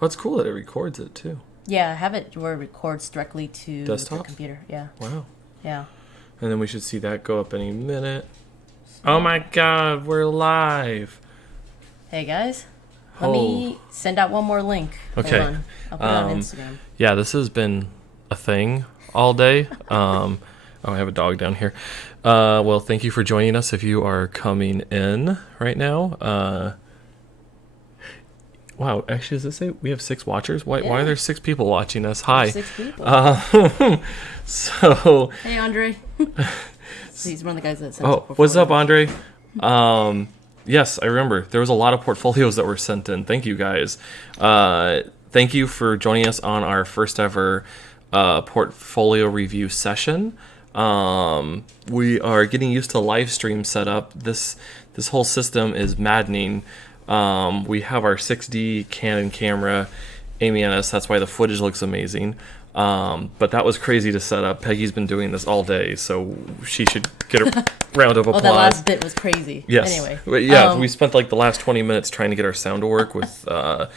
Oh, it's cool that it records it too. Yeah, have it where it records directly to Desktop? the computer. Yeah. Wow. Yeah. And then we should see that go up any minute. Oh my god, we're live. Hey guys, let me send out one more link. Okay. Hold on. I'll put it on Instagram. Yeah, this has been a thing all day. Oh, I have a dog down here. Well, thank you for joining us if you are coming in right now. Wow, actually, does it say we have 6 watchers? Why are there 6 people watching us? Hi. 6 people. So. Hey, Andre. He's one of the guys that sent What's up, Andre? Yes, I remember. There was a lot of portfolios that were sent in. Thank you, guys. Thank you for joining us on our first ever portfolio review session. We are getting used to live stream setup. This whole system is maddening. We have our 6D Canon camera aiming at us. That's why the footage looks amazing. But that was crazy to set up. Peggy's been doing this all day, so she should get a round of applause. That last bit was crazy. Yes. Anyway. But yeah, we spent like the last 20 minutes trying to get our sound to work with some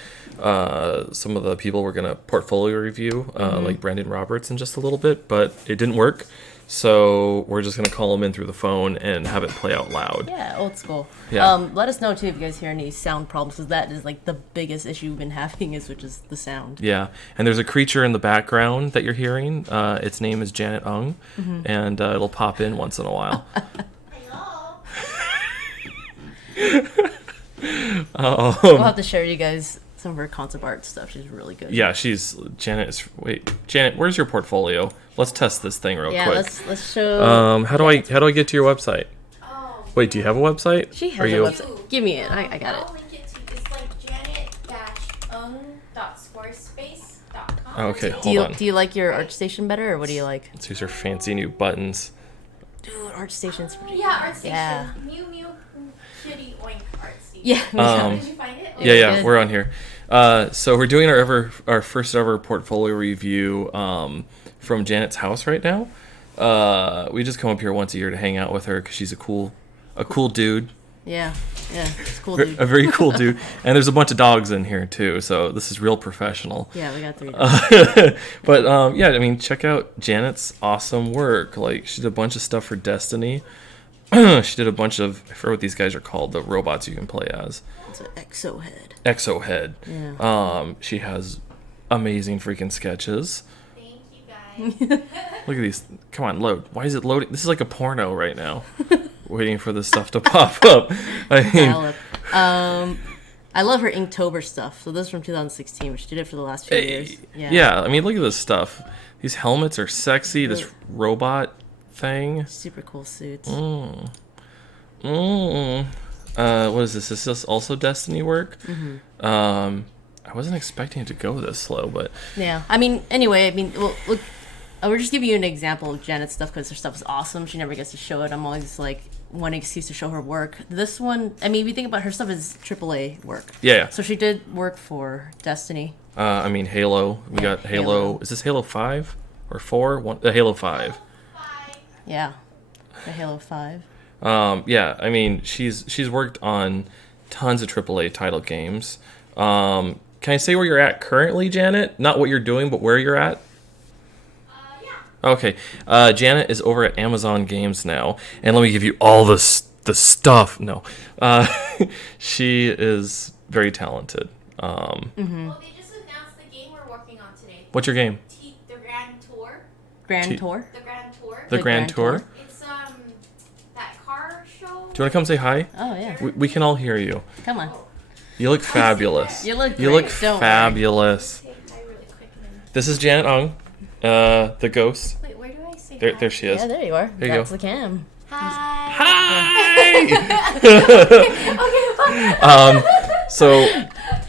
of the people we're going to portfolio review, like Brandon Roberts in just a little bit, but it didn't work. So we're just going to call them in through the phone and have it play out loud. Yeah, old school. Yeah. Let us know, too, if you guys hear any sound problems, because that is, like, the biggest issue we've been having, which is the sound. Yeah, and there's a creature in the background that you're hearing. Its name is Janet Ung, and it'll pop in once in a while. We'll have to share you guys some of her concept art stuff. She's really good. Yeah, Janet, where's your portfolio? Let's test this thing real quick. Yeah, let's show. How do I get to your website? Wait, do you have a website? She has a website. Give me it. I got it. I'll link it to you. It's like janet-ung.squarespace.com. Okay, hold on. Do you like your ArtStation better, or what do you like? These are fancy new buttons. Dude, ArtStation's pretty Yeah, ArtStation. Yeah. Mew Mew Kitty Oink ArtStation. Yeah. Did you find it? Yeah, good. we're on here. So we're doing our first ever portfolio review from Janet's house right now. We just come up here once a year to hang out with her because she's a cool dude. Yeah, it's cool, dude. A very cool dude. And there's a bunch of dogs in here too, so this is real professional. Yeah, we got 3 dogs. But yeah, I mean, check out Janet's awesome work. Like, she did a bunch of stuff for Destiny. She did a bunch of, I forget what these guys are called, the robots you can play as. It's an Exo Head. Exo Head. Yeah. She has amazing freaking sketches. Thank you, guys. Look at these. Come on, load. Why is it loading? This is like a porno right now. Waiting for this stuff to pop up. I mean, I love her Inktober stuff. So this is from 2016, which she did it for the last few years. Yeah, I mean, look at this stuff. These helmets are sexy. This robot thing. Super cool suits. What is this? Is this also Destiny work? I wasn't expecting it to go this slow, but yeah. I mean, well, look, we're just giving you an example of Janet's stuff because her stuff is awesome. She never gets to show it. I'm always like one excuse to show her work. This one, I mean, if you think about her stuff is AAA work. Yeah. So she did work for Destiny. I mean, Halo. We got Halo. Is this Halo 5 or 4? Halo 5. Yeah. The Halo 5. Yeah, I mean, she's worked on tons of AAA title games. Can I say where you're at currently, Janet? Not what you're doing, but where you're at? Yeah. Okay. Janet is over at Amazon Games now, and let me give you all the stuff. No. She is very talented. Well, they just announced the game we're working on today. What's your game? The Grand Tour. Grand Tour? The Grand Tour. The Grand Tour? It's that car show. Do you want to come say hi? Oh, yeah. We can all hear you. Come on. You look fabulous. You look great. You look Don't fabulous. Say hi really quick. This is Janet Ung, the ghost. Wait, where do I say There, hi? there she is. Yeah, there you are. There you That's go. the cam. Hi. Hi! So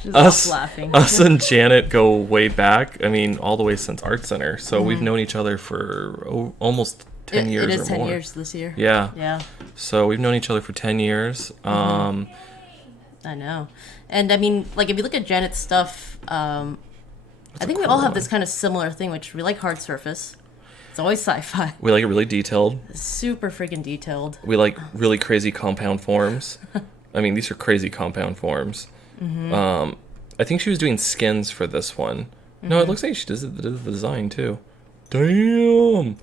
She's us, laughing. us and Janet go way back. I mean, all the way since Art Center. So we've known each other for almost 10 years or more. It is 10 years this year. Yeah. Yeah. So we've known each other for 10 years. I know. And I mean, like, if you look at Janet's stuff, I think we all have this kind of similar thing, which we like hard surface. It's always sci-fi. We like it really detailed. Super freaking detailed. We like really crazy compound forms. I mean, these are crazy compound forms. I I think she was doing skins for this one. No, it looks like she did the design too. Damn.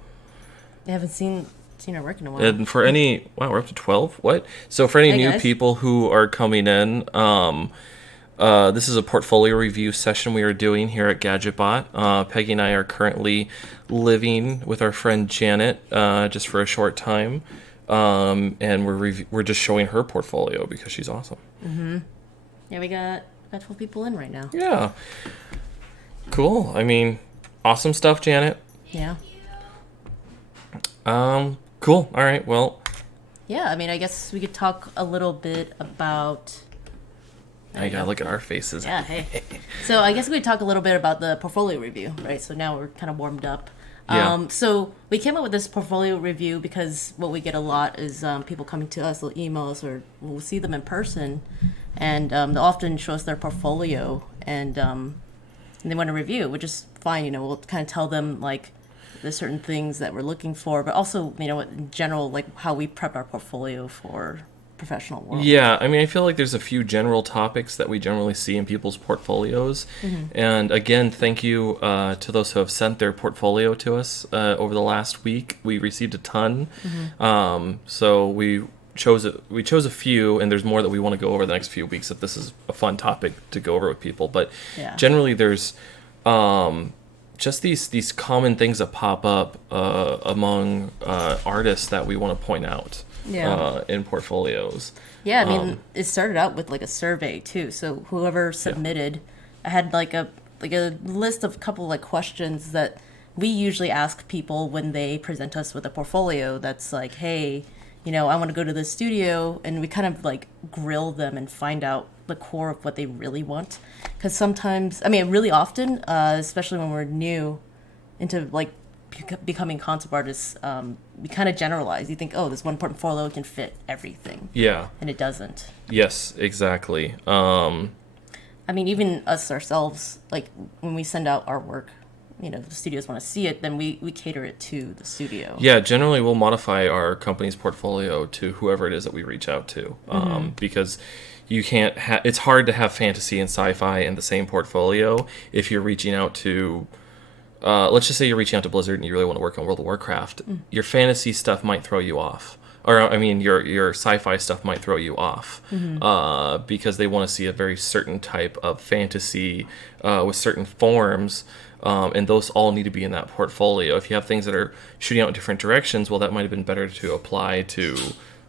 I haven't seen her work in a while. And for any, wow, we're up to 12. What? So for any Hey, new guys. people who are coming in, this is a portfolio review session we are doing here at Gadget-Bot. Peggy and I are currently living with our friend Janet just for a short time, and we're just showing her portfolio because she's awesome. Yeah, we got 12 people in right now. Yeah. Cool. I mean, awesome stuff, Janet. Yeah. Cool. All right. Well, Yeah, I mean, I guess we could talk a little bit about... now you gotta look at our faces. Yeah, hey. So I guess we could talk a little bit about the portfolio review, right? So now we're kind of warmed up. Yeah. So we came up with this portfolio review because what we get a lot is people coming to us, they'll email us, or we'll see them in person, and they'll often show us their portfolio, and they want to review, which is fine. You know, we'll kind of tell them like there's certain things that we're looking for, but also, you know, in general, like how we prep our portfolio for professional world. Yeah, I mean, I feel like there's a few general topics that we generally see in people's portfolios. And again, thank you to those who have sent their portfolio to us over the last week. We received a ton. So we chose a few, and there's more that we want to go over the next few weeks if this is a fun topic to go over with people. But Yeah. generally, there's just these common things that pop up among artists that we want to point out. Yeah. In portfolios. Yeah, I mean, it started out with like a survey too. So whoever submitted, I had like a list of a couple like questions that we usually ask people when they present us with a portfolio. That's like, hey, you know, I want to go to the studio, and we kind of like grill them and find out the core of what they really want. Because sometimes, I mean, really often, especially when we're new into like becoming concept artists, we kind of generalize. You think, oh, this one portfolio can fit everything, Yeah. and it doesn't. Yes, exactly. I mean, even us ourselves, like when we send out our work, you know, the studios want to see it, then we cater it to the studio. Yeah, generally we'll modify our company's portfolio to whoever it is that we reach out to, because you can't. It's hard to have fantasy and sci-fi in the same portfolio if you're reaching out to. Let's just say you're reaching out to Blizzard and you really want to work on World of Warcraft. Your fantasy stuff might throw you off. Or, I mean, your sci-fi stuff might throw you off because they want to see a very certain type of fantasy with certain forms, and those all need to be in that portfolio. If you have things that are shooting out in different directions, well, that might have been better to apply to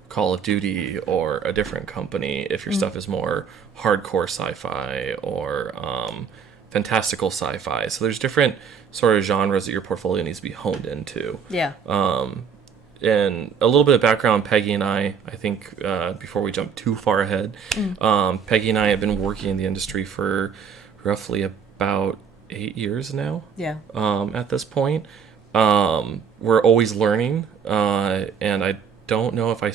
Call of Duty or a different company if your stuff is more hardcore sci-fi or fantastical sci-fi. So there's different sort of genres that your portfolio needs to be honed into. Yeah. And a little bit of background, Peggy and I think before we jump too far ahead, Peggy and I have been working in the industry for roughly about 8 years now. Yeah. At this point, we're always learning, and I don't know if I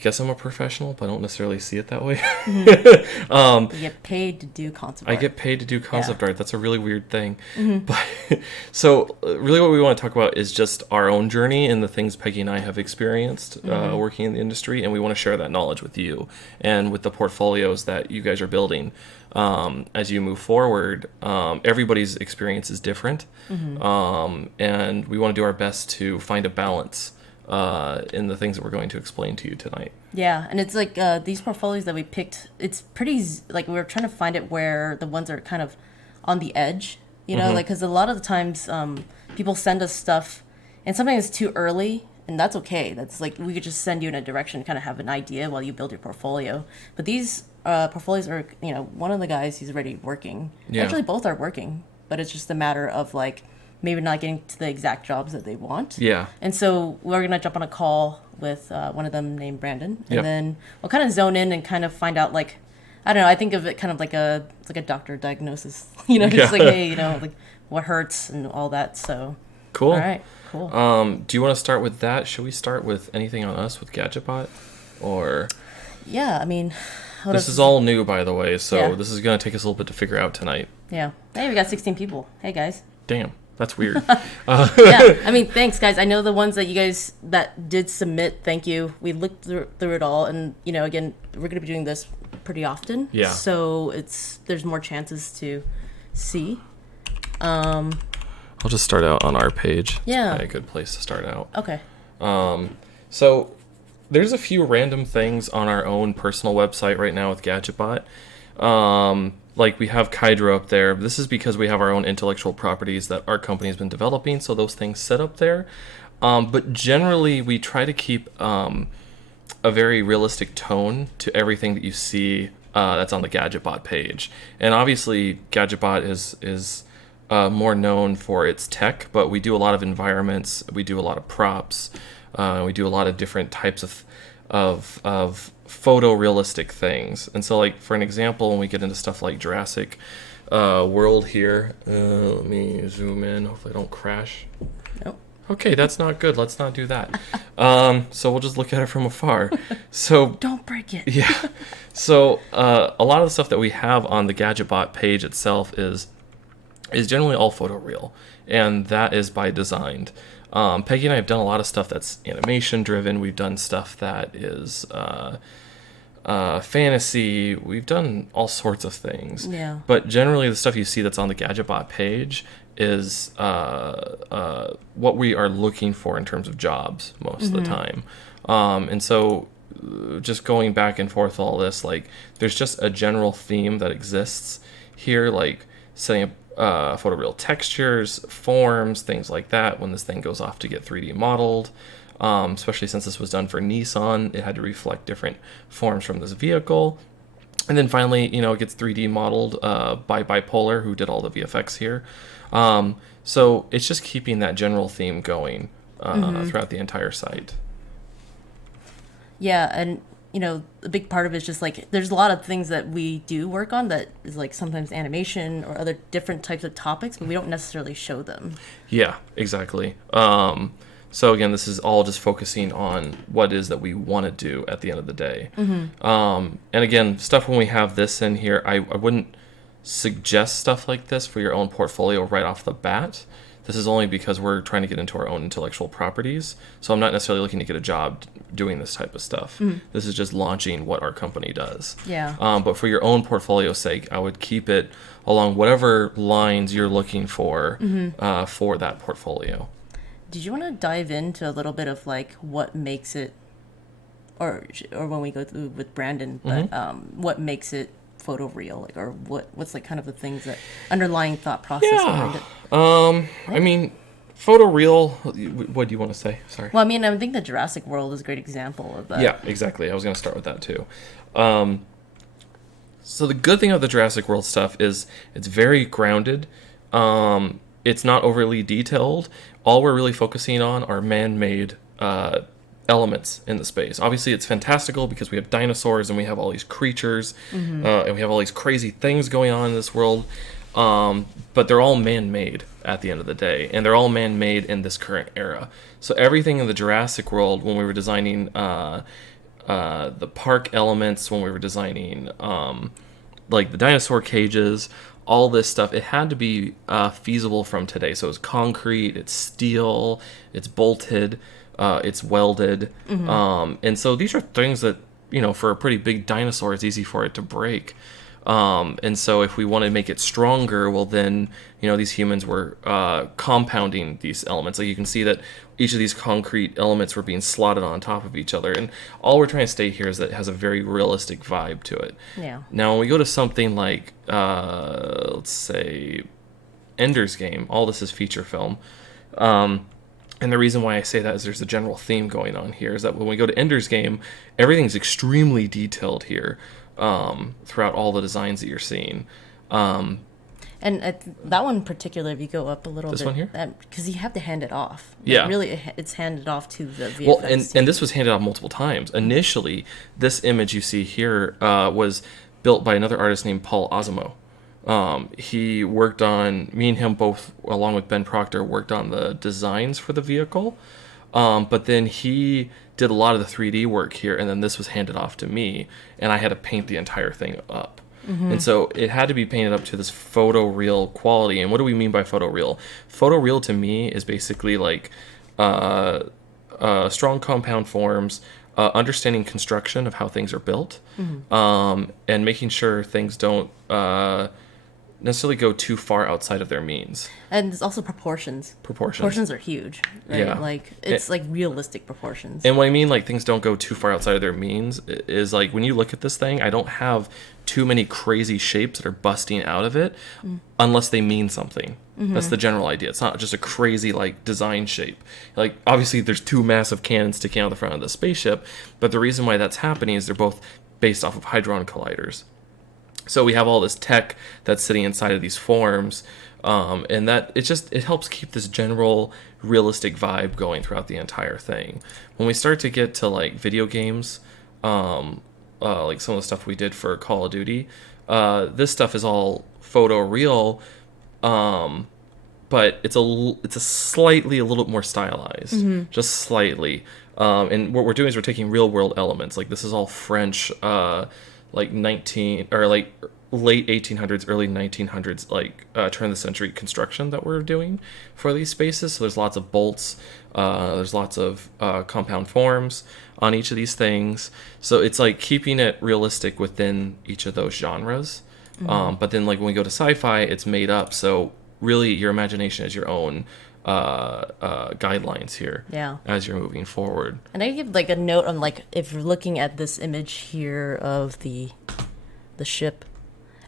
guess I'm a professional, but I don't necessarily see it that way. You get paid to do concept art. I get paid to do concept art. That's a really weird thing. But so really what we want to talk about is just our own journey and the things Peggy and I have experienced working in the industry, and we want to share that knowledge with you and with the portfolios that you guys are building. As you move forward, everybody's experience is different, and we want to do our best to find a balance in the things that we're going to explain to you tonight. Yeah, and it's like these portfolios that we picked, it's pretty, like we were trying to find it where the ones are kind of on the edge, you know, like because a lot of the times people send us stuff and sometimes it's too early, and that's okay. That's like we could just send you in a direction to kind of have an idea while you build your portfolio. But these portfolios are, you know, one of the guys, he's already working. Yeah. Actually, both are working, but it's just a matter of like maybe not getting to the exact jobs that they want. Yeah. And so we're going to jump on a call with one of them named Brandon. And Yep. then we'll kind of zone in and kind of find out, like, I don't know, I think of it kind of like it's like a doctor diagnosis. You know, just like, hey, you know, like what hurts and all that. So, Cool. all right, cool. Do you want to start with that? Should we start with anything on us with Gadget-Bot? Or Yeah, I mean, what this else is all new, by the way, so Yeah. this is going to take us a little bit to figure out tonight. Yeah. Hey, we got 16 people. Hey, guys. Damn, that's weird. Yeah, I mean, thanks, guys. I know the ones that you guys that did submit, thank you. We looked through it all, and, you know, again, we're going to be doing this pretty often. Yeah. So there's more chances to see. I'll just start out on our page. Yeah. It's probably a good place to start out. Okay. So there's a few random things on our own personal website right now with Gadget-Bot. Like we have Kydra up there. This is because we have our own intellectual properties that our company has been developing, so those things sit up there. But generally, we try to keep a very realistic tone to everything that you see that's on the Gadget-Bot page. And obviously, Gadget-Bot is more known for its tech, but we do a lot of environments, we do a lot of props, we do a lot of different types of photorealistic things. And so, like, for an example, when we get into stuff like Jurassic World here, let me zoom in, hopefully I don't crash. Nope. Okay, that's not good. Let's not do that. So we'll just look at it from afar. So Don't break it. yeah. So a lot of the stuff that we have on the Gadget-Bot page itself is generally all photoreal, and that is by design. Peggy and I have done a lot of stuff that's animation driven. We've done stuff that is fantasy. We've done all sorts of things. Yeah. But generally, the stuff you see that's on the Gadget-Bot page is what we are looking for in terms of jobs most of the time. And so just going back and forth all this, like, there's just a general theme that exists here, like setting up photoreal textures, forms, things like that when this thing goes off to get 3D modeled. Especially since this was done for Nissan, it had to reflect different forms from this vehicle. And then finally, it gets 3D modeled by Bipolar, who did all the VFX here. So it's just keeping that general theme going throughout the entire site. Yeah, and a big part of it is just like there's a lot of things that we do work on that is like sometimes animation or other different types of topics, but we don't necessarily show them. Yeah, exactly. So again, this is all just focusing on what it is that we want to do at the end of the day. And again, stuff when we have this in here, I wouldn't suggest stuff like this for your own portfolio right off the bat. This is only because we're trying to get into our own intellectual properties. So I'm not necessarily looking to get a job doing this type of stuff. This is just launching what our company does. Yeah. But for your own portfolio's sake, I would keep it along whatever lines you're looking for that portfolio. Did you want to dive into a little bit of like what makes it, or when we go through with Brandon, but what makes it photoreal, like, or what's like kind of the things that underlying thought process behind it? I mean, photoreal. What do you want to say? Sorry. Well, I mean, I think the Jurassic World is a great example of that. Yeah, exactly. I was going to start with that too. So the good thing of the Jurassic World stuff is it's very grounded. It's not overly detailed. All we're really focusing on are man-made elements in the space. Obviously, it's fantastical because we have dinosaurs and we have all these creatures and we have all these crazy things going on in this world. But they're all man-made at the end of the day, and they're all man-made in this current era. So everything in the Jurassic World, when we were designing the park elements, when we were designing like the dinosaur cages, all this stuff, it had to be feasible from today. So it's concrete, it's steel, it's bolted, it's welded. And so these are things that, for a pretty big dinosaur, it's easy for it to break. And so if we want to make it stronger, well then, these humans were compounding these elements. Like you can see that each of these concrete elements were being slotted on top of each other. And all we're trying to state here is that it has a very realistic vibe to it. Yeah. Now, when we go to something like, let's say, Ender's Game, all this is feature film. And the reason why I say that is there's a general theme going on here, is that when we go to Ender's Game, everything's extremely detailed here throughout all the designs that you're seeing. And that one in particular, if you go up a little bit, This one here? because you have to hand it off. Like, Yeah. really, it's handed off to the VFX Well, team. and this was handed out multiple times. Initially, this image you see here was built by another artist named Paul Osimo. He worked on, me and him both, along with Ben Proctor, worked on the designs for the vehicle. But then he did a lot of the 3D work here, and then this was handed off to me, and I had to paint the entire thing up. And so it had to be painted up to this photoreal quality. And what do we mean by photoreal? Photoreal to me is basically like strong compound forms, understanding construction of how things are built, and making sure things don't necessarily go too far outside of their means. And there's also proportions. Proportions are huge, right? Yeah. Like, it's like realistic proportions. And what I mean, like, things don't go too far outside of their means is, like, when you look at this thing, I don't have too many crazy shapes that are busting out of it unless they mean something. That's the general idea. It's not just a crazy, like, design shape. Like, obviously, there's two massive cannons sticking out the front of the spaceship, but the reason why that's happening is they're both based off of hadron colliders. So we have all this tech that's sitting inside of these forms, and that it helps keep this general realistic vibe going throughout the entire thing. When we start to get to like video games, like some of the stuff we did for Call of Duty, this stuff is all photoreal, but it's a little more stylized, just slightly. And what we're doing is we're taking real world elements. Like, this is all French. Like late 1800s, early 1900s, like turn of the century construction that we're doing for these spaces. So there's lots of bolts, there's lots of compound forms on each of these things. So it's like keeping it realistic within each of those genres. But then, like, when we go to sci-fi, it's made up. So really, your imagination is your own guidelines here as you're moving forward. And I give like a note on, like, if you're looking at this image here of the ship,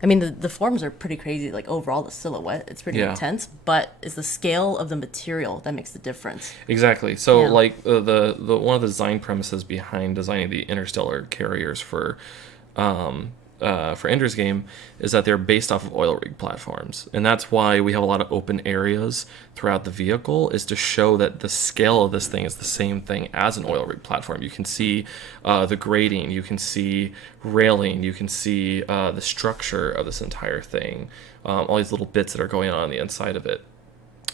I mean, the forms are pretty crazy. Like, overall, the silhouette, it's pretty intense, but it's the scale of the material that makes the difference. Exactly. So like the one of the design premises behind designing the interstellar carriers for Ender's Game is that they're based off of oil rig platforms, and that's why we have a lot of open areas throughout the vehicle, is to show that the scale of this thing is the same thing as an oil rig platform. You can see the grading, you can see railing, you can see the structure of this entire thing, all these little bits that are going on the inside of it.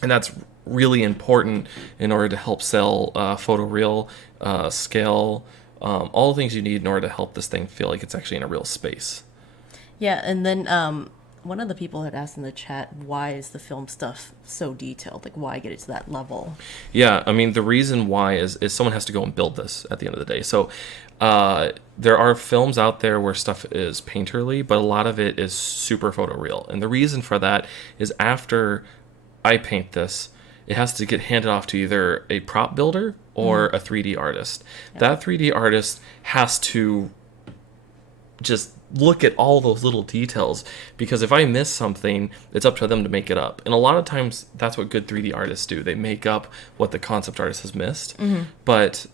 And that's really important in order to help sell photoreal, scale, all the things you need in order to help this thing feel like it's actually in a real space. Yeah, and then one of the people had asked in the chat, why is the film stuff so detailed? Like, why get it to that level? Yeah, I mean, the reason why is someone has to go and build this at the end of the day. So there are films out there where stuff is painterly, but a lot of it is super photoreal. And the reason for that is after I paint this, it has to get handed off to either a prop builder or a 3D artist. That 3D artist has to just look at all those little details, because if I miss something, it's up to them to make it up. And a lot of times that's what good 3D artists do. They make up what the concept artist has missed. But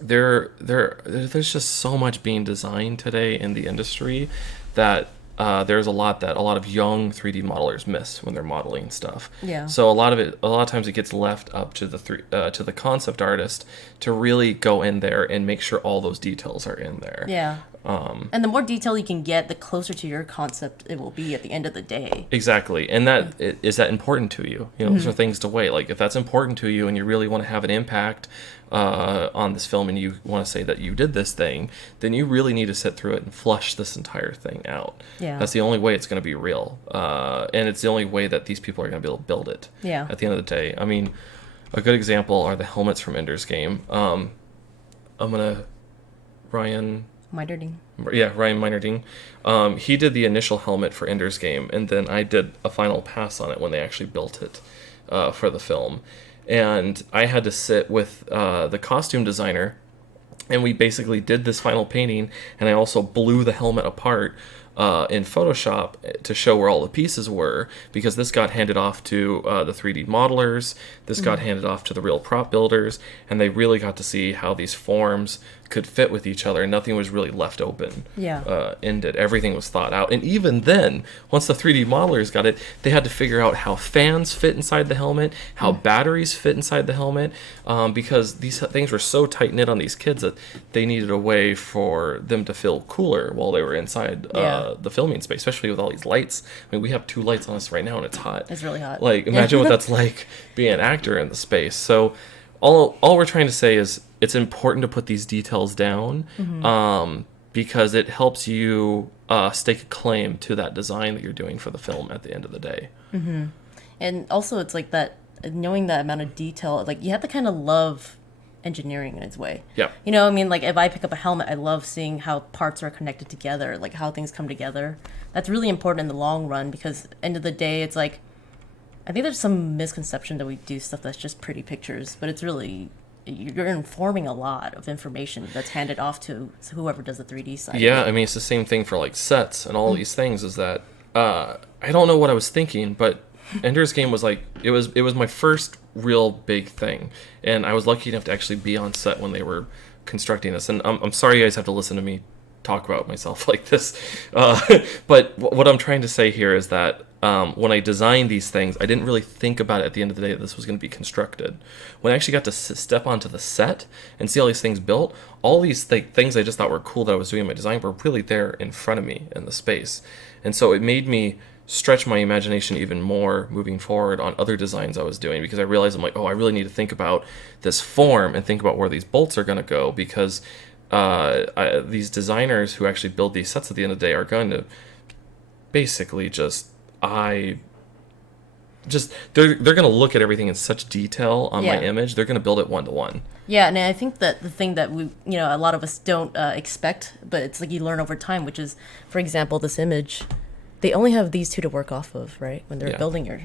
there's just so much being designed today in the industry that there's a lot of young 3D modelers miss when they're modeling stuff. Yeah. So a lot of times it gets left up to the concept artist to really go in there and make sure all those details are in there. Yeah. And the more detail you can get, the closer to your concept it will be at the end of the day. Exactly. And is that important to you? You know, those are things to weigh. Like, if that's important to you and you really want to have an impact on this film and you want to say that you did this thing, then you really need to sit through it and flush this entire thing out. Yeah. That's the only way it's going to be real. And it's the only way that these people are going to be able to build it. Yeah. At the end of the day. I mean, a good example are the helmets from Ender's Game. Ryan Meinerding. He did the initial helmet for Ender's Game, and then I did a final pass on it when they actually built it for the film. And I had to sit with the costume designer, and we basically did this final painting, and I also blew the helmet apart in Photoshop to show where all the pieces were, because this got handed off to the 3D modelers, this got handed off to the real prop builders, and they really got to see how these forms could fit with each other, and nothing was really left open. Ended. Everything was thought out. And even then, once the 3D modelers got it, they had to figure out how fans fit inside the helmet, how batteries fit inside the helmet, because these things were so tight-knit on these kids that they needed a way for them to feel cooler while they were inside the filming space, especially with all these lights. I mean, we have 2 lights on us right now, and it's hot. It's really hot. Like, imagine what that's like being an actor in the space. So all we're trying to say is it's important to put these details down, because it helps you stake a claim to that design that you're doing for the film at the end of the day. And also, it's like that, knowing that amount of detail, like, you have to kind of love engineering in its way. Yeah. You know, I mean, like if I pick up a helmet, I love seeing how parts are connected together, like how things come together. That's really important in the long run because end of the day, it's like, I think there's some misconception that we do stuff that's just pretty pictures, but it's really, you're informing a lot of information that's handed off to whoever does the 3D side. Yeah, I mean, it's the same thing for like sets and all these things is that I don't know what I was thinking, but Ender's Game was like, it was my first real big thing. And I was lucky enough to actually be on set when they were constructing this. And I'm sorry you guys have to listen to me talk about myself like this. But what I'm trying to say here is that when I designed these things, I didn't really think about it at the end of the day that this was going to be constructed. When I actually got to step onto the set and see all these things built, all these things I just thought were cool that I was doing in my design were really there in front of me in the space. And so it made me stretch my imagination even more moving forward on other designs I was doing because I realized I'm like, oh, I really need to think about this form and think about where these bolts are going to go because these designers who actually build these sets at the end of the day are going to basically they're going to look at everything in such detail on my image. They're going to build it one-to-one. Yeah, and I think that the thing that we, you know, a lot of us don't expect, but it's like you learn over time, which is, for example, this image, they only have these two to work off of, right? When they're building your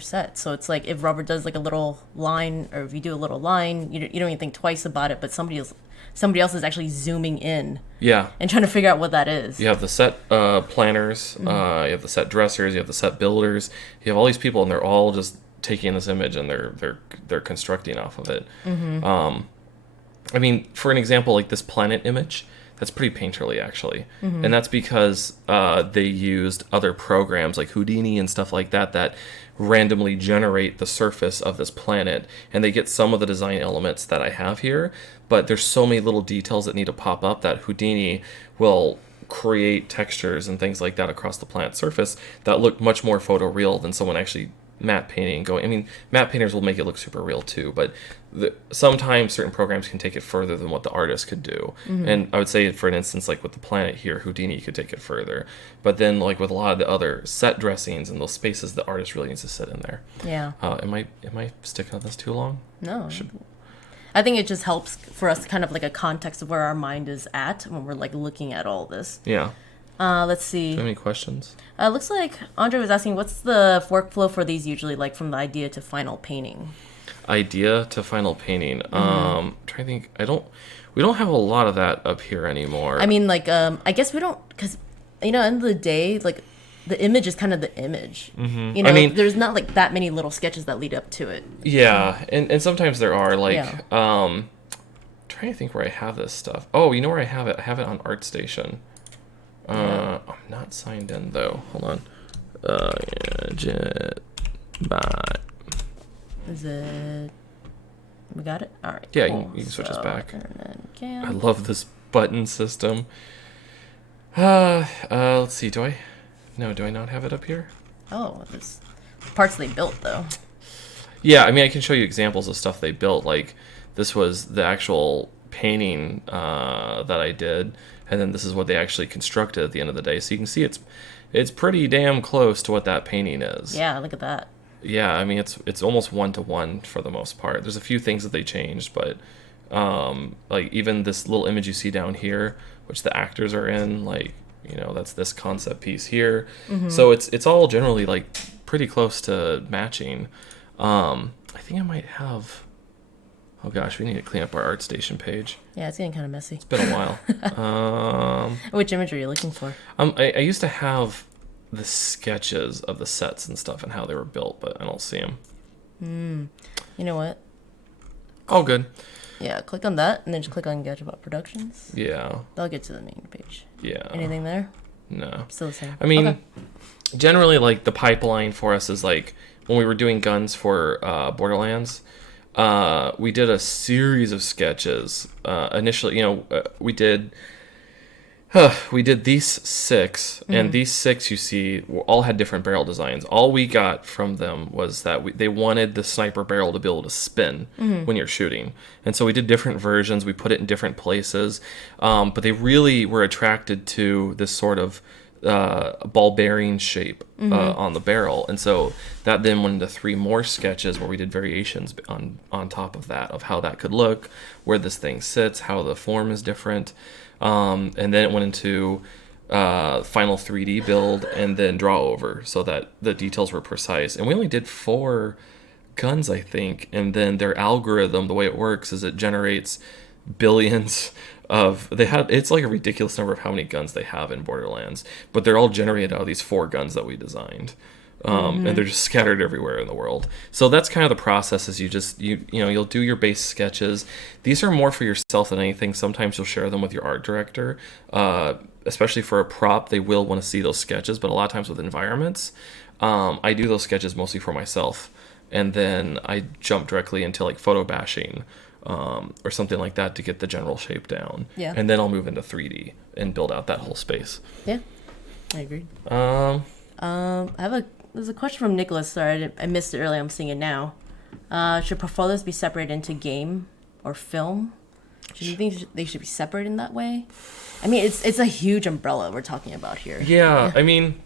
set. So it's like if Robert does like a little line, or if you do a little line, you don't even think twice about it, but somebody else is actually zooming in. Yeah. And trying to figure out what that is. You have the set planners, you have the set dressers, you have the set builders, you have all these people, and they're all just taking this image and they're constructing off of it. I mean, for an example, like this planet image, that's pretty painterly actually, and that's because they used other programs like Houdini and stuff like that randomly generate the surface of this planet, and they get some of the design elements that I have here, but there's so many little details that need to pop up that Houdini will create textures and things like that across the planet's surface that look much more photoreal than someone actually matte painting and going. I mean, matte painters will make it look super real too, but sometimes certain programs can take it further than what the artist could do. And I would say, for an instance, like with the planet here, Houdini could take it further. But then, like with a lot of the other set dressings and those spaces, the artist really needs to sit in there. Yeah. Am I sticking on this too long? No. I think it just helps for us kind of like a context of where our mind is at when we're like looking at all this. Yeah. Let's see. Do you have any questions? Looks like Andre was asking, what's the workflow for these usually, like from the idea to final painting? Idea to final painting. Trying to think. We don't have a lot of that up here anymore. I mean, like, I guess we don't, because, you know, end of the day, like, the image is kind of the image. You know, I mean, there's not like that many little sketches that lead up to it. Yeah, and sometimes there are, like, trying to think where I have this stuff. Oh, you know where I have it? I have it on ArtStation. I'm not signed in though. Hold on. Gadget-Bot. Is it? We got it. All right. Yeah, cool. you can switch us back. I I love this button system. Let's see. Do I not have it up here? Oh, there's parts they built though. Yeah, I mean, I can show you examples of stuff they built. Like this was the actual painting that I did. And then this is what they actually constructed at the end of the day. So you can see it's pretty damn close to what that painting is. Yeah, look at that. Yeah, I mean it's almost one-to-one for the most part. There's a few things that they changed, but like even this little image you see down here, which the actors are in, like, you know, that's this concept piece here. So it's all generally like pretty close to matching. I think I might have. Oh gosh, we need to clean up our ArtStation page. Yeah, it's getting kind of messy. It's been a while. Which image are you looking for? I used to have the sketches of the sets and stuff and how they were built, but I don't see them. You know what? Oh, good. Yeah, click on that, and then just click on Gadget-Bot Productions. Yeah. That'll get to the main page. Yeah. Anything there? No. Still the same. I mean, Okay. generally, like, the pipeline for us is, like, when we were doing guns for Borderlands, we did a series of sketches. Initially, you know, we did these 6, and these 6 you see all had different barrel designs. All we got from them was that they wanted the sniper barrel to be able to spin when you're shooting, and so we did different versions. We put it in different places, but they really were attracted to this sort of ball bearing shape on the barrel. And so that then went into 3 more sketches where we did variations on top of that, of how that could look, where this thing sits, how the form is different. And then it went into final 3D build and then draw over so that the details were precise. And we only did 4 guns, I think. And then their algorithm, the way it works is it generates billions it's like a ridiculous number of how many guns they have in Borderlands, but they're all generated out of these 4 guns that we designed. And they're just scattered everywhere in the world. So that's kind of the process. Is you'll do your base sketches. These are more for yourself than anything. Sometimes you'll share them with your art director, especially for a prop. They will want to see those sketches, but a lot of times with environments, I do those sketches mostly for myself, and then I jump directly into like photo bashing or something like that to get the general shape down. Yeah. And then I'll move into 3D and build out that whole space. Yeah, I agree. There's a question from Nicholas. Sorry, I missed it earlier. I'm seeing it now. Should portfolios be separated into game or film? Do you think they should be separated in that way? I mean, it's a huge umbrella we're talking about here. Yeah, I mean,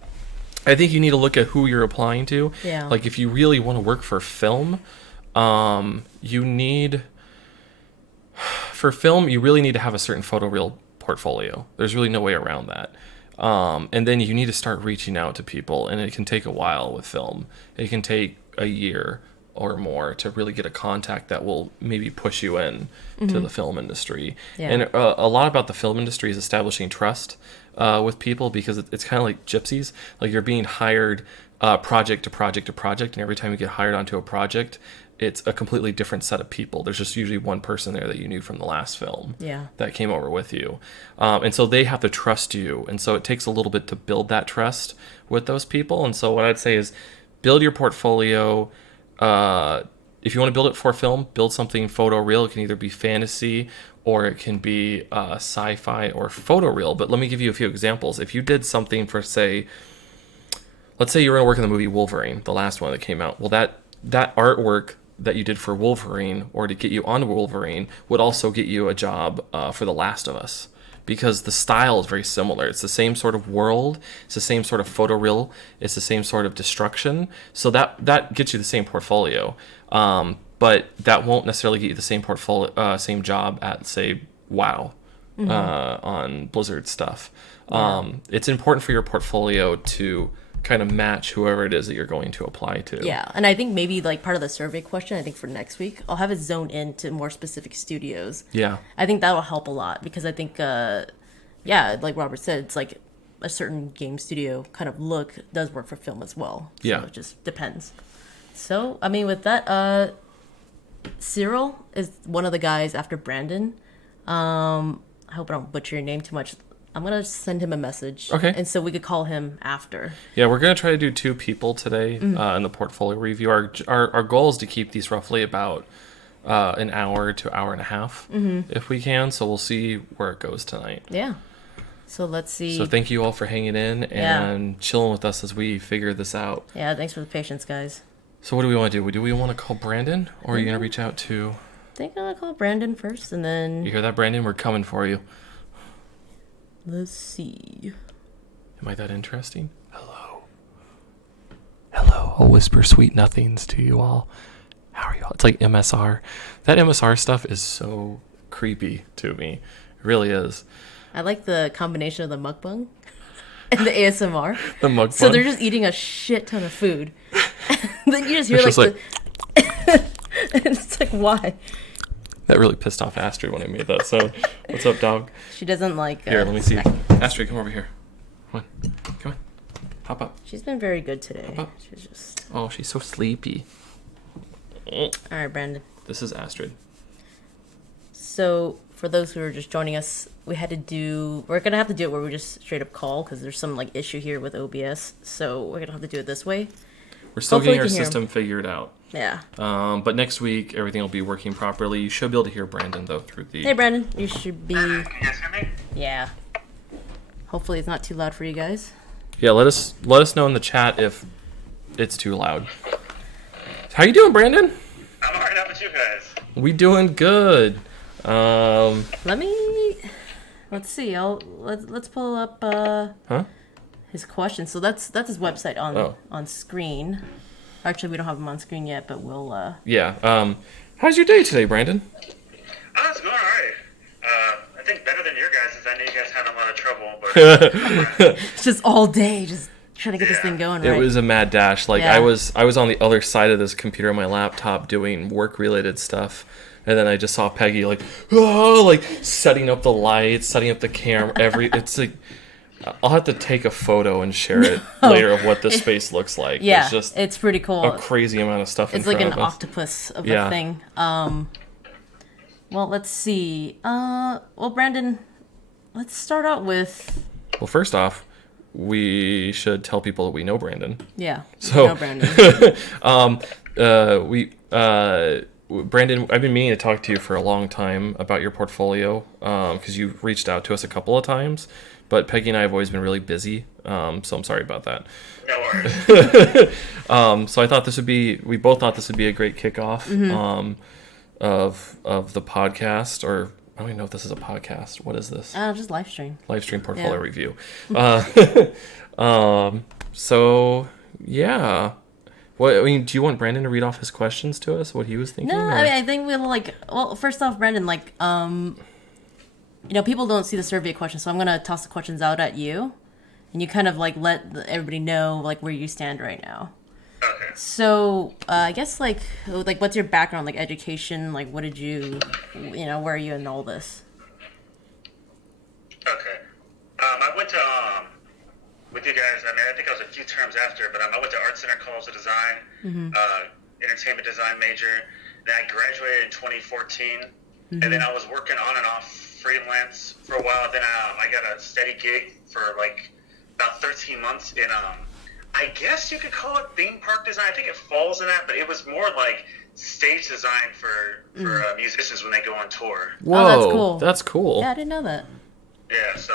I think you need to look at who you're applying to. Yeah. Like, if you really want to work for film, you really need to have a certain photoreal portfolio. There's really no way around that. And then you need to start reaching out to people, and it can take a while with film. It can take a year or more to really get a contact that will maybe push you in to the film industry. Yeah. And a lot about the film industry is establishing trust with people, because it's kind of like gypsies. Like, you're being hired project to project to project, and every time you get hired onto a project, it's a completely different set of people. There's just usually one person there that you knew from the last film that came over with you. And so they have to trust you. And so it takes a little bit to build that trust with those people. And so what I'd say is build your portfolio. If you want to build it for film, build something photoreal. It can either be fantasy or it can be sci-fi or photoreal. But let me give you a few examples. If you did something for, say, let's say you were going to work in the movie Wolverine, the last one that came out. Well, that artwork that you did for Wolverine, or to get you onto Wolverine, would also get you a job for The Last of Us, because the style is very similar. It's the same sort of world. It's the same sort of photoreal. It's the same sort of destruction. So that gets you the same portfolio. But that won't necessarily get you the same portfolio, same job at, say, WoW on Blizzard stuff. It's important for your portfolio to kind of match whoever it is that you're going to apply to. Yeah, and I think maybe like part of the survey question, I think for next week, I'll have it zone into more specific studios. Yeah. I think that will help a lot, because I think, like Robert said, it's like a certain game studio kind of look does work for film as well. So Yeah. it just depends. So, I mean, with that, Cyril is one of the guys after Brandon. I hope I don't butcher your name too much. I'm going to send him a message. Okay. And so we could call him after. Yeah, we're going to try to do 2 people today in the portfolio review. Our goal is to keep these roughly about an hour to hour and a half, if we can. So we'll see where it goes tonight. Yeah. So let's see. So thank you all for hanging in and chilling with us as we figure this out. Yeah, thanks for the patience, guys. So what do we want to do? Do we want to call Brandon, or are you going to reach out to... I think I'm going to call Brandon first, and then... You hear that, Brandon? We're coming for you. Let's see. Am I that interesting? Hello. Hello. I'll whisper sweet nothings to you all. How are you all? It's like MSR. That MSR stuff is so creepy to me. It really is. I like the combination of the mukbang and the ASMR. The mukbang. So they're just eating a shit ton of food. Then you just hear It's like, just it's like, why? That really pissed off Astrid when I made that. So, what's up, dog? She doesn't like... Here, let me see. snacking. Astrid, come over here. Come on. Hop up. She's been very good today. Pop up. She's just... Oh, she's so sleepy. All right, Brandon. This is Astrid. So, for those who are just joining us, we're going to have to do it where we just straight up call, because there's some like issue here with OBS. So, we're going to have to do it this way. We're still Hopefully getting our you can hear system figured out. Yeah. But next week, everything will be working properly. You should be able to hear Brandon, though, through the... Hey, Brandon. You should be... You guys hear me? Yeah. Hopefully it's not too loud for you guys. Yeah, let us know in the chat if it's too loud. How you doing, Brandon? I'm alright. How about you guys? We doing good. Let's see. Let's pull up. Huh? his question. So that's his website Oh. on screen. Actually, we don't have him on screen yet, but we'll. Yeah. How's your day today, Brandon? Oh, it's going all right. I think better than your guys'. I know you guys had a lot of trouble, but It's just all day, just trying to get this thing going. Right? It was a mad dash. Like Yeah. I was on the other side of this computer on my laptop doing work-related stuff. And then I just saw Peggy like setting up the lights, setting up the camera. It's like I'll have to take a photo and share it later of what this space looks like. Yeah, There's just it's pretty cool. a crazy amount of stuff. It's in like front an of us. octopus of Yeah. a thing. Well, let's see. Well, Brandon, let's start out with. Well, first off, we should tell people that we know Brandon. Yeah. So- No, Brandon. Brandon, I've been meaning to talk to you for a long time about your portfolio because you've reached out to us a couple of times, but Peggy and I have always been really busy, so I'm sorry about that. no worries. So I thought we both thought this would be a great kickoff of the podcast, or I don't even know if this is a podcast. What is this? Just live stream. Live stream portfolio Yeah. review. So yeah. Well, I mean, do you want Brandon to read off his questions to us? What he was thinking? No, or- I mean, I think we'll well, first off, Brandon, people don't see the survey questions, so I'm going to toss the questions out at you. And you kind of let everybody know where you stand right now. Okay. So, I guess what's your background, education, what did you, where are you in all this? Okay. I went to with you guys. I mean, I think I was a few terms after, but I went to Art Center College of Design, entertainment design major. Then I graduated in 2014, and then I was working on and off freelance for a while. Then I got a steady gig for about 13 months in I guess you could call it theme park design. I think it falls in that, but it was more like stage design for musicians when they go on tour. Whoa, Oh, that's cool. That's cool. Yeah, I didn't know that. Yeah, so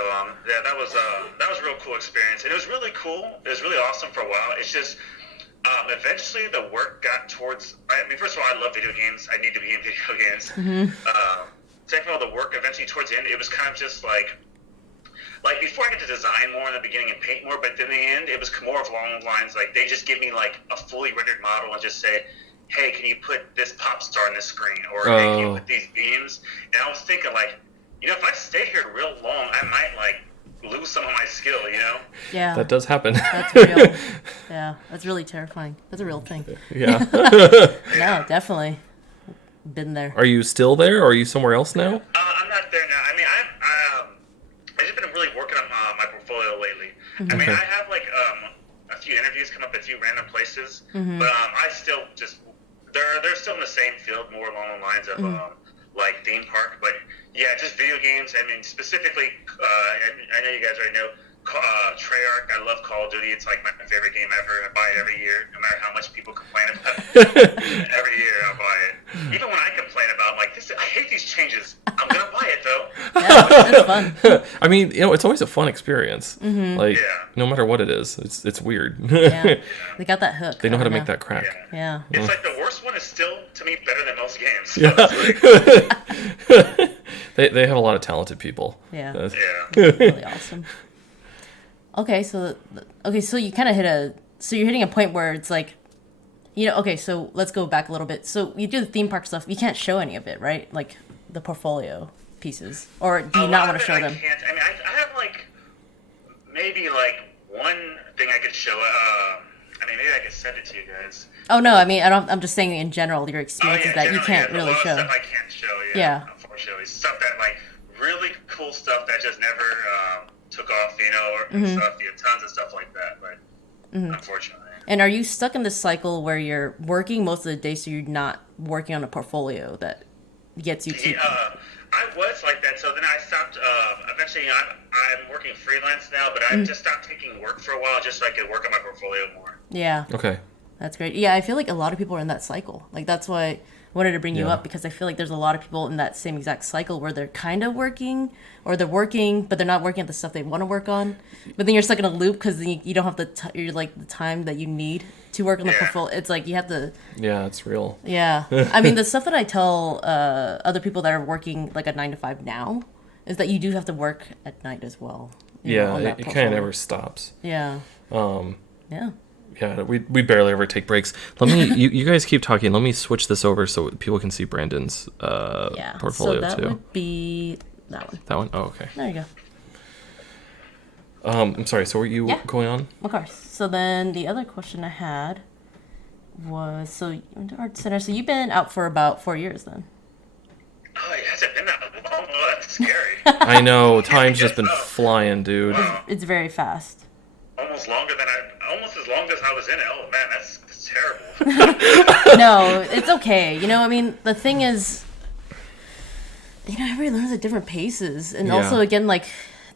that was a real cool experience, and it was really cool. It was really awesome for a while. It's just eventually the work got towards. I mean, first of all, I love video games. I need to be in video games. Second of all, the work eventually towards the end, it was kind of just like before I get to design more in the beginning and paint more, but then in the end, it was more of along the lines they just give me a fully rendered model and just say, hey, can you put this pop star on this screen, or hey, can you put these beams? And I was thinking if I stay here real long, I might lose some of my skill, Yeah. That does happen. That's real. Yeah, that's really terrifying. That's a real thing. Yeah. No, definitely. Been there. Are you still there, or are you somewhere else now? I'm not there now. I mean, I've just been really working on my portfolio lately. I mean, I have a few interviews come up at a few random places, but I still just they're still in the same field, more along the lines of theme park. But yeah, just video games. I mean, specifically, I know you guys already know Treyarch. I love Call of Duty. It's my favorite game ever. I buy it every year, no matter how much people complain about it. Every year I buy it. Even when I complain about this, I hate these changes. I'm gonna buy it though. Yeah, it's fun. I mean, it's always a fun experience. Yeah. No matter what it is, it's weird. Yeah. They got that hook. They know how to I make don't that crack. Yeah. It's the worst one is still to me better than most games. So Yeah. They have a lot of talented people. Yeah. yeah. Really awesome. Okay, so you kind of you're hitting a point where it's okay, so let's go back a little bit. So you do the theme park stuff, you can't show any of it, right? The portfolio pieces, or do you not want to show them? I can't. I mean, I have maybe one thing I could show. I mean, maybe I could send it to you guys. Oh no, I mean I'm just saying in general your experiences that you generally, can't yeah, really a lot show. of stuff I can't show. Yeah. Unfortunately, stuff that really cool stuff that just never took off, or stuff. Tons of stuff like that, but unfortunately. And are you stuck in this cycle where you're working most of the day, so you're not working on a portfolio that gets you to? I was like that, so then I stopped. Eventually, I'm working freelance now, but I just stopped taking work for a while just so I could work on my portfolio more. Yeah. Okay. That's great. Yeah, I feel like a lot of people are in that cycle. That's why I wanted to bring you Yeah. up, because I feel like there's a lot of people in that same exact cycle where they're kind of working, or they're working, but they're not working at the stuff they want to work on. But then you're stuck in a loop because you don't have the time that you need to work on the portfolio. It's you have to. Yeah, it's real. Yeah. I mean, the stuff that I tell other people that are working a 9 to 5 now is that you do have to work at night as well. Yeah, on that it kind of portfolio. never stops. Yeah. Yeah. Yeah, we barely ever take breaks. Let me you guys keep talking. Let me switch this over so people can see Brandon's portfolio so that too. would be that one. That one? Oh, okay. There you go. I'm sorry. So were you Yeah. going on? Of course. So then the other question I had was, so you went to Art Center. So you've been out for about 4 years then. Oh, it hasn't been that long. Oh, that's scary. I know. Time's just been flying, dude. Wow. It's very fast. Almost as long as I was in it. Oh man, that's terrible. No, it's okay. I mean, the thing is, everybody learns at different paces. And Yeah. also, again, like,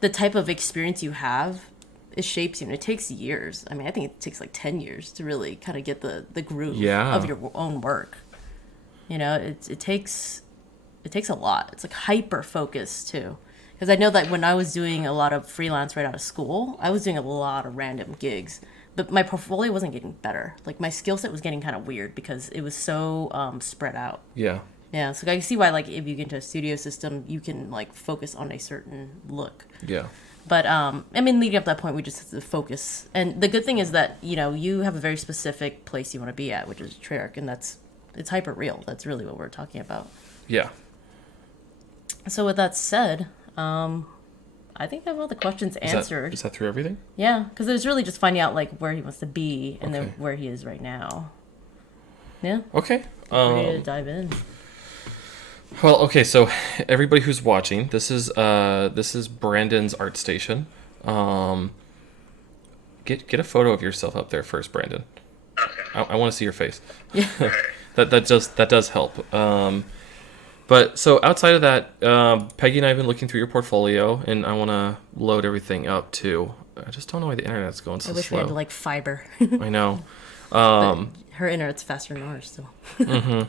the type of experience you have, it shapes you. And it takes years. I mean, I think it takes like 10 years to really kind of get the groove of your own work. It takes a lot. It's like hyper focus too. Because I know that when I was doing a lot of freelance right out of school, I was doing a lot of random gigs. But my portfolio wasn't getting better. Like, my skill set was getting kind of weird because it was so spread out. Yeah. Yeah, so I can see why, like, if you get into a studio system, you can, like, focus on a certain look. Yeah. But, I mean, leading up to that point, we just have to focus. And the good thing is that, you have a very specific place you want to be at, which is Treyarch, and it's hyper real. That's really what we're talking about. Yeah. So with that said, I think I have all the questions answered. Is that through everything? Yeah, because it was really just finding out, like, where he wants to be and Okay. then where he is right now. Yeah, Okay. ready to dive in. Well, okay. So everybody who's watching, this is Brandon's art station. Get a photo of yourself up there first, Brandon. Okay. I want to see your face. Yeah. That does help. But so outside of that, Peggy and I have been looking through your portfolio, and I want to load everything up too. I just don't know why the internet's going so I wish we slow. had, like, fiber. I know. But her internet's faster than ours, so.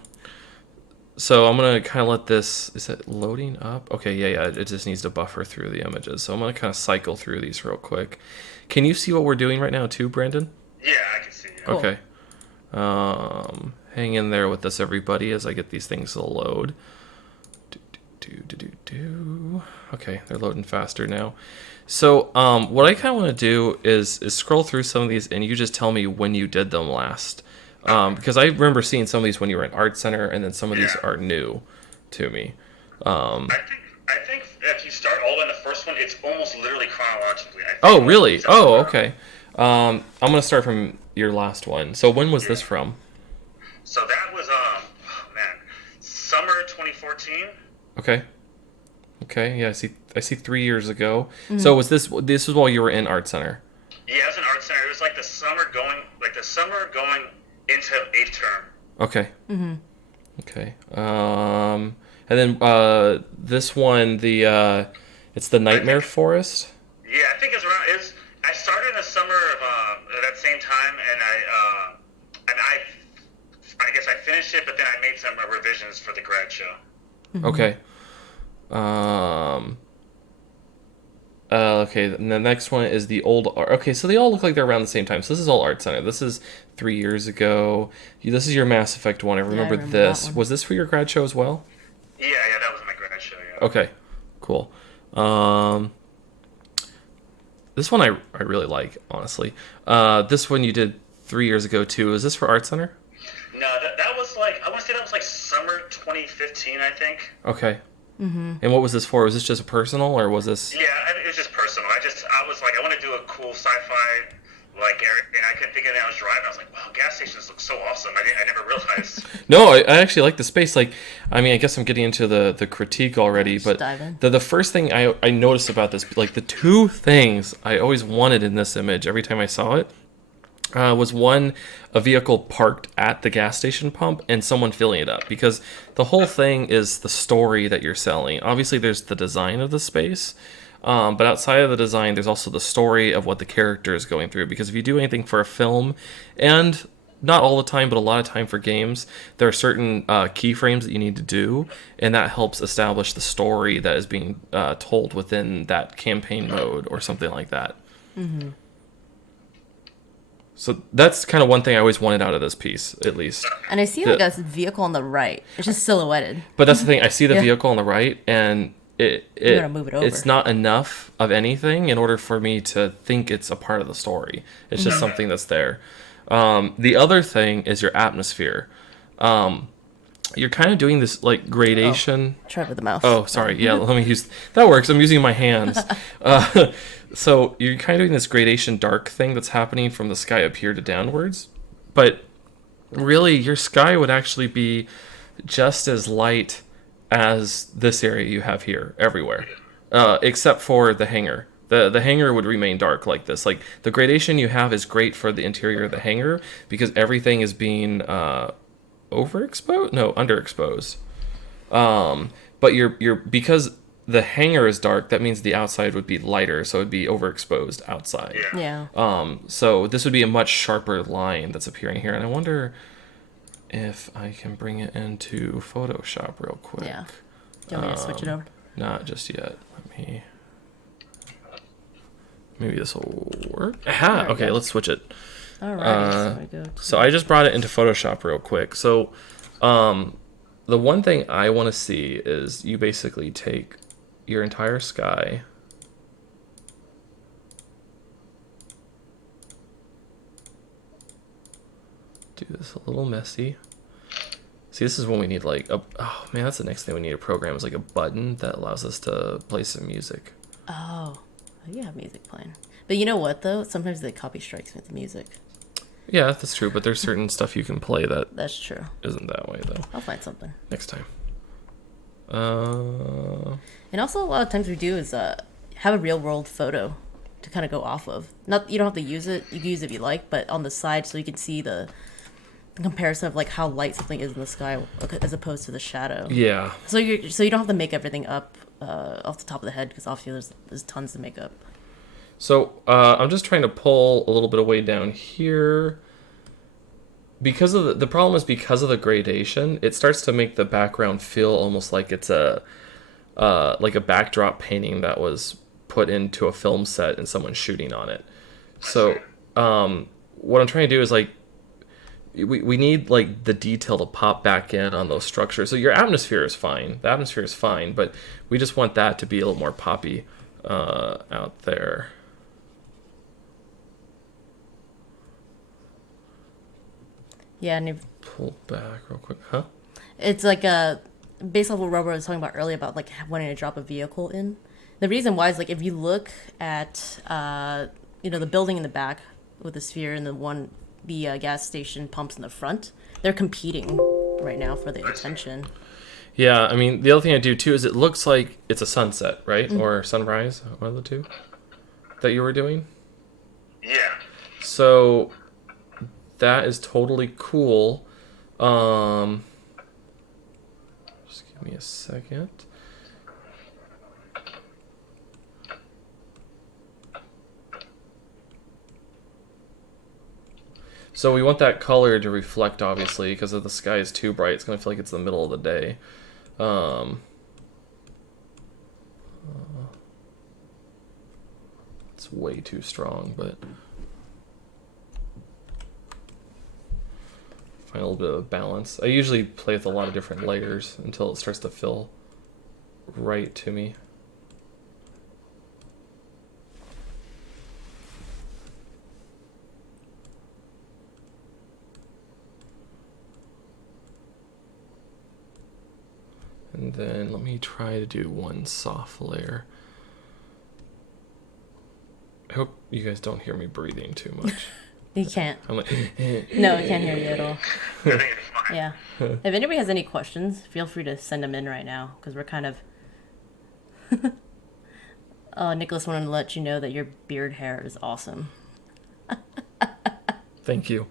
So I'm gonna kind of let this. Is it loading up? Okay, yeah. It just needs to buffer through the images. So I'm gonna kind of cycle through these real quick. Can you see what we're doing right now too, Brandon? Yeah, I can see. Cool. Okay. Hang in there with us, everybody, as I get these things to load. Okay, they're loading faster now. So, what I kind of want to do is scroll through some of these, and you just tell me when you did them last. Because I remember seeing some of these when you were in Art Center, and then some of these are new to me. I think if you start all in the first one, it's almost literally chronologically. I think. Oh, really? Oh, okay. I'm gonna start from your last one. So when was this from? So that was summer 2014. Okay. Okay. Yeah, I see 3 years ago. So was this was while you were in Art Center? Yeah, it was an art center. It was like the summer going into 8th term. Okay. Okay. And then this one, it's the Nightmare Forest. Yeah, I think I started in the summer of that same time, and I guess I finished it, but then I made some revisions for the grad show. Okay. Okay, and the next one is the old art. Okay, so they all look like they're around the same time. So this is all Art Center. This is 3 years ago. This is your Mass Effect one. I remember remember this. that one. Was this for your grad show as well? Yeah, that was my grad show. Yeah. Okay, cool. This one I really like, honestly. This one you did 3 years ago too. Is this for Art Center? No, that was like, I want to say that was like summer 2015, I think. Okay. And what was this for? Was this just personal, or was this? Yeah, it was just personal. I was like, I want to do a cool sci-fi, like, and I couldn't think of it. I was driving. I was like, wow, gas stations look so awesome. I never realized. No, I actually like the space. Like, I mean, I guess I'm getting into the critique already, but dive in. the first thing I noticed about this, like the two things I always wanted in this image every time I saw it, was one, a vehicle parked at the gas station pump and someone filling it up, because the whole thing is the story that you're selling. Obviously, there's the design of the space, but outside of the design, there's also the story of what the character is going through. Because if you do anything for a film, and not all the time, but a lot of time for games, there are certain keyframes that you need to do, and that helps establish the story that is being told within that campaign mode or something like that. Mm-hmm. So that's kind of one thing I always wanted out of this piece, at least. And I see, like, a vehicle on the right. It's just silhouetted. But that's the thing. I see the Yeah. vehicle on the right, and You're gonna move it over. It's not enough of anything in order for me to think it's a part of the story. It's just something that's there. The other thing is your atmosphere. You're kind of doing this like gradation. Try it with the mouse. Oh, sorry. Yeah, let me use that. Works. I'm using my hands. So you're kind of doing this gradation dark thing that's happening from the sky up here to downwards, but really your sky would actually be just as light as this area you have here everywhere, except for the hangar. The hangar would remain dark like this. Like the gradation you have is great for the interior of the hangar because everything is being underexposed. But you're because the hangar is dark, that means the outside would be lighter, so it'd be overexposed outside. Yeah. So this would be a much sharper line that's appearing here, and I wonder if I can bring it into Photoshop real quick. Yeah. Do you want me to switch it over? Not just yet. Maybe this will work. Aha! Okay, let's switch it. All right. So I just brought it into Photoshop real quick. So the one thing I want to see is you basically take your entire sky. Do this a little messy. See, this is when we need like a... Oh, man, that's the next thing we need to program is like a button that allows us to play some music. Oh, you have music playing. But you know what, though? Sometimes they copy strikes with the music. Yeah, that's true, but there's certain stuff you can play that... That's true. Isn't that way, though. I'll find something. Next time. And also, a lot of times we do is have a real-world photo to kind of go off of. Not You don't have to use it. You can use it if you like, but on the side so you can see the comparison of like how light something is in the sky as opposed to the shadow. Yeah. So you don't have to make everything up off the top of the head because obviously there's tons to make up. So I'm just trying to pull a little bit away down here. Because of the problem is because of the gradation, it starts to make the background feel almost like it's a backdrop painting that was put into a film set and someone's shooting on it. So what I'm trying to do is like we need like the detail to pop back in on those structures. So your atmosphere is fine. The atmosphere is fine, but we just want that to be a little more poppy out there. Yeah, and Pull back real quick, huh? it's like based off what Robert was talking about earlier about like wanting to drop a vehicle in. The reason why is like if you look at the building in the back with the sphere and the gas station pumps in the front, they're competing right now for the attention. Yeah, I mean the other thing I do too is it looks like it's a sunset, right? Mm-hmm. Or sunrise, one of the two that you were doing. Yeah. So that is totally cool. Just give me a second. So we want that color to reflect, obviously, because if the sky is too bright, it's going to feel like it's the middle of the day. It's way too strong, but... Find a little bit of balance. I usually play with a lot of different layers until it starts to feel right to me. And then let me try to do one soft layer. I hope you guys don't hear me breathing too much. You can't. I'm like, No, I can't hear you at all. I think it's fine. Yeah. If anybody has any questions, feel free to send them in right now because we're kind of. Nicholas wanted to let you know that your beard hair is awesome. Thank you.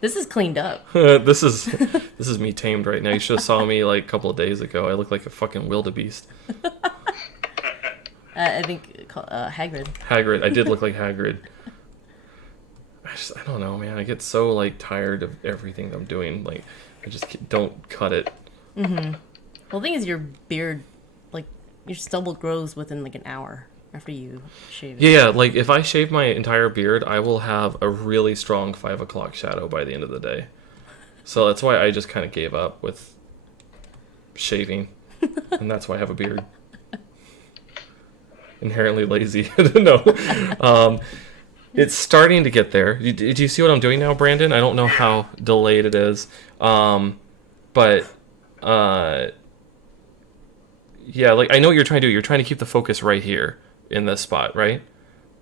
This is cleaned up. This is me tamed right now. You should have saw me like a couple of days ago. I look like a fucking wildebeest. I think Hagrid. Hagrid. I did look like Hagrid. I don't know, man. I get so like tired of everything I'm doing. Like, I just don't cut it. Mm-hmm. Well, the thing is, your beard, like, your stubble grows within like an hour after you shave it. Yeah, like if I shave my entire beard, I will have a really strong 5 o'clock shadow by the end of the day. So that's why I just kind of gave up with shaving, and that's why I have a beard. inherently lazy. No. It's starting to get there. Do you see what I'm doing now, Brandon? I don't know how delayed it is. But yeah, like I know what you're trying to do. You're trying to keep the focus right here in this spot, right?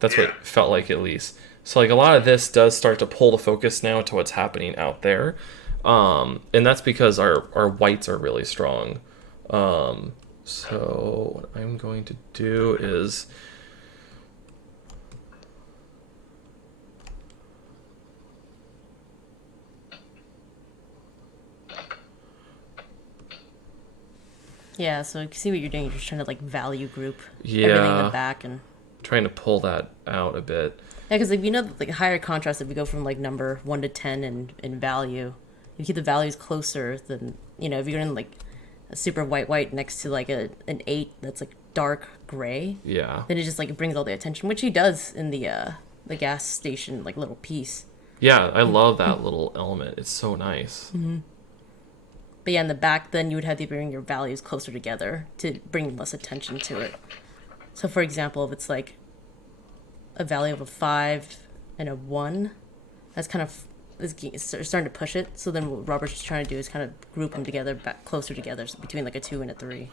That's what it felt like, at least. So like a lot of this does start to pull the focus now to what's happening out there. And that's because our whites are really strong. So what I'm going to do is... Yeah, so you can see what you're doing. You're just trying to like value group Yeah. everything in the back and trying to pull that out a bit. yeah, because like you know like higher contrast if we go from like number 1 to 10 in value, you keep the values closer than if you're in like a super white next to like an 8 that's like dark gray. Yeah. Then it just like brings all the attention, which he does in the gas station like little piece. Yeah, I love that little element. It's so nice. Mm-hmm. But yeah, in the back, then you would have to bring your values closer together to bring less attention to it. So, for example, if it's like a value of a 5 and a 1, that's kind of it's starting to push it. So then what Robert's just trying to do is kind of group them together, back closer together, so between like a 2 and a 3.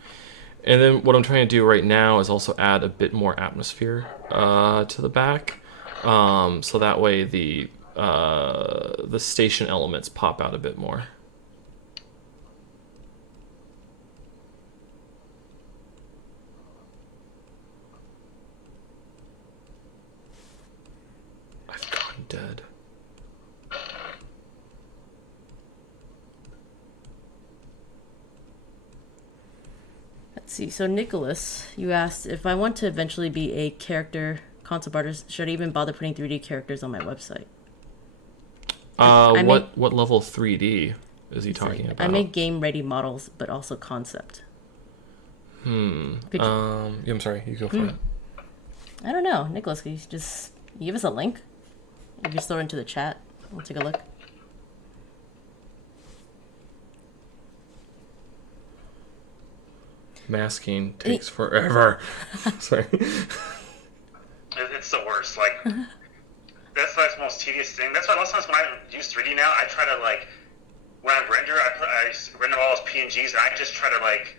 And then what I'm trying to do right now is also add a bit more atmosphere to the back, so that way the station elements pop out a bit more. I've gone dead. Let's see. So Nicholas, you asked if I want to eventually be a character concept artist, should I even bother putting 3D characters on my website? What level 3D is he talking about? I make game ready models, but also concept. Yeah, I'm sorry. You go for it. I don't know, Nicholas. Can you just give us a link? You just throw it into the chat. We'll take a look. Masking takes forever. Sorry. It's the worst. Like, that's like the most tedious thing. That's why most times when I use 3D now, I try to like, when I render, I render all those PNGs, and I just try to like,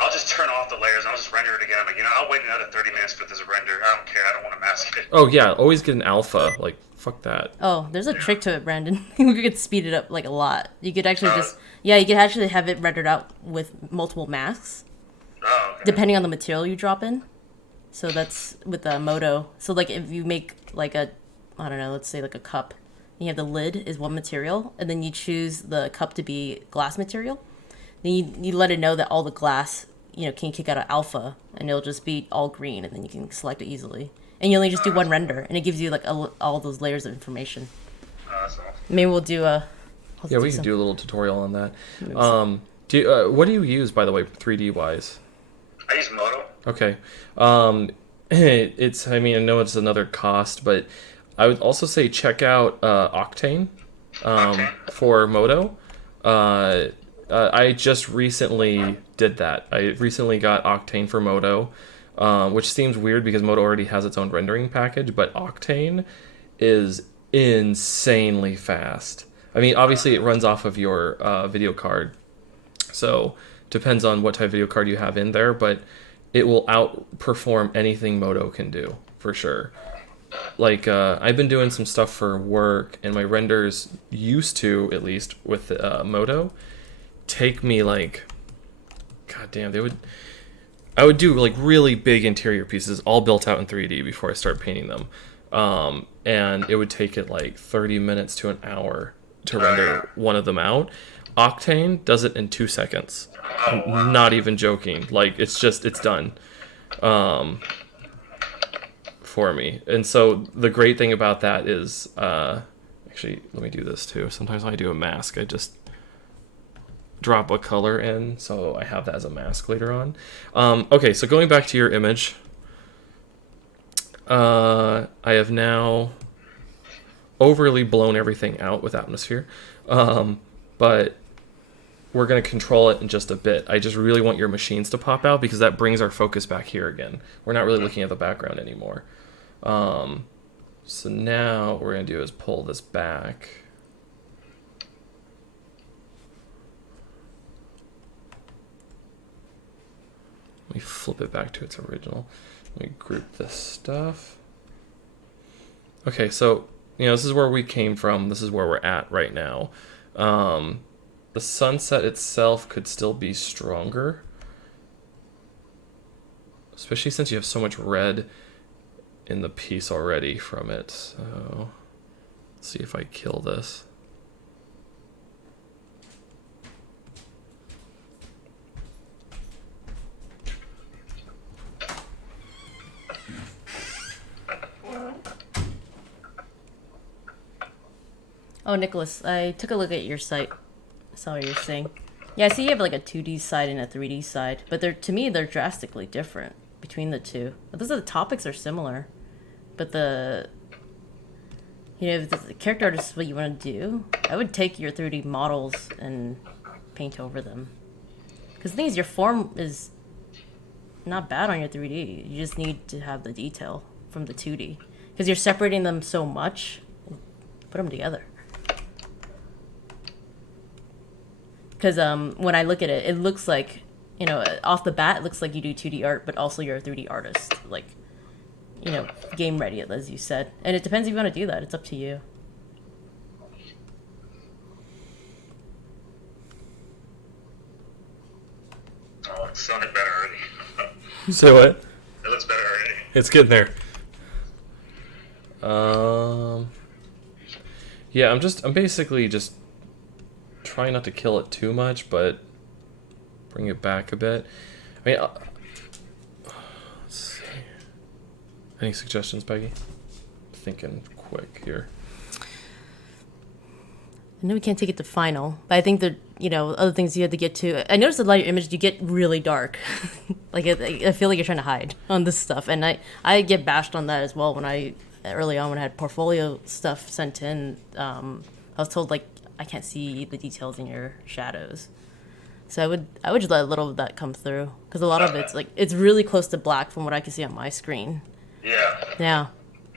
I'll just turn off the layers and I'll just render it again. I'm like, I'll wait another 30 minutes for this to render. I don't care. I don't want to mask it. Oh yeah, always get an alpha. Like fuck that. Oh, there's a trick to it, Brandon. You could speed it up like a lot. You could actually you could actually have it rendered out with multiple masks. Oh, okay. Depending on the material you drop in. So that's with the Moto. So like if you make like a, I don't know, let's say like a cup. You have the lid is one material, and then you choose the cup to be glass material. Then you let it know that all the glass, can kick out an alpha, and it'll just be all green, and then you can select it easily. And you only just do one render, and it gives you like all those layers of information. That's awesome. Maybe we'll do a. Yeah, we can do a little tutorial on that. What do you use, by the way, 3D wise? I use Moto. Okay. It's. I mean, I know it's another cost, but I would also say check out Octane for Moto. I just recently did that. I recently got Octane for Moto, which seems weird because Moto already has its own rendering package, but Octane is insanely fast. I mean, obviously it runs off of your video card, so depends on what type of video card you have in there, but it will outperform anything Moto can do, for sure. Like, I've been doing some stuff for work, and my renders used to, at least, with Moto, take me, like, goddamn, I would do, like, really big interior pieces, all built out in 3D before I start painting them. And it would take it, like, 30 minutes to an hour to render one of them out. Octane does it in 2 seconds. I'm not even joking. Like, it's done. For me. And so the great thing about that is, actually, let me do this too. Sometimes when I do a mask, I just drop a color in, so I have that as a mask later on. Okay, so going back to your image, I have now overly blown everything out with atmosphere, but we're going to control it in just a bit. I just really want your machines to pop out because that brings our focus back here again. We're not really looking at the background anymore. So now what we're going to do is pull this back. Let me flip it back to its original. Let me group this stuff. Okay, so, this is where we came from. This is where we're at right now. The sunset itself could still be stronger. Especially since you have so much red in the piece already from it. So, let's see if I kill this. Oh, Nicholas, I took a look at your site. I saw what you're saying. Yeah, I see you have like a 2D side and a 3D side, but to me they're drastically different between the two. But the topics are similar, but if the character art is what you want to do, I would take your 3D models and paint over them. Because the thing is, your form is not bad on your 3D. You just need to have the detail from the 2D. Because you're separating them so much, put them together. Because when I look at it, it looks like, off the bat, it looks like you do 2D art, but also you're a 3D artist. Like, game ready, as you said. And it depends if you want to do that. It's up to you. Oh, it sounded better already. Say what? It looks better already. It's getting there. Yeah, I'm basically just trying not to kill it too much, but bring it back a bit. I mean, let's see. Any suggestions, Peggy? Thinking quick here. I know we can't take it to final, but I think that, other things you have to get to. I noticed a lot of your images, you get really dark. Like, I feel like you're trying to hide on this stuff. And I get bashed on that as well early on when I had portfolio stuff sent in. I was told, like, I can't see the details in your shadows. So I would just let a little of that come through. Because a lot of it's, like, it's really close to black from what I can see on my screen. Yeah. Yeah.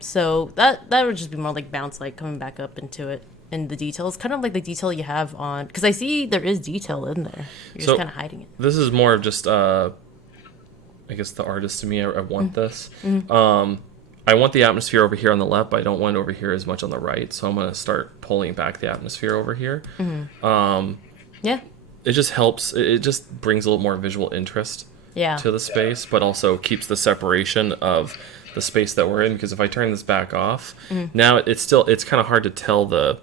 So that would just be more like bounce light coming back up into it. And the details, kind of like the detail you have on... Because I see there is detail in there. You're just kind of hiding it. This is more of just, I guess, the artist to me. I want this. Mm-hmm. I want the atmosphere over here on the left, but I don't want it over here as much on the right. So I'm going to start pulling back the atmosphere over here. Mm-hmm. Yeah. It just helps. It just brings a little more visual interest to the space, but also keeps the separation of the space that we're in. Because if I turn this back off, now it's kind of hard to tell the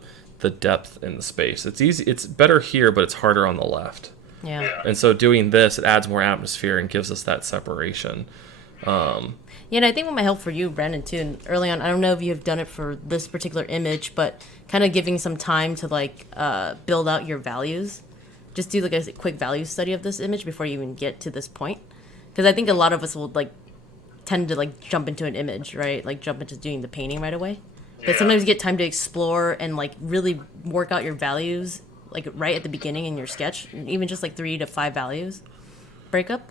depth in the space. It's easy. It's better here, but it's harder on the left. Yeah. And so doing this, it adds more atmosphere and gives us that separation. Yeah, and I think what might help for you, Brandon, too, and early on, I don't know if you have done it for this particular image, but kind of giving some time to, like, build out your values. Just do, like, a quick value study of this image before you even get to this point. Because I think a lot of us will, like, tend to, like, jump into an image, right? Like, jump into doing the painting right away. But sometimes you get time to explore and, like, really work out your values, like, right at the beginning in your sketch. Even just, like, 3 to 5 values breakup.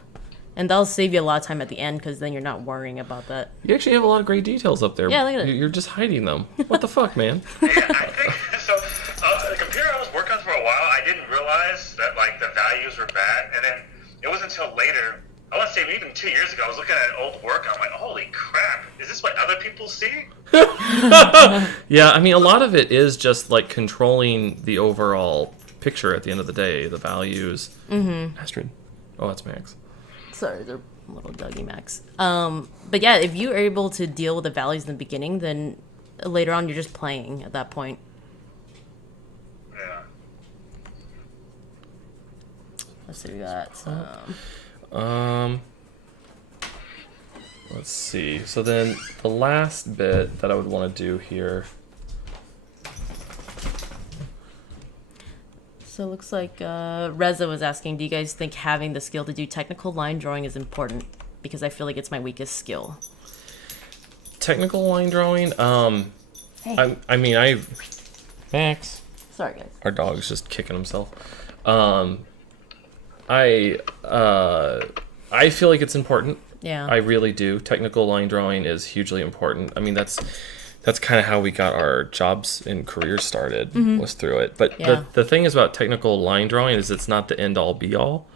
And that'll save you a lot of time at the end because then you're not worrying about that. You actually have a lot of great details up there. Yeah, look at it. You're just hiding them. What the fuck, man? Yeah, I think so. The computer I was working on for a while, I didn't realize that like the values were bad, and then it wasn't until later. I want to say even 2 years ago, I was looking at old work. And I'm like, holy crap! Is this what other people see? Yeah, I mean, a lot of it is just like controlling the overall picture. At the end of the day, the values. Astrid. Oh, that's Max. Sorry, they're little Dougie Max. But yeah, if you are able to deal with the values in the beginning, then later on you're just playing at that point. Yeah. Let's see, we got Let's see. So then the last bit that I would want to do here. So it looks like Reza was asking, do you guys think having the skill to do technical line drawing is important? Because I feel like it's my weakest skill. Technical line drawing? Hey. Max. Sorry, guys. Our dog's just kicking himself. I feel like it's important. Yeah. I really do. Technical line drawing is hugely important. I mean, that's kind of how we got our jobs and careers started, was through it. But Yeah. the thing is about technical line drawing is it's not the end all be all.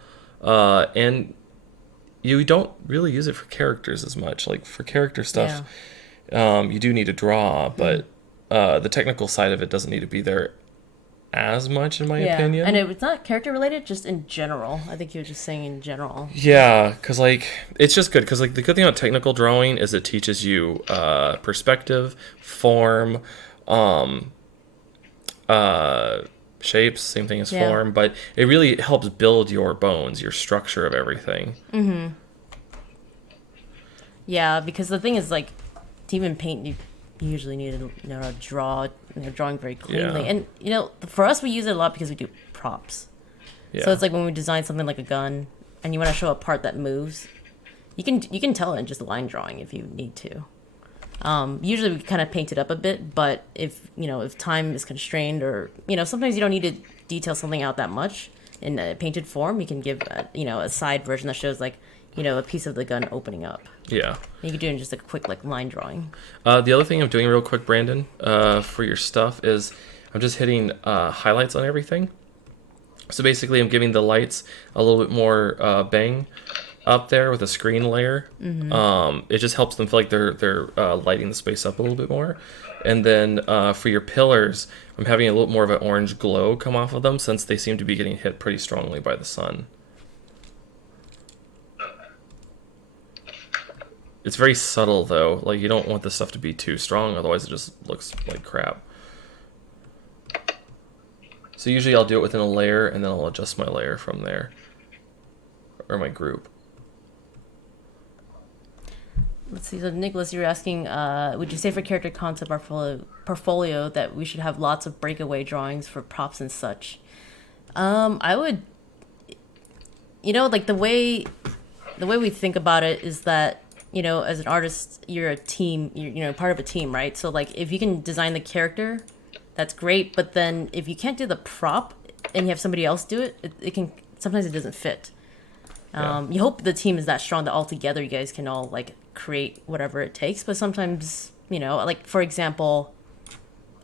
And you don't really use it for characters as much. Like for character stuff, you do need to draw, but the technical side of it doesn't need to be there as much, in my opinion. And it's not character related, just in general. I think you were just saying in general. Yeah, because like it's just good because like the good thing about technical drawing is it teaches you perspective, form, shapes, same thing as form, but it really helps build your bones, your structure of everything. Yeah, because the thing is, like, to even paint, you usually need to know how to draw, drawing very cleanly. Yeah. And, for us, we use it a lot because we do props. Yeah. So it's like when we design something like a gun, and you want to show a part that moves, you can tell in just line drawing if you need to. Usually we kind of paint it up a bit, but if time is constrained, or sometimes you don't need to detail something out that much in a painted form, you can give a side version that shows like a piece of the gun opening up. Yeah. You can do it in just a quick like line drawing. The other thing I'm doing real quick, Brandon, for your stuff is I'm just hitting highlights on everything. So basically I'm giving the lights a little bit more bang up there with a screen layer. It just helps them feel like they're lighting the space up a little bit more. And then for your pillars, I'm having a little more of an orange glow come off of them since they seem to be getting hit pretty strongly by the sun. It's very subtle though. Like you don't want the stuff to be too strong, otherwise it just looks like crap. So usually I'll do it within a layer and then I'll adjust my layer from there. Or my group. Let's see. So Nicholas, you're asking, would you say for character concept portfolio that we should have lots of breakaway drawings for props and such? I would. Like the way we think about it is that as an artist, you're a team. You're part of a team, right? So like if you can design the character, that's great. But then if you can't do the prop and you have somebody else do it, it can sometimes it doesn't fit. You hope the team is that strong that all together you guys can all like create whatever it takes. But sometimes, like for example,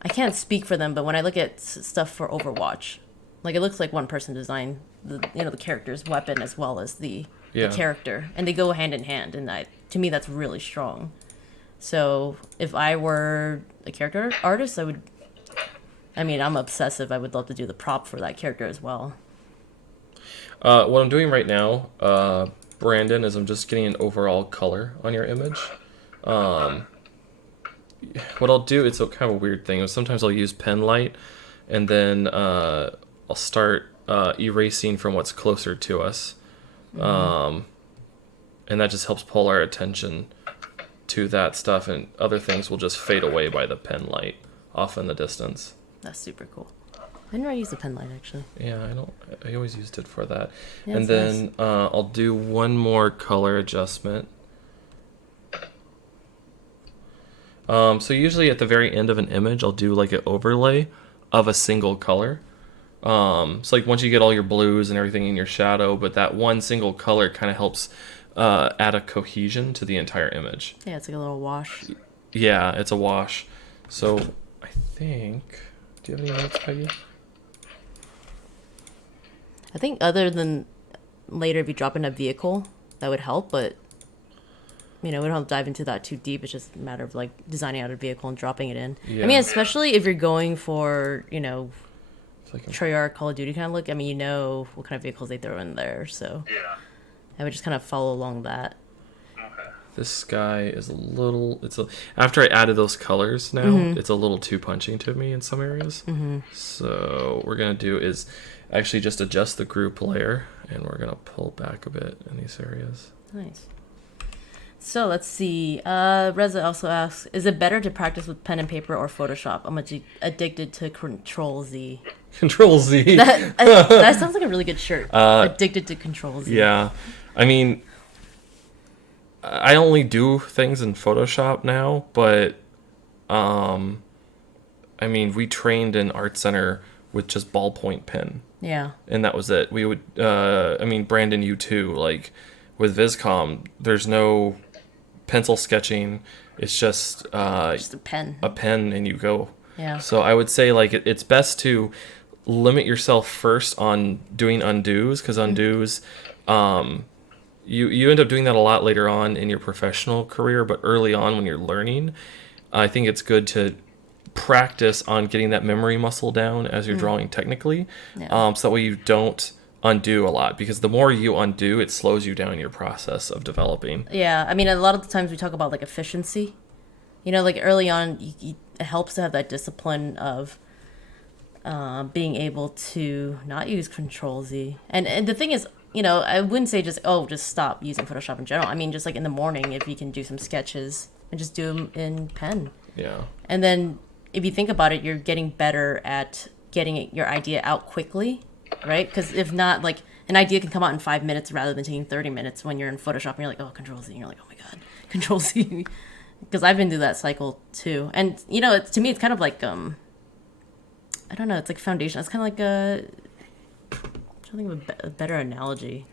I can't speak for them, but when I look at stuff for Overwatch, like it looks like one person designed the character's weapon as well as the character, and they go hand in hand. And to me, that's really strong. So if I were a character artist, I'm obsessive. I would love to do the prop for that character as well. What I'm doing right now, Brandon, is I'm just getting an overall color on your image. What I'll do, it's a kind of a weird thing. Sometimes I'll use pen light, and then I'll start erasing from what's closer to us. And that just helps pull our attention to that stuff, and other things will just fade away by the pen light off in the distance. That's super cool. I never used the pen light actually. Yeah, I always used it for that. Yeah, and then nice. I'll do one more color adjustment. So usually at the very end of an image, I'll do like an overlay of a single color. So like once you get all your blues and everything in your shadow, but that one single color kind of helps add a cohesion to the entire image. Yeah, it's like a little wash. Yeah, it's a wash. So I think... Do you have any notes, Peggy? I think other than later if you drop in a vehicle, that would help, but we don't have to dive into that too deep. It's just a matter of like designing out a vehicle and dropping it in. Yeah. Especially if you're going for, Treyarch Call of Duty kind of look, what kind of vehicles they throw in there, so I would just kind of follow along that. This sky is after I added those colors now, it's a little too punching to me in some areas. So what we're going to do is actually just adjust the group layer, and we're going to pull back a bit in these areas. Nice. So let's see. Reza also asks, is it better to practice with pen and paper or Photoshop? I'm addicted to Control Z. Control Z. That sounds like a really good shirt. Addicted to Control Z. Yeah. I only do things in Photoshop now, but we trained in Art Center with just ballpoint pen. Yeah. And that was it. We would, Brandon, you too, like with Viscom, there's no pencil sketching. It's just a pen. A pen and you go. Yeah. So I would say like it's best to limit yourself first on doing undos, because undos, you end up doing that a lot later on in your professional career, but early on when you're learning, I think it's good to practice on getting that memory muscle down as you're drawing technically, so that way you don't undo a lot, because the more you undo, it slows you down in your process of developing. Yeah, I mean, a lot of the times we talk about like efficiency. You know, like early on, it helps to have that discipline of being able to not use Control Z. And the thing is, you know, I wouldn't say just stop using Photoshop in general. I mean, just like in the morning, if you can do some sketches and just do them in pen. Yeah. And then if you think about it, you're getting better at getting your idea out quickly, right? Because if not, like, an idea can come out in 5 minutes rather than taking 30 minutes when you're in Photoshop and you're like, oh, Control Z. And you're like, oh my God, Control Z. Because I've been through that cycle too. And, you know, to me, it's kind of like, I don't know, it's like foundation. It's kind of like I'm trying to think of a better analogy.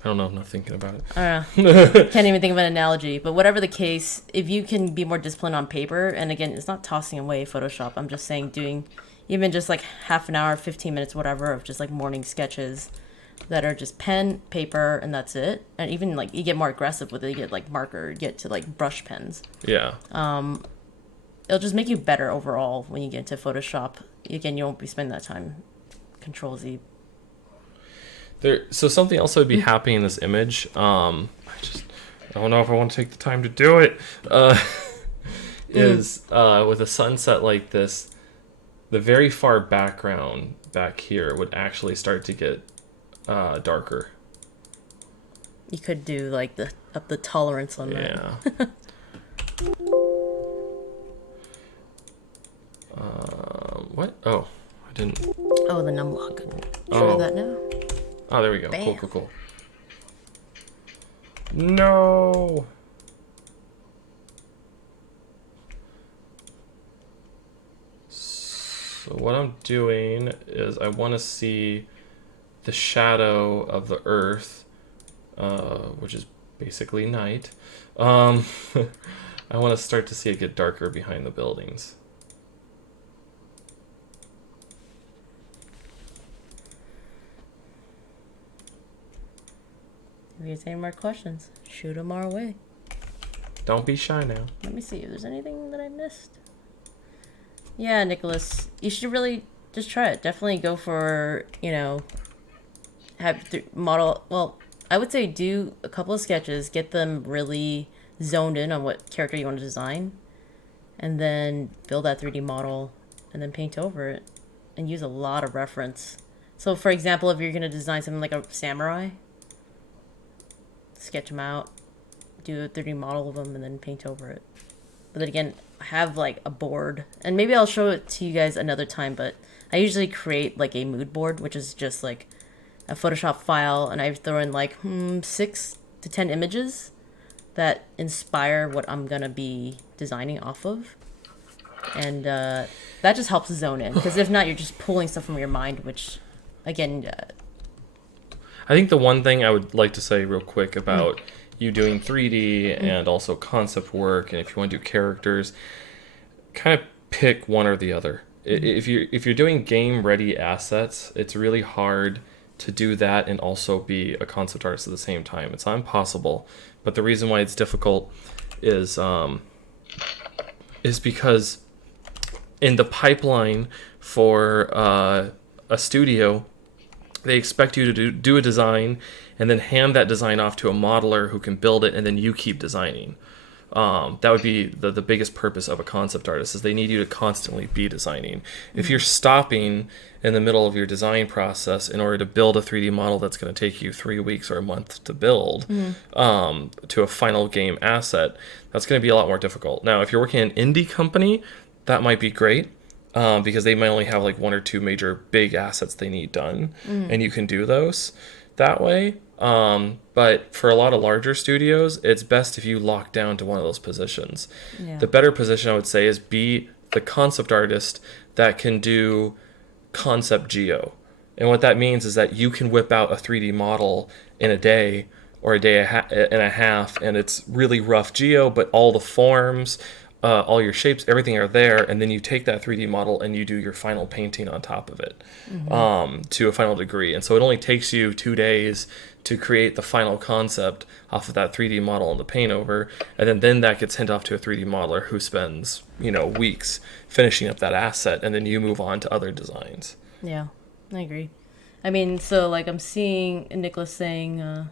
I don't know. I'm not thinking about it. I don't know. Can't even think of an analogy. But whatever the case, if you can be more disciplined on paper, and again, it's not tossing away Photoshop. I'm just saying doing even just like half an hour, 15 minutes, whatever, of just like morning sketches that are just pen, paper, and that's it. And even like you get more aggressive with it. You get like marker, you get to like brush pens. Yeah. It'll just make you better overall when you get into Photoshop. Again, you won't be spending that time Control Z. So something else that would be happening in this image, I don't know if I want to take the time to do it, is with a sunset like this, the very far background back here would actually start to get darker. You could do like up the tolerance on that. Yeah. What? Oh, I didn't. Oh, the numlock. Show that now. Oh, there we go. Bam. Cool. No. So what I'm doing is I want to see the shadow of the earth, which is basically night. I want to start to see it get darker behind the buildings. If you have any more questions, shoot them our way. Don't be shy now. Let me see if there's anything that I missed. Yeah, Nicholas, you should really just try it. Definitely go for, you know, model. Well, I would say do a couple of sketches, get them really zoned in on what character you want to design, and then build that 3D model, and then paint over it, and use a lot of reference. So, for example, if you're going to design something like a samurai, sketch them out, do a 3D model of them, and then paint over it. But then again, have like a board, and maybe I'll show it to you guys another time, but I usually create like a mood board, which is just like a Photoshop file, and I throw in like 6 to 10 images that inspire what I'm gonna be designing off of, and that just helps zone in, because if not, you're just pulling stuff from your mind, which again, I think the one thing I would like to say real quick about you doing 3D and also concept work, and if you want to do characters, kind of pick one or the other. If you're doing game ready assets, it's really hard to do that and also be a concept artist at the same time. It's not impossible, but the reason why it's difficult is because in the pipeline for a studio, they expect you to do a design and then hand that design off to a modeler who can build it, and then you keep designing. That would be the biggest purpose of a concept artist, is they need you to constantly be designing. If you're stopping in the middle of your design process in order to build a 3D model that's going to take you 3 weeks or a month to build to a final game asset, that's going to be a lot more difficult. Now, if you're working in an indie company, that might be great. Because they might only have like 1 or 2 major big assets they need done, and you can do those that way. But for a lot of larger studios, it's best if you lock down to one of those positions. Yeah. The better position, I would say, is be the concept artist that can do concept geo. And what that means is that you can whip out a 3D model in a day or a day and a half, and it's really rough geo, but all the forms, all your shapes, everything are there, and then you take that 3D model and you do your final painting on top of it to a final degree. And so it only takes you 2 days to create the final concept off of that 3D model and the paint over, and then that gets sent off to a 3D modeler who spends, weeks finishing up that asset, and then you move on to other designs. Yeah, I agree. I mean, so like I'm seeing Nicholas saying,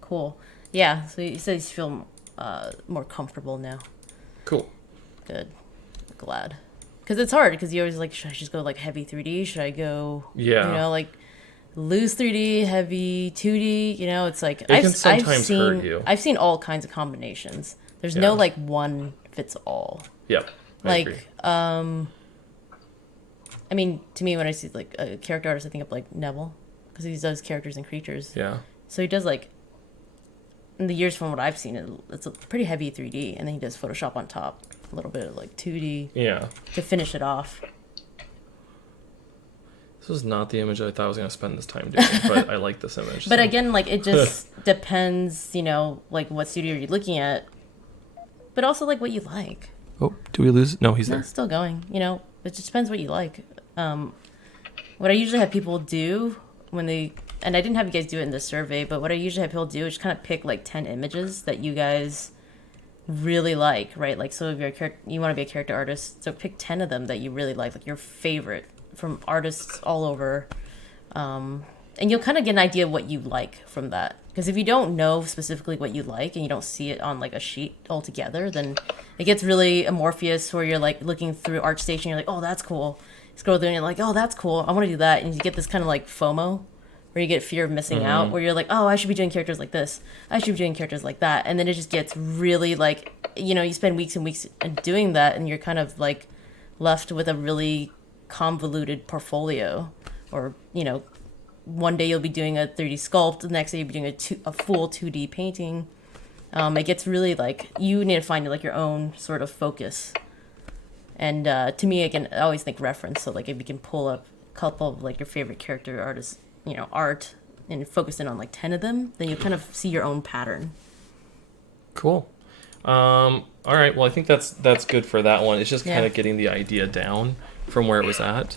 cool. Yeah, so he says he's feeling more comfortable now. Cool. Good. Glad. Because it's hard, because you always like, should I just go like heavy 3D? Should I go, like loose 3D, heavy 2D? It's like, it can sometimes hurt you. I've seen all kinds of combinations. There's no like one fits all. Yep. I agree. I mean, to me, when I see like a character artist, I think of like Neville, because he does characters and creatures. Yeah. So he does like, in the years from what I've seen, it's a pretty heavy 3D, and then he does Photoshop on top, a little bit of like 2D. Yeah. To finish it off. This was not the image I thought I was going to spend this time doing, but I like this image. But again, like it just depends, like what studio you're looking at, but also like what you like. Oh, do we lose? No, he's there. It's still going. It just depends what you like. What I usually have people do when they, and I didn't have you guys do it in this survey, but what I usually have people do is kind of pick like 10 images that you guys really like, right? Like, so if you're you want to be a character artist, so pick 10 of them that you really like your favorite from artists all over. And you'll kind of get an idea of what you like from that. Because if you don't know specifically what you like and you don't see it on like a sheet altogether, then it gets really amorphous where you're like looking through ArtStation, you're like, oh, that's cool. Scroll through and you're like, oh, that's cool. I want to do that. And you get this kind of like FOMO where you get fear of missing out, where you're like, oh, I should be doing characters like this. I should be doing characters like that. And then it just gets really like, you spend weeks and weeks doing that and you're kind of like left with a really convoluted portfolio. Or, one day you'll be doing a 3D sculpt, the next day you'll be doing a full 2D painting. It gets really like, you need to find like your own sort of focus. And to me, again, I always think reference. So like if you can pull up a couple of like your favorite character artists, art, and focus in on like 10 of them, then you kind of see your own pattern. Cool. All right. Well, I think that's good for that one. It's just kind of getting the idea down from where it was at.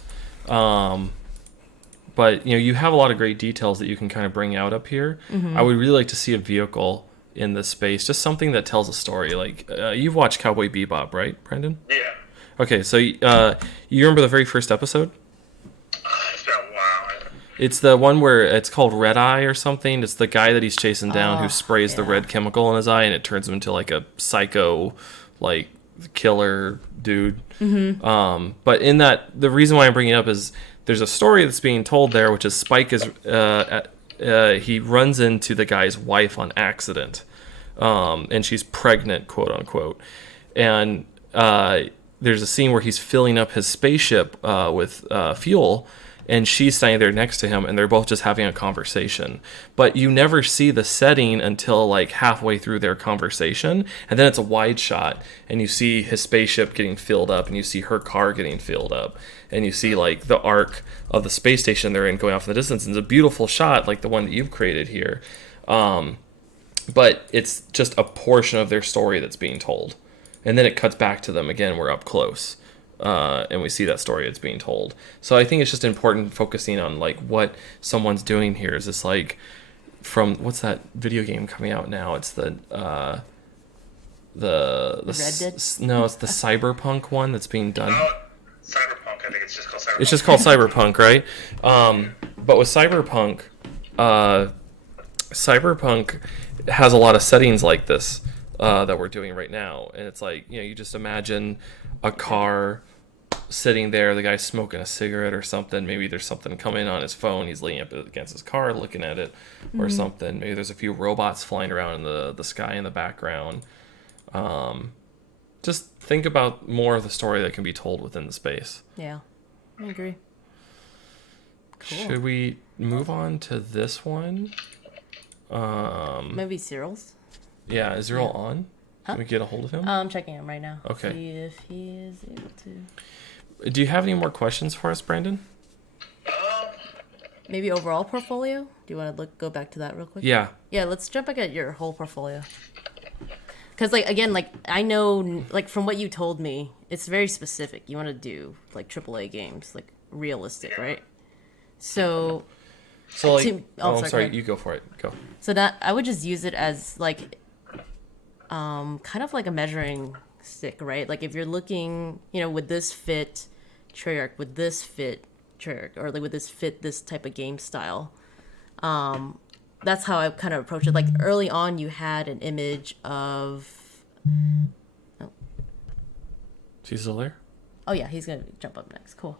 But you have a lot of great details that you can kind of bring out up here. I would really like to see a vehicle in this space, just something that tells a story. Like you've watched Cowboy Bebop, right, Brandon? Yeah. Okay, so you remember the very first episode? It's been a while. It's the one where it's called Red Eye or something. It's the guy that he's chasing down who sprays the red chemical in his eye, and it turns him into like a psycho, like killer dude. But in that, the reason why I'm bringing it up is there's a story that's being told there, which is Spike is he runs into the guy's wife on accident, and she's pregnant, quote unquote, and there's a scene where he's filling up his spaceship with fuel, and she's standing there next to him, and they're both just having a conversation. But you never see the setting until like halfway through their conversation, and then it's a wide shot, and you see his spaceship getting filled up, and you see her car getting filled up, and you see like the arc of the space station they're in going off in the distance. And it's a beautiful shot, like the one that you've created here. But it's just a portion of their story that's being told. And then it cuts back to them again. We're up close, and we see that story that's being told. So I think it's just important focusing on like what someone's doing here. Is this like from what's that video game coming out now? It's the Red Dead? No, it's the Cyberpunk one that's being done. Cyberpunk. I think it's just called Cyberpunk. It's just called Cyberpunk, right? But with Cyberpunk, Cyberpunk has a lot of settings like this. That we're doing right now, and it's like you just imagine a car sitting there, the guy's smoking a cigarette or something, maybe there's something coming on his phone, he's leaning up against his car looking at it or something, maybe there's a few robots flying around in the sky in the background. Just think about more of the story that can be told within the space. I agree. Cool. Should we move on to this one? Maybe Cyril's. Yeah, is Zero on? Can we get a hold of him? I'm checking him right now. Okay. See if he is able to. Do you have any more questions for us, Brandon? Maybe overall portfolio? Do you want to go back to that real quick? Yeah. Yeah, let's jump back at your whole portfolio. Because, like, again, like, I know, like, from what you told me, it's very specific. You want to do, like, AAA games, like, realistic, right? So like, I'm sorry, ahead. you go for it. Go. So that, I would just use it as, like, kind of like a measuring stick, right? Like, if you're looking, you know, would this fit Treyarch? Would this fit Treyarch? Or, like, would this fit this type of game style? That's how I kind of approach it. Like, early on, you had an image of... She's still there? Oh, yeah, he's going to jump up next. Cool.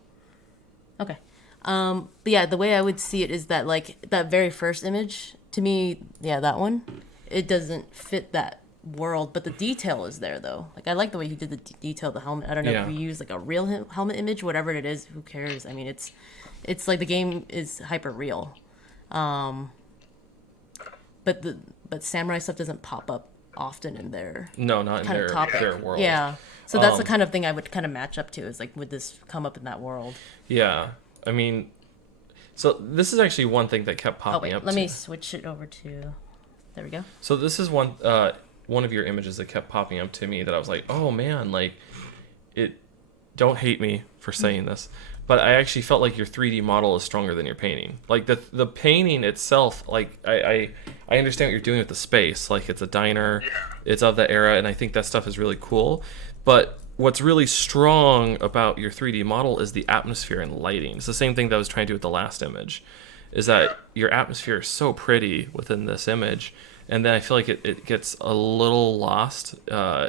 Okay. But yeah, the way I would see it is that, like, that very first image, to me, yeah, that one, it doesn't fit that world, but the detail is there, though. Like, I like the way he did the detail of the helmet. I don't know if we use, like, a real helmet image, whatever it is, who cares? I mean, it's like the game is hyper real. But samurai stuff doesn't pop up often in their not in their world. Yeah. So that's the kind of thing I would kind of match up to, is like, would this come up in that world? Yeah. I mean, so this is actually one thing that kept popping up. Let me switch it over to... There we go. So this is one of your images that kept popping up to me that I was like, oh man, like, it... Don't hate me for saying this, but I actually felt like your 3D model is stronger than your painting. Like, the painting itself, like, I understand what you're doing with the space. Like, it's a diner, it's of the era, and I think that stuff is really cool. But what's really strong about your 3D model is the atmosphere and lighting. It's the same thing that I was trying to do with the last image, is that your atmosphere is so pretty within this image, and then I feel like it gets a little lost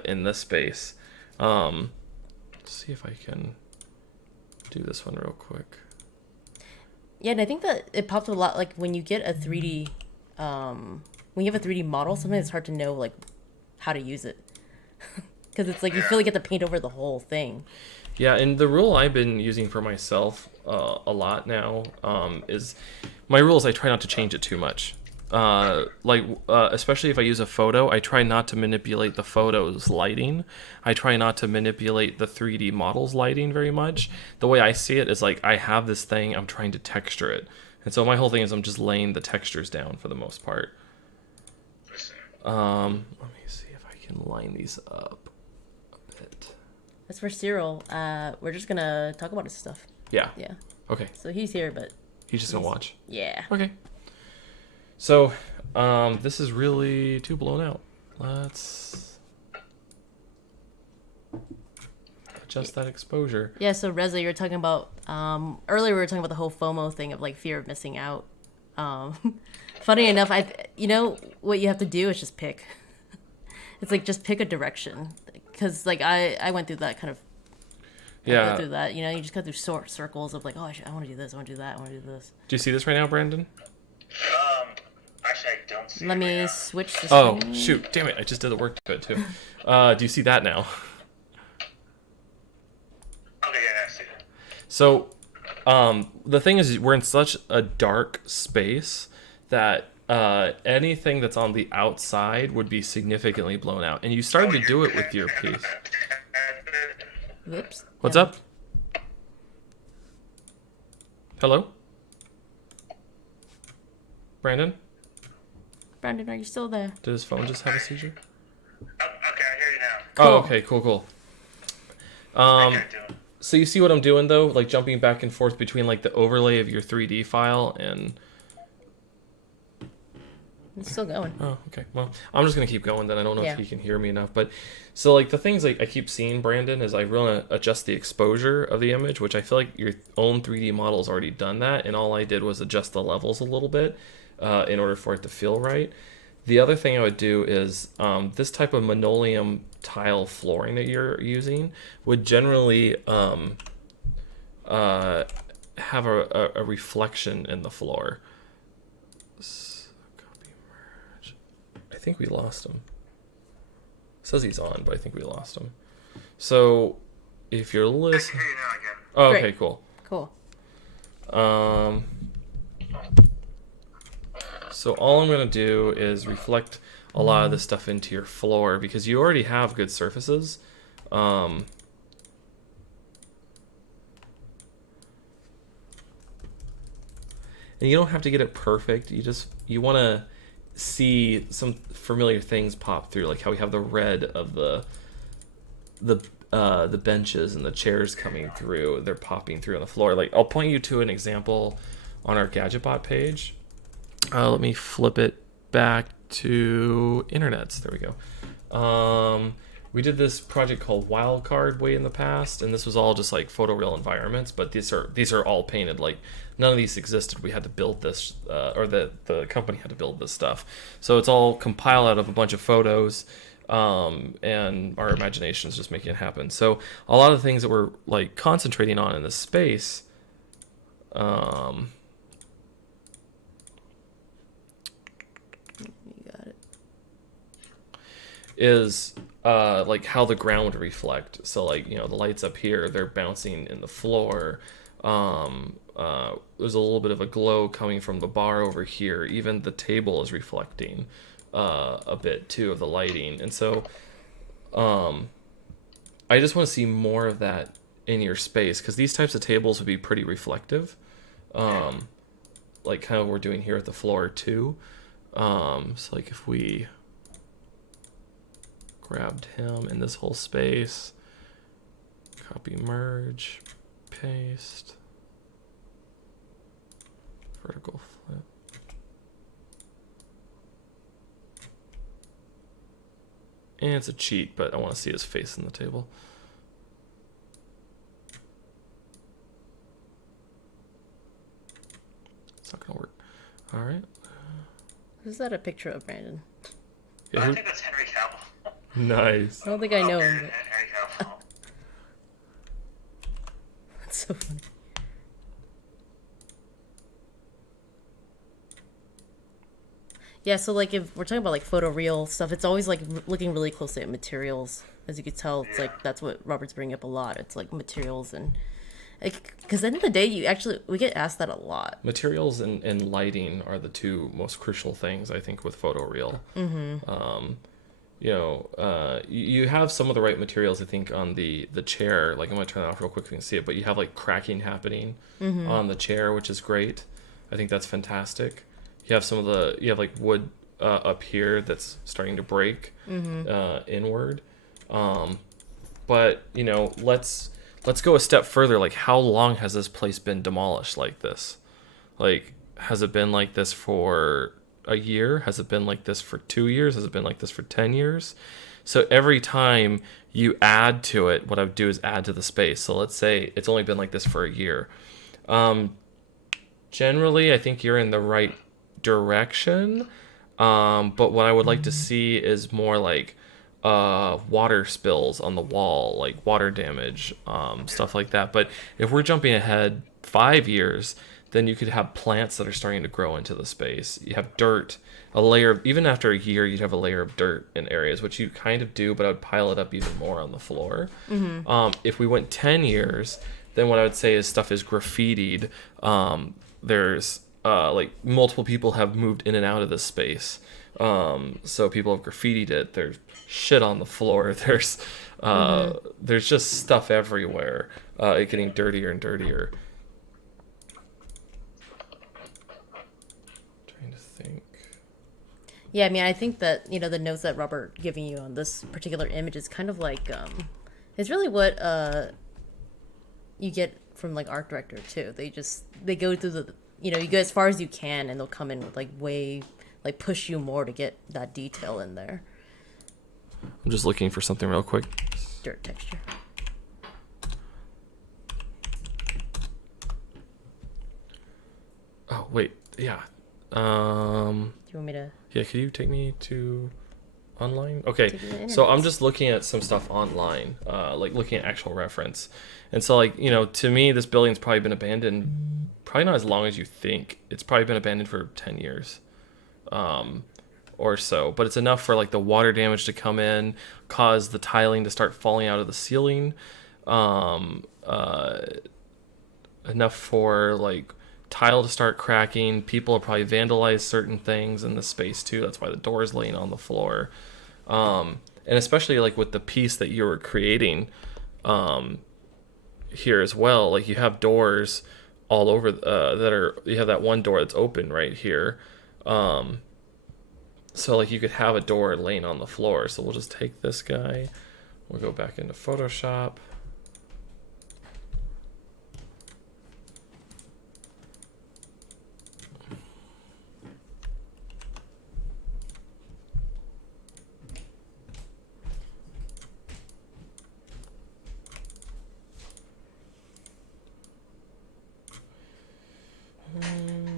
in this space. Let's see if I can do this one real quick. Yeah, and I think that it popped a lot, like, when you get a 3D, when you have a 3D model, sometimes it's hard to know, like, how to use it. Because it's like, you feel like you have to paint over the whole thing. Yeah, and the rule I've been using for myself a lot now is, my rule is I try not to change it too much. Especially if I use a photo, I try not to manipulate the photo's lighting. I try not to manipulate the 3D model's lighting very much. The way I see it is, like, I have this thing, I'm trying to texture it. And so my whole thing is I'm just laying the textures down for the most part. Let me see if I can line these up a bit. As for Cyril, we're just going to talk about his stuff. Yeah. Yeah. Okay. So he's here, but... He's just going to watch? Yeah. Okay. So, this is really too blown out. Let's adjust that exposure. Yeah, so Reza, you were talking about, earlier we were talking about the whole FOMO thing of, like, fear of missing out. Funny enough, you know, what you have to do is just pick. It's like, just pick a direction. Because, like, I went through that kind of... Yeah. Go through that, you know, you just go through circles of, like, oh, I want to do this, I want to do that, I want to do this. Do you see this right now, Brandon? Actually, I don't see Let it me right switch the Oh, screen. shoot. Damn it. I just did the work to it, too. Do you see that now? Okay, yeah, I see it. So, the thing is, we're in such a dark space that anything that's on the outside would be significantly blown out. And you started to do it with your piece. Whoops. What's Yeah. up? Hello? Brandon? Brandon, are you still there? Did his phone just have a seizure? Oh, okay, I hear you now. Oh, Cool. okay, cool. How you doing? So you see what I'm doing, though? Like, jumping back and forth between, like, the overlay of your 3D file and... It's still going. Oh, okay. Well, I'm just going to keep going then. I don't know Yeah. if he can hear me enough. But, so, like, the things like I keep seeing, Brandon, is I want to adjust the exposure of the image, which I feel like your own 3D model's already done that, and all I did was adjust the levels a little bit in order for it to feel right. The other thing I would do is this type of linoleum tile flooring that you're using would generally have a reflection in the floor. Copy merge. I think we lost him. It says he's on, but I think we lost him. So if you're I can listening... hear you now again. Oh, okay, Great. cool. Cool. So all I'm going to do is reflect a lot of this stuff into your floor because you already have good surfaces. And you don't have to get it perfect. You want to see some familiar things pop through, like how we have the red of the benches and the chairs coming through. They're popping through on the floor. Like, I'll point you to an example on our Gadget-Bot page. Let me flip it back to internets. There we go. We did this project called Wildcard way in the past, and this was all just like photoreal environments, but these are all painted. Like, none of these existed. We had to build this, or the company had to build this stuff. So it's all compiled out of a bunch of photos, and our imagination is just making it happen. So a lot of the things that we're like concentrating on in this space, You got it. is like how the ground would reflect. So like, the lights up here, they're bouncing in the floor. There's a little bit of a glow coming from the bar over here. Even the table is reflecting a bit too of the lighting. And so I just want to see more of that in your space, because these types of tables would be pretty reflective, like kind of what we're doing here at the floor too. So like if we grabbed him in this whole space, copy, merge, paste, vertical flip. And it's a cheat, but I want to see his face in the table. It's not gonna work. All right. Is that a picture of Brandon? Yeah, I think that's Henry Cavill. nice. I don't think I know him, Henry but Cavill. that's so funny. Yeah, so like if we're talking about like photoreal stuff, it's always like looking really closely at materials. As you could tell, it's like that's what Robert's bringing up a lot. It's like materials and because at the end of the day, we get asked that a lot. Materials and lighting are the two most crucial things, I think, with photoreal. You have some of the right materials, I think, on the chair. Like, I'm going to turn that off real quick so you can see it, but you have like cracking happening on the chair, which is great. I think that's fantastic. You have like wood up here that's starting to break inward. But let's go a step further. Like, how long has this place been demolished like this? Like, has it been like this for a year? Has it been like this for 2 years? Has it been like this for 10 years? So every time you add to it, what I would do is add to the space. So let's say it's only been like this for a year. Generally, I think you're in the right direction. But what I would like to see is more like water spills on the wall, like water damage, stuff like that. But if we're jumping ahead 5 years, then you could have plants that are starting to grow into the space. You have dirt, even after a year, you'd have a layer of dirt in areas, which you kind of do, but I would pile it up even more on the floor. If we went 10 years, then what I would say is stuff is graffitied. There's like multiple people have moved in and out of this space. So people have graffitied it. There's shit on the floor. There's just stuff everywhere. It getting dirtier and dirtier. Trying to think. Yeah, I mean, I think that, the notes that Robert giving you on this particular image is kind of like, it's really what you get from like art director too. They go through the, you go as far as you can, and they'll come in with like push you more to get that detail in there. I'm just looking for something real quick. Dirt texture. Oh, wait. Yeah. Do you want me to? Yeah, could you take me to online? Okay, so I'm just looking at some stuff online, like looking at actual reference. And so, like, to me, this building's probably been abandoned, probably not as long as you think. It's probably been abandoned for 10 years or so. But it's enough for, like, the water damage to come in, cause the tiling to start falling out of the ceiling. Enough for, like, tile to start cracking. People will probably vandalize certain things in the space too. That's why the door is laying on the floor. And especially like with the piece that you were creating here as well, like you have doors all over you have that one door that's open right here. So like you could have a door laying on the floor. So we'll just take this guy. We'll go back into Photoshop.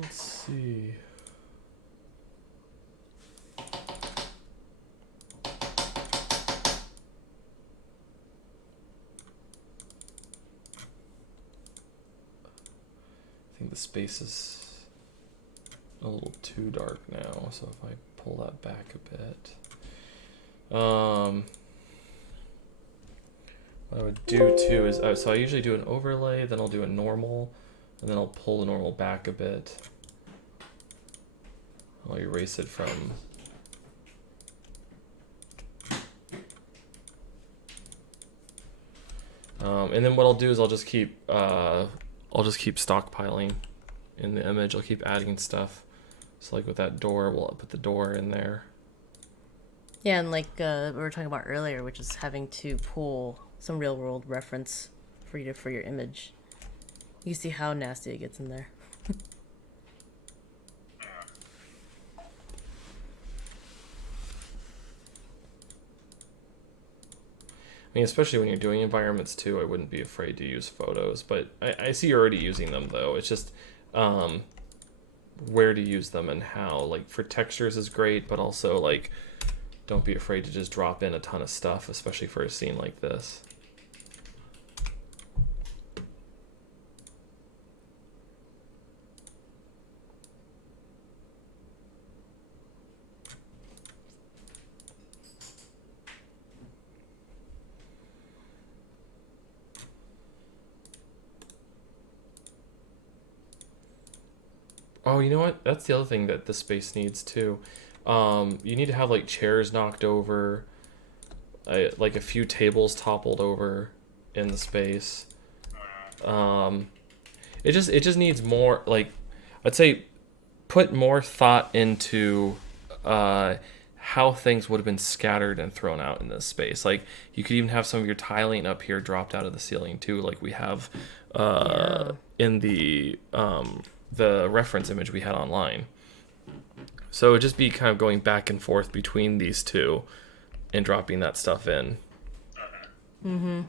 Let's see. I think the space is a little too dark now, so if I pull that back a bit. What I would do too is, so I usually do an overlay, then I'll do a normal, and then I'll pull the normal back a bit. I'll erase it from. And then what I'll do is I'll just keep stockpiling in the image. I'll keep adding stuff. So like with that door, we'll put the door in there. Yeah, and like we were talking about earlier, which is having to pull some real world reference for your image. You see how nasty it gets in there. I mean, especially when you're doing environments too, I wouldn't be afraid to use photos. But I see you're already using them though. It's just where to use them and how. Like for textures is great, but also like don't be afraid to just drop in a ton of stuff, especially for a scene like this. Oh, you know what? That's the other thing that the space needs too. You need to have like chairs knocked over, like a few tables toppled over in the space. It just needs more, like, I'd say put more thought into how things would have been scattered and thrown out in this space. Like you could even have some of your tiling up here dropped out of the ceiling too, like we have in the reference image we had online. So it'd just be kind of going back and forth between these two and dropping that stuff in. Mm-hmm.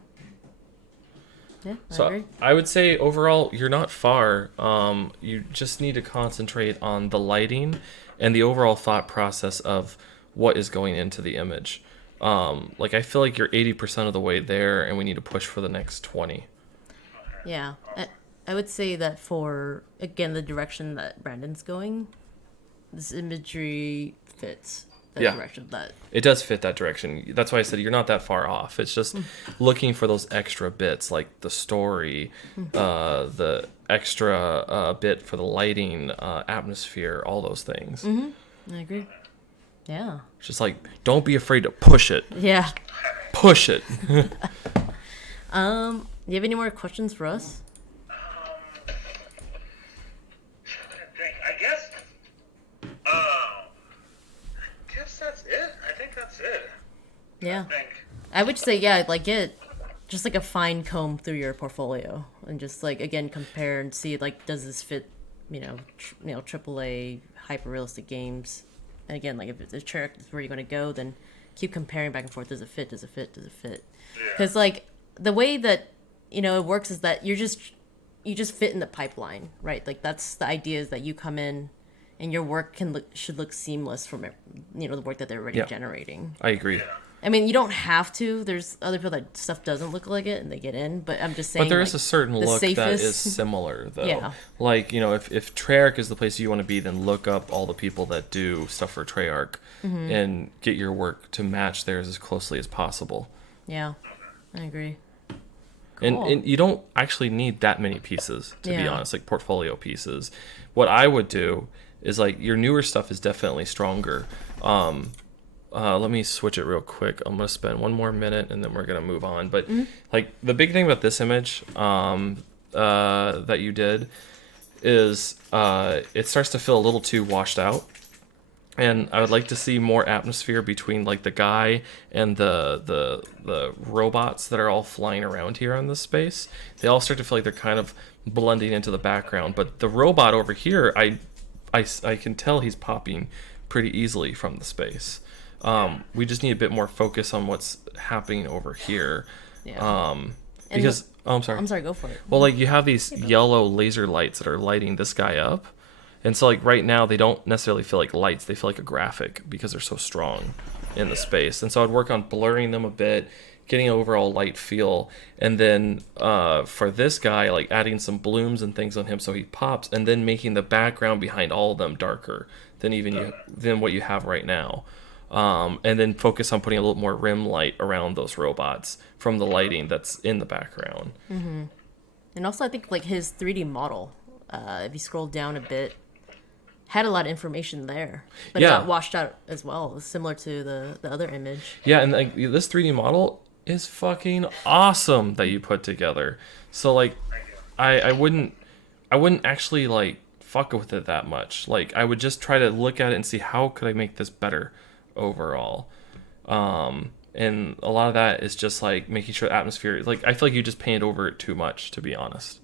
Yeah, So I agree. I would say overall you're not far. You just need to concentrate on the lighting and the overall thought process of what is going into the image. Like I feel like you're 80% of the way there and we need to push for the next 20. Yeah. I would say that for, again, the direction that Brandon's going, this imagery fits that direction. That It does fit that direction. That's why I said you're not that far off. It's just looking for those extra bits, like the story, the extra bit for the lighting, atmosphere, all those things. Mm-hmm. I agree. Yeah. It's just like, don't be afraid to push it. Yeah. Push it. Do you have any more questions for us? I guess that's it. I think that's it. Yeah. I think. I would say, yeah, like get just like a fine comb through your portfolio and just like, again, compare and see, like, does this fit, AAA hyper realistic games? And again, like if it's a trick, is where you're going to go, then keep comparing back and forth. Does it fit? Does it fit? Does it fit? Because like the way that, it works is that you just fit in the pipeline, right? Like that's the idea, is that you come in and your work should look seamless from the work that they're already generating. I agree. I mean, you don't have to. There's other people that stuff doesn't look like it and they get in, but I'm just saying. But there is like, a certain look that safest... is similar, though. Yeah. Like, if Treyarch is the place you want to be, then look up all the people that do stuff for Treyarch and get your work to match theirs as closely as possible. Yeah, I agree. And you don't actually need that many pieces, to be honest, like portfolio pieces. What I would do is like your newer stuff is definitely stronger. Let me switch it real quick. I'm gonna spend one more minute and then we're gonna move on. But like the big thing about this image that you did is it starts to feel a little too washed out. And I would like to see more atmosphere between like the guy and the robots that are all flying around here on this space. They all start to feel like they're kind of blending into the background. But the robot over here, I can tell he's popping pretty easily from the space. We just need a bit more focus on what's happening over here. Because I'm sorry. I'm sorry, go for it. Well, like you have these yellow laser lights that are lighting this guy up. And so like right now they don't necessarily feel like lights, they feel like a graphic because they're so strong in the space. And so I'd work on blurring them a bit, getting an overall light feel, and then for this guy, like adding some blooms and things on him so he pops, and then making the background behind all of them darker than what you have right now. And then focus on putting a little more rim light around those robots from the lighting that's in the background. And also I think like his 3D model, if you scroll down a bit, had a lot of information there, but it got washed out as well, similar to the other image. Yeah, and like this 3D model is fucking awesome that you put together. So like, I wouldn't actually like fuck with it that much. Like I would just try to look at it and see how could I make this better overall. And a lot of that is just like making sure the atmosphere, like I feel like you just painted over it too much, to be honest.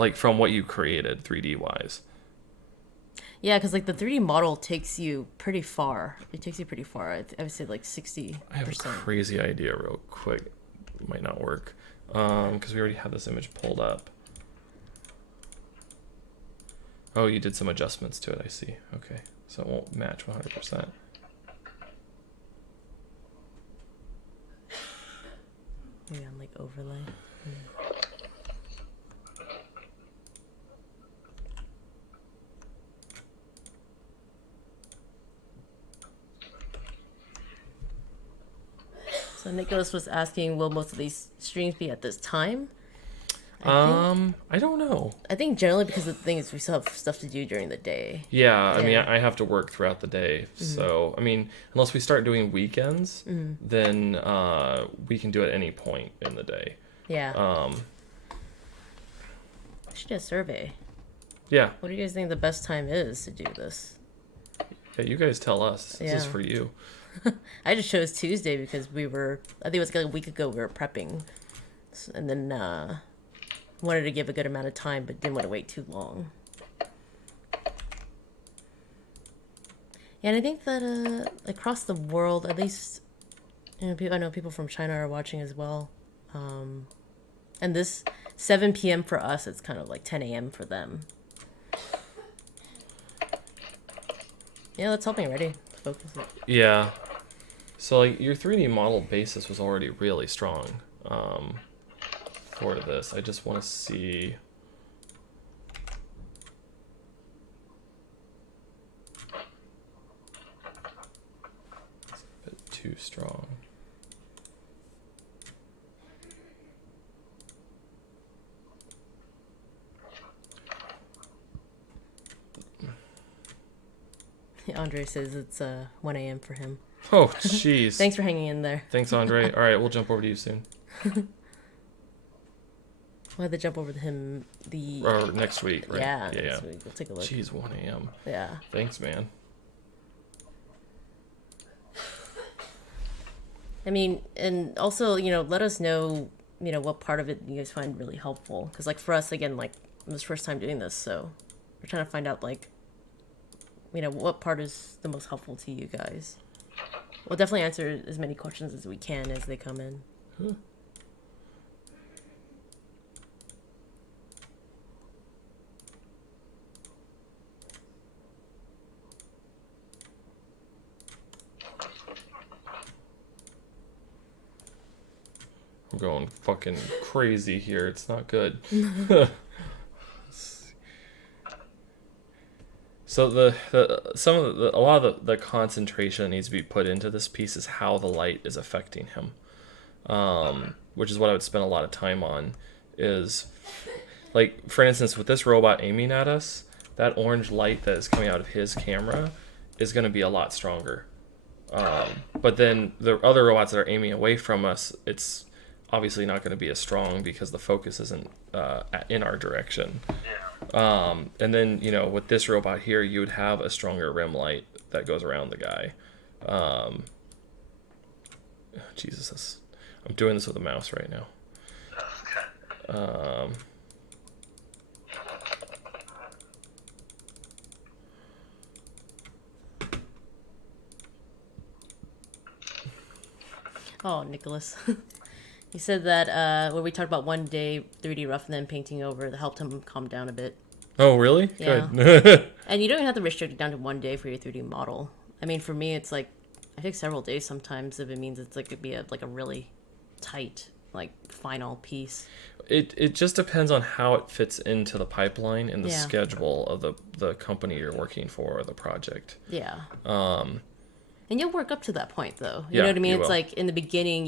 Like from what you created 3D wise. Yeah, because like the 3D model takes you pretty far. It takes you pretty far. I would say like 60%. I have a crazy idea real quick. It might not work because we already have this image pulled up. Oh, you did some adjustments to it, I see. Okay, so it won't match 100%. Maybe on like overlay. So Nicholas was asking, will most of these streams be at this time? I don't know. I think generally because the thing is we still have stuff to do during the day. Yeah, I mean, I have to work throughout the day. So, I mean, unless we start doing weekends, then we can do it at any point in the day. Yeah. I should do a survey. Yeah. What do you guys think the best time is to do this? Yeah, you guys tell us. This is for you. I just chose Tuesday because I think it was like a week ago we were prepping. And then wanted to give a good amount of time, but didn't want to wait too long. Yeah, and I think that across the world, at least, I know people from China are watching as well. And this 7 p.m. for us, it's kind of like 10 a.m. for them. Yeah, let's help me ready. Focus it. Yeah. So like your 3D model basis was already really strong for this. I just want to see. It's a bit too strong. Andre says it's 1 a.m. for him. Oh, jeez. Thanks for hanging in there. Thanks, Andre. All right, we'll jump over to you soon. We'll have to jump over to him or next week, right? Yeah, next week. We'll take a look. Jeez, 1 a.m. Yeah. Thanks, man. I mean, and also, let us know, what part of it you guys find really helpful. Because, like, for us, again, like, it was first time doing this, so we're trying to find out, like, what part is the most helpful to you guys. We'll definitely answer as many questions as we can as they come in. Huh. I'm going fucking crazy here. It's not good. So a lot of the concentration that needs to be put into this piece is how the light is affecting him. which is what I would spend a lot of time on, is like, for instance, with this robot aiming at us, that orange light that is coming out of his camera is going to be a lot stronger. But then the other robots that are aiming away from us, it's obviously not going to be as strong because the focus isn't in our direction. Yeah. And then, with this robot here, you would have a stronger rim light that goes around the guy. Jesus, I'm doing this with a mouse right now. Okay. Oh, Nicholas. He said that when we talked about one day 3D rough and then painting over, that helped him calm down a bit. Oh, really? Yeah. Good. And you don't even have to restrict it down to one day for your 3D model. I mean, for me, it's like, I take several days sometimes if it means it's like it'd be a really tight, final piece. It just depends on how it fits into the pipeline and the Yeah. schedule of the company you're working for or the project. Yeah. And you'll work up to that point, though. You Yeah, know what I mean? you It's will. like in the beginning,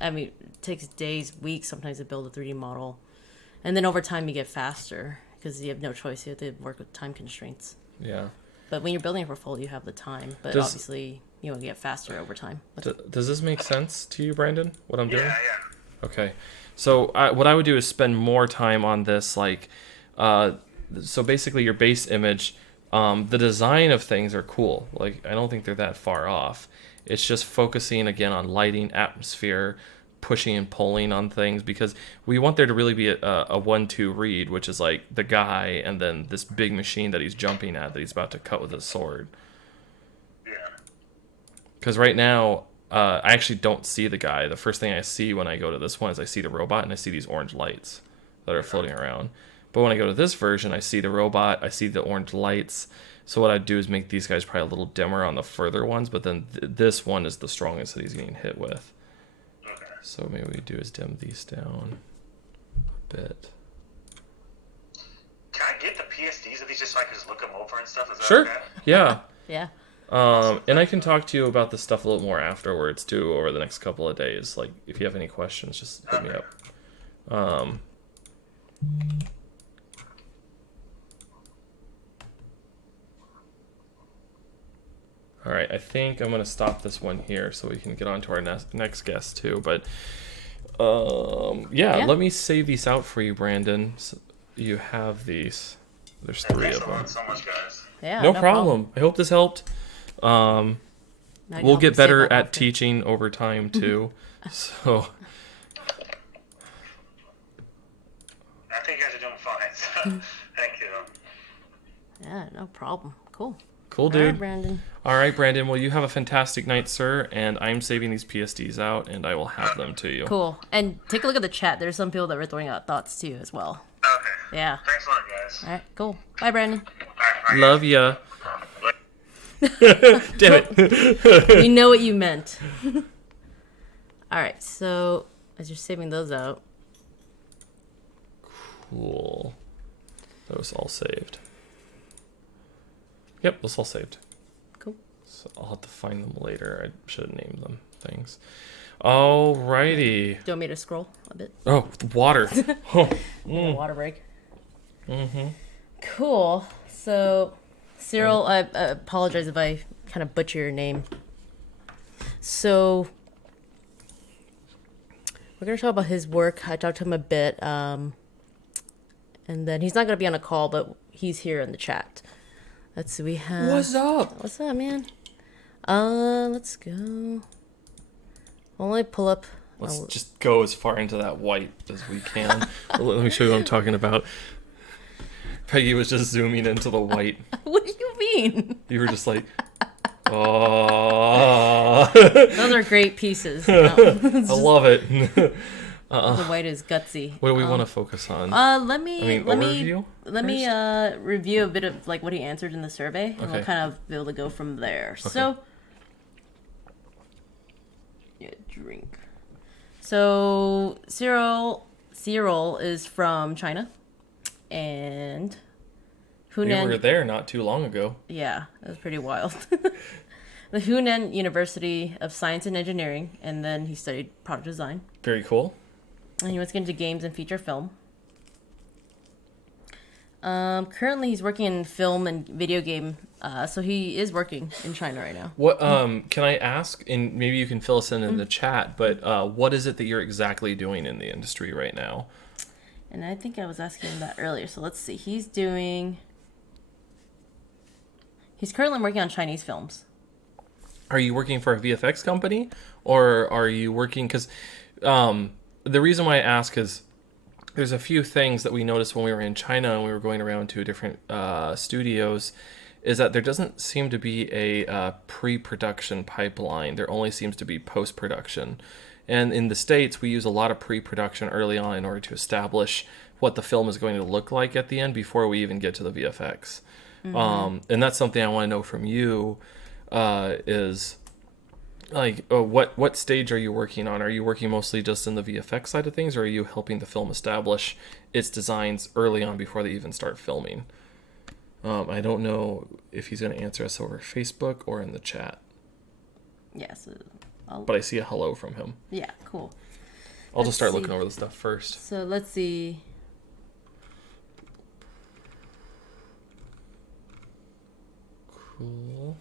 it takes days, weeks sometimes to build a 3D model. And then over time, you get faster because you have no choice. You have to work with time constraints. Yeah. But when you're building a portfolio, you have the time. But Does- obviously, you get faster over time. Does this make sense to you, Brandon? What I'm doing? Yeah, yeah. Okay. So what I would do is spend more time on this, so basically your base image, the design of things are cool. Like, I don't think they're that far off. It's just focusing again on lighting, atmosphere, pushing and pulling on things, because we want there to really be a 1-2 read, which is like the guy and then this big machine that he's jumping at that he's about to cut with his sword. Yeah. Because right now, I actually don't see the guy. The first thing I see when I go to this one is I see the robot and I see these orange lights that are floating around. But when I go to this version, I see the robot, I see the orange lights. So what I'd do is make these guys probably a little dimmer on the further ones, but then this one is the strongest that he's getting hit with. Okay. So maybe what we do is dim these down a bit. Can I get the PSDs of these just so I can just look them over and stuff? Is that Sure. okay? Yeah. Yeah. And I can talk to you about this stuff a little more afterwards too, over the next couple of days. Like, if you have any questions, just hit me up. All right, I think I'm gonna stop this one here so we can get on to our next guest too. But yeah, let me save these out for you, Brandon. So you have these. There's 3 Thanks of them. so much, guys. Yeah. No problem. I hope this helped. Now you We'll help get me save better that at outfit. teaching over time too. So I think you guys are doing fine. So thank you. Yeah, no problem. Cool. cool, All right, dude. Brandon. All right, Brandon. Well, you have a fantastic night, sir. And I'm saving these PSDs out, and I will have them to you. Cool. And take a look at the chat. There's some people that were throwing out thoughts too as well. Okay. Yeah. Thanks a lot, guys. All right. Cool. Bye, Brandon. All right, Love ya. Damn it. We know what you meant. All right. So as you're saving those out, Cool. That was all saved. Yep, that's all saved. cool. So I'll have to find them later. I should have named them things. Alrighty. Do you want me to scroll a bit? Oh, water. Oh. Water break. Mm-hmm. Cool. So, Cyril, I apologize if I kind of butcher your name. So, we're going to talk about his work. I talked to him a bit. And then he's not going to be on a call, but he's here in the chat. Let's see. We have. What's up? What's up, man? Let's go. Only pull up. Let's just go as far into that white as we can. Let me show you what I'm talking about. Peggy was just zooming into the white. What do you mean? You were just like, oh. Those are great pieces. You know? I love it. The white is gutsy. What do we want to focus on? Let me overview review a bit of what he answered in the survey, and we'll Okay. kind of be able to go from there. So, drink. So Cyril is from China, and We Hunan. were there not too long ago. Yeah, that was pretty wild. the Hunan University of Science and Engineering, and then he studied product design. Very cool. And he wants to get into games and feature film. Currently, he's working in film and video game, so he is working in China right now. What can I ask? And maybe you can fill us in the chat. But what is it that you're exactly doing in the industry right now? And I think I was asking him that earlier. So let's see. He's currently working on Chinese films. Are you working for a VFX company, or are you working? Because the reason why I ask is there's a few things that we noticed when we were in China and we were going around to different studios, is that there doesn't seem to be a pre-production pipeline. There only seems to be post-production. And in the States, we use a lot of pre-production early on in order to establish what the film is going to look like at the end before we even get to the VFX. And that's something I want to know from you is... Like, what stage are you working on? Are you working mostly just in the VFX side of things, or are you helping the film establish its designs early on before they even start filming? I don't know if he's going to answer us over Facebook or in the chat. Yes. But I see a hello from him. Yeah, cool. I'll just start looking over the stuff first. So let's see. Cool.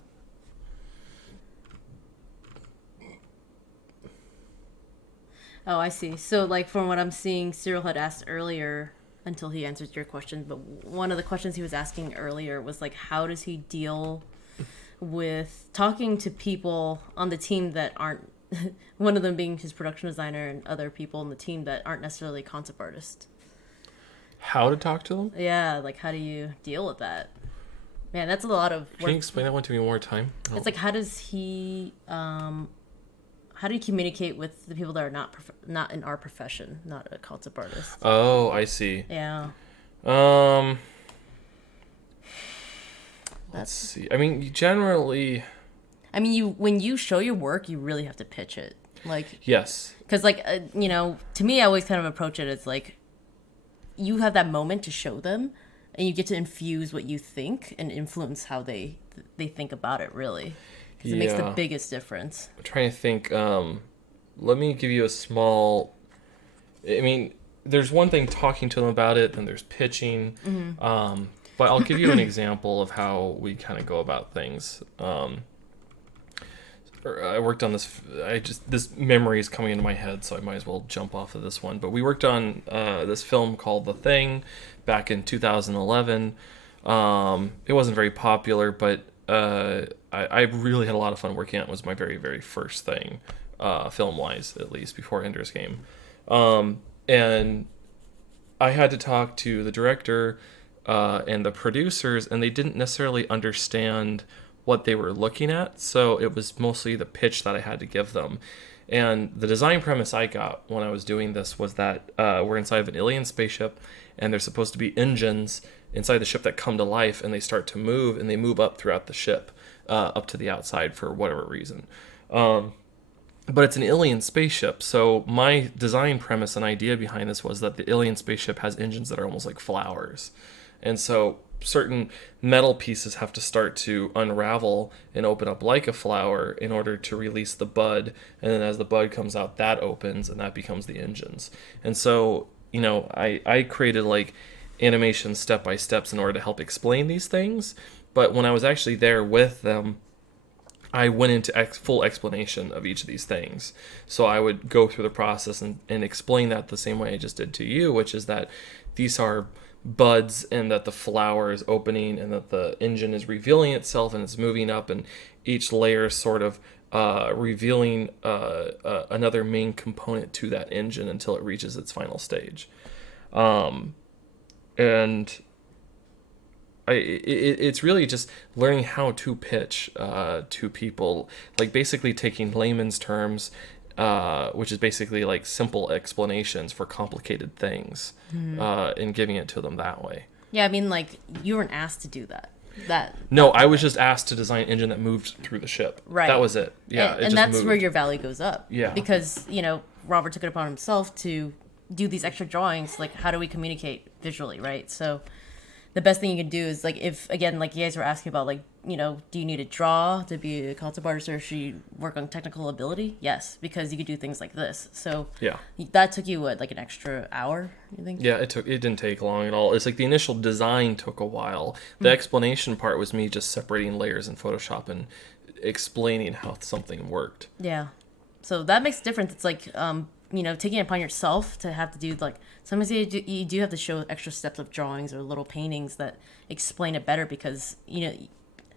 Oh, I see. So, like, from what I'm seeing, Cyril had asked earlier, until he answered your question, but one of the questions he was asking earlier was, like, how does he deal with talking to people on the team that aren't, one of them being his production designer and other people on the team that aren't necessarily concept artists? How to talk to them? Yeah, like, how do you deal with that? Man, that's a lot of work. Can you explain that one to me one more time? It's like, how does he... how do you communicate with the people that are not in our profession, not a concept artist? Oh, I see. Yeah. Let's see. I mean, generally... I mean, when you show your work, you really have to pitch it. Like... Yes. Because, like, to me, I always kind of approach it as, like, you have that moment to show them, and you get to infuse what you think and influence how they think about it, really. Because it makes the biggest difference. I'm trying to think. Let me give you a small... I mean, there's one thing talking to them about it, then there's pitching. Mm-hmm. But I'll give you an example of how we kind of go about things. I worked on this... This memory is coming into my head, so I might as well jump off of this one. But we worked on this film called The Thing back in 2011. It wasn't very popular, but... I really had a lot of fun working on it. It was my very, very first thing, film-wise, at least, before Ender's Game. And I had to talk to the director and the producers, and they didn't necessarily understand what they were looking at, so it was mostly the pitch that I had to give them. And the design premise I got when I was doing this was that we're inside of an alien spaceship, and there's supposed to be engines inside the ship that come to life, and they start to move, and they move up throughout the ship, up to the outside for whatever reason. But it's an alien spaceship, so my design premise and idea behind this was that the alien spaceship has engines that are almost like flowers. And so certain metal pieces have to start to unravel and open up like a flower in order to release the bud, and then as the bud comes out, that opens, and that becomes the engines. And so, I created like animation step-by-steps in order to help explain these things, but when I was actually there with them, I went into full explanation of each of these things. So I would go through the process and explain that the same way I just did to you, which is that these are buds and that the flower is opening and that the engine is revealing itself and it's moving up, and each layer is sort of revealing another main component to that engine until it reaches its final stage. And it's really just learning how to pitch to people, like basically taking layman's terms, which is basically like simple explanations for complicated things, and giving it to them that way. Yeah, I mean, like, you weren't asked to do that. No, I was just asked to design an engine that moved through the ship. Right. That was it. Yeah, and that's moved. Where your value goes up. Yeah. Because, Robert took it upon himself to do these extra drawings. Like, how do we communicate visually, right? So the best thing you can do is like if again like you guys were asking about like do you need to draw to be a concept artist or should you work on technical ability? Yes, because you could do things like this. So Yeah. that took you what, like an extra hour, you think? Yeah, it didn't take long at all. It's like the initial design took a while. The explanation part was me just separating layers in Photoshop and explaining how something worked. Yeah. So that makes a difference. It's like taking it upon yourself to have to do like sometimes you do have to show extra steps of drawings or little paintings that explain it better because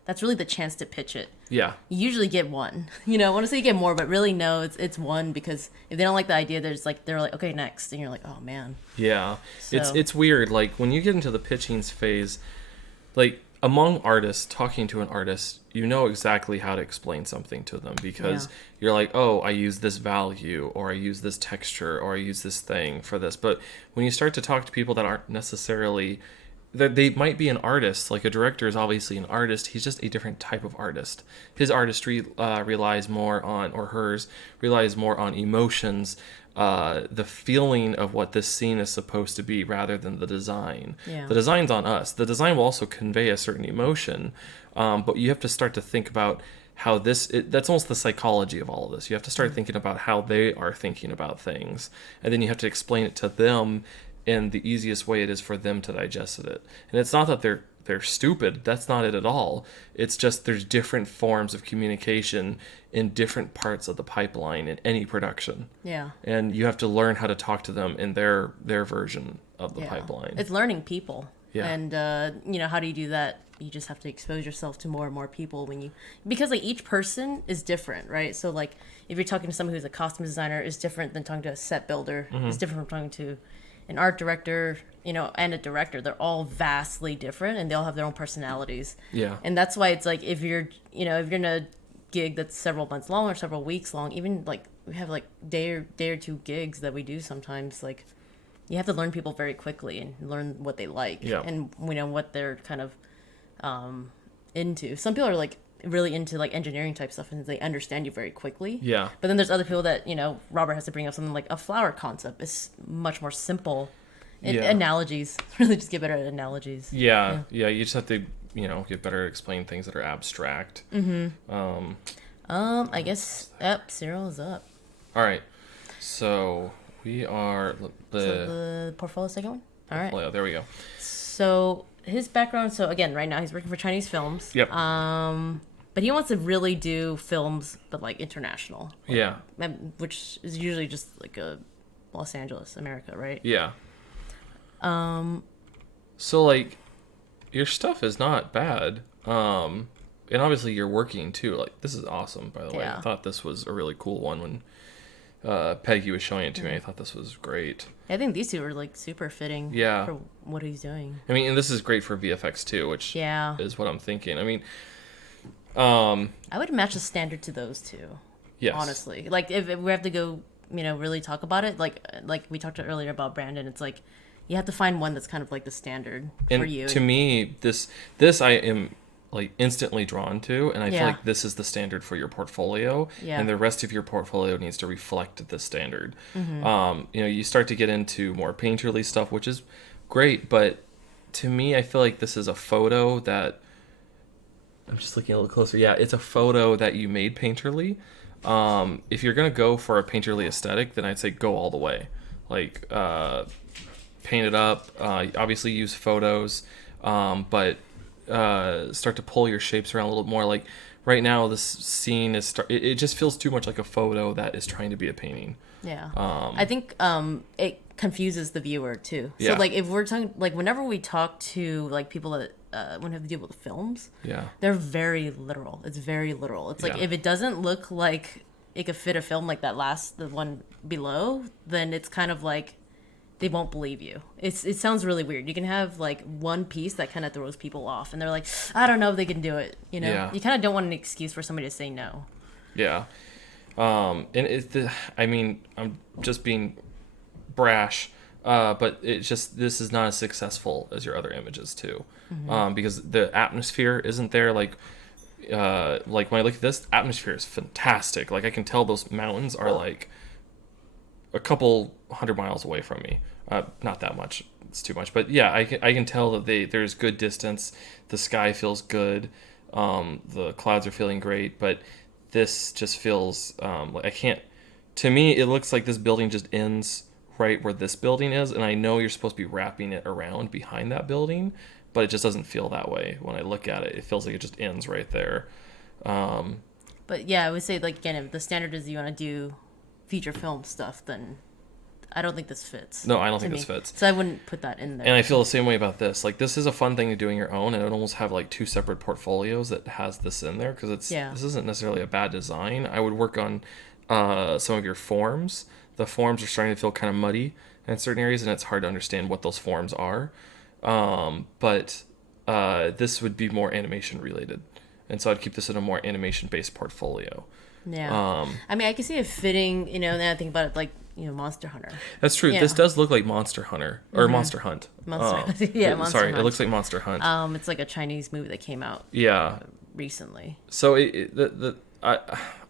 that's really the chance to pitch it. Yeah. You usually get one. I want to say you get more, but really no, it's one because if they don't like the idea, they're like okay next, and you're like oh man. Yeah. So. It's weird. Like when you get into the pitching phase, like among artists, talking to an artist, you know exactly how to explain something to them because you're like, oh, I use this value or I use this texture or I use this thing for this. But when you start to talk to people that aren't necessarily, that they might be an artist, like a director is obviously an artist, he's just a different type of artist. His artistry relies more on, or hers, relies more on emotions, the feeling of what this scene is supposed to be rather than the design. Yeah. The design's on us. The design will also convey a certain emotion, but you have to start to think about how that's almost the psychology of all of this. You have to start thinking about how they are thinking about things, and then you have to explain it to them in the easiest way it is for them to digest it. And it's not that they're stupid. That's not it at all. It's just there's different forms of communication in different parts of the pipeline in any production. Yeah. And you have to learn how to talk to them in their version of the pipeline. It's learning people. Yeah. And how do you do that? You just have to expose yourself to more and more people because like each person is different, right? So like if you're talking to someone who's a costume designer, is different than talking to a set builder. It's different from talking to an art director, and a director. They're all vastly different and they all have their own personalities. Yeah. And that's why it's like if you're in a gig that's several months long or several weeks long, even like we have like day or two gigs that we do sometimes, like you have to learn people very quickly and learn what they like and what they're kind of into. Some people are like really into like engineering type stuff and they understand you very quickly. Yeah. But then there's other people that, Robert has to bring up something like a flower concept. It's much more simple. Analogies. Really just get better at analogies. Yeah. You just have to, get better at explaining things that are abstract. I guess Cyril is up. All right. So we are the portfolio second one? All right. There we go. So his background, so again, right now he's working for Chinese films. Yep. But he wants to really do films, but like international. Yeah. Which is usually just like a Los Angeles, America, right? Yeah. So like, your stuff is not bad. And obviously you're working too. Like, this is awesome, by the way. I thought this was a really cool one when Peggy was showing it to me. I thought this was great. I think these two are like super fitting for what he's doing. I mean, and this is great for VFX too, which is what I'm thinking. I mean, I would match the standard to those two. Yes. Honestly. Like if we have to go, really talk about it, like we talked earlier about Brandon, it's like you have to find one that's kind of like the standard for you. To me, this I am like instantly drawn to, and I feel like this is the standard for your portfolio, and the rest of your portfolio needs to reflect this standard. You start to get into more painterly stuff, which is great, but to me, I feel like this is a photo that I'm just looking a little closer. Yeah, it's a photo that you made painterly. If you're gonna go for a painterly aesthetic, then I'd say go all the way. Like paint it up. Obviously use photos, but start to pull your shapes around a little more. Like right now, this scene is it just feels too much like a photo that is trying to be a painting. Yeah, I think it confuses the viewer too. So like if we're talking, like whenever we talk to like people that when we have to deal with films, they're very literal. It's very literal. It's like if it doesn't look like it could fit a film like the one below, then it's kind of like they won't believe you. It sounds really weird. You can have like one piece that kind of throws people off, and they're like, I don't know if they can do it. You kind of don't want an excuse for somebody to say no. Yeah. And I'm just being brash, but it's just this is not as successful as your other images too, because the atmosphere isn't there. Like when I look at this, atmosphere is fantastic. Like I can tell those mountains are like a couple 100 miles away from me. Not that much. It's too much. But yeah, I can tell that there's good distance. The sky feels good. The clouds are feeling great. But this just feels like I can't. To me, it looks like this building just ends right where this building is, and I know you're supposed to be wrapping it around behind that building, but it just doesn't feel that way when I look at it. It feels like it just ends right there. But yeah, I would say, like, again, if the standard is you want to do feature film stuff, then I don't think this fits. No, I don't think this fits. So I wouldn't put that in there. And I feel the same way about this. Like, this is a fun thing to do on your own, and I would almost have like 2 separate portfolios that has this in there, because this isn't necessarily a bad design. I would work on some of your forms. The forms are starting to feel kind of muddy in certain areas, and it's hard to understand what those forms are. But this would be more animation related, and so I'd keep this in a more animation based portfolio. Yeah. I mean, I can see it fitting, you know, now I think about it, like, you know, Monster Hunter. That's true. Yeah. This does look like Monster Hunter or Monster Hunt. Monster Sorry, Hunt. It looks like Monster Hunt. It's like a Chinese movie that came out recently. So I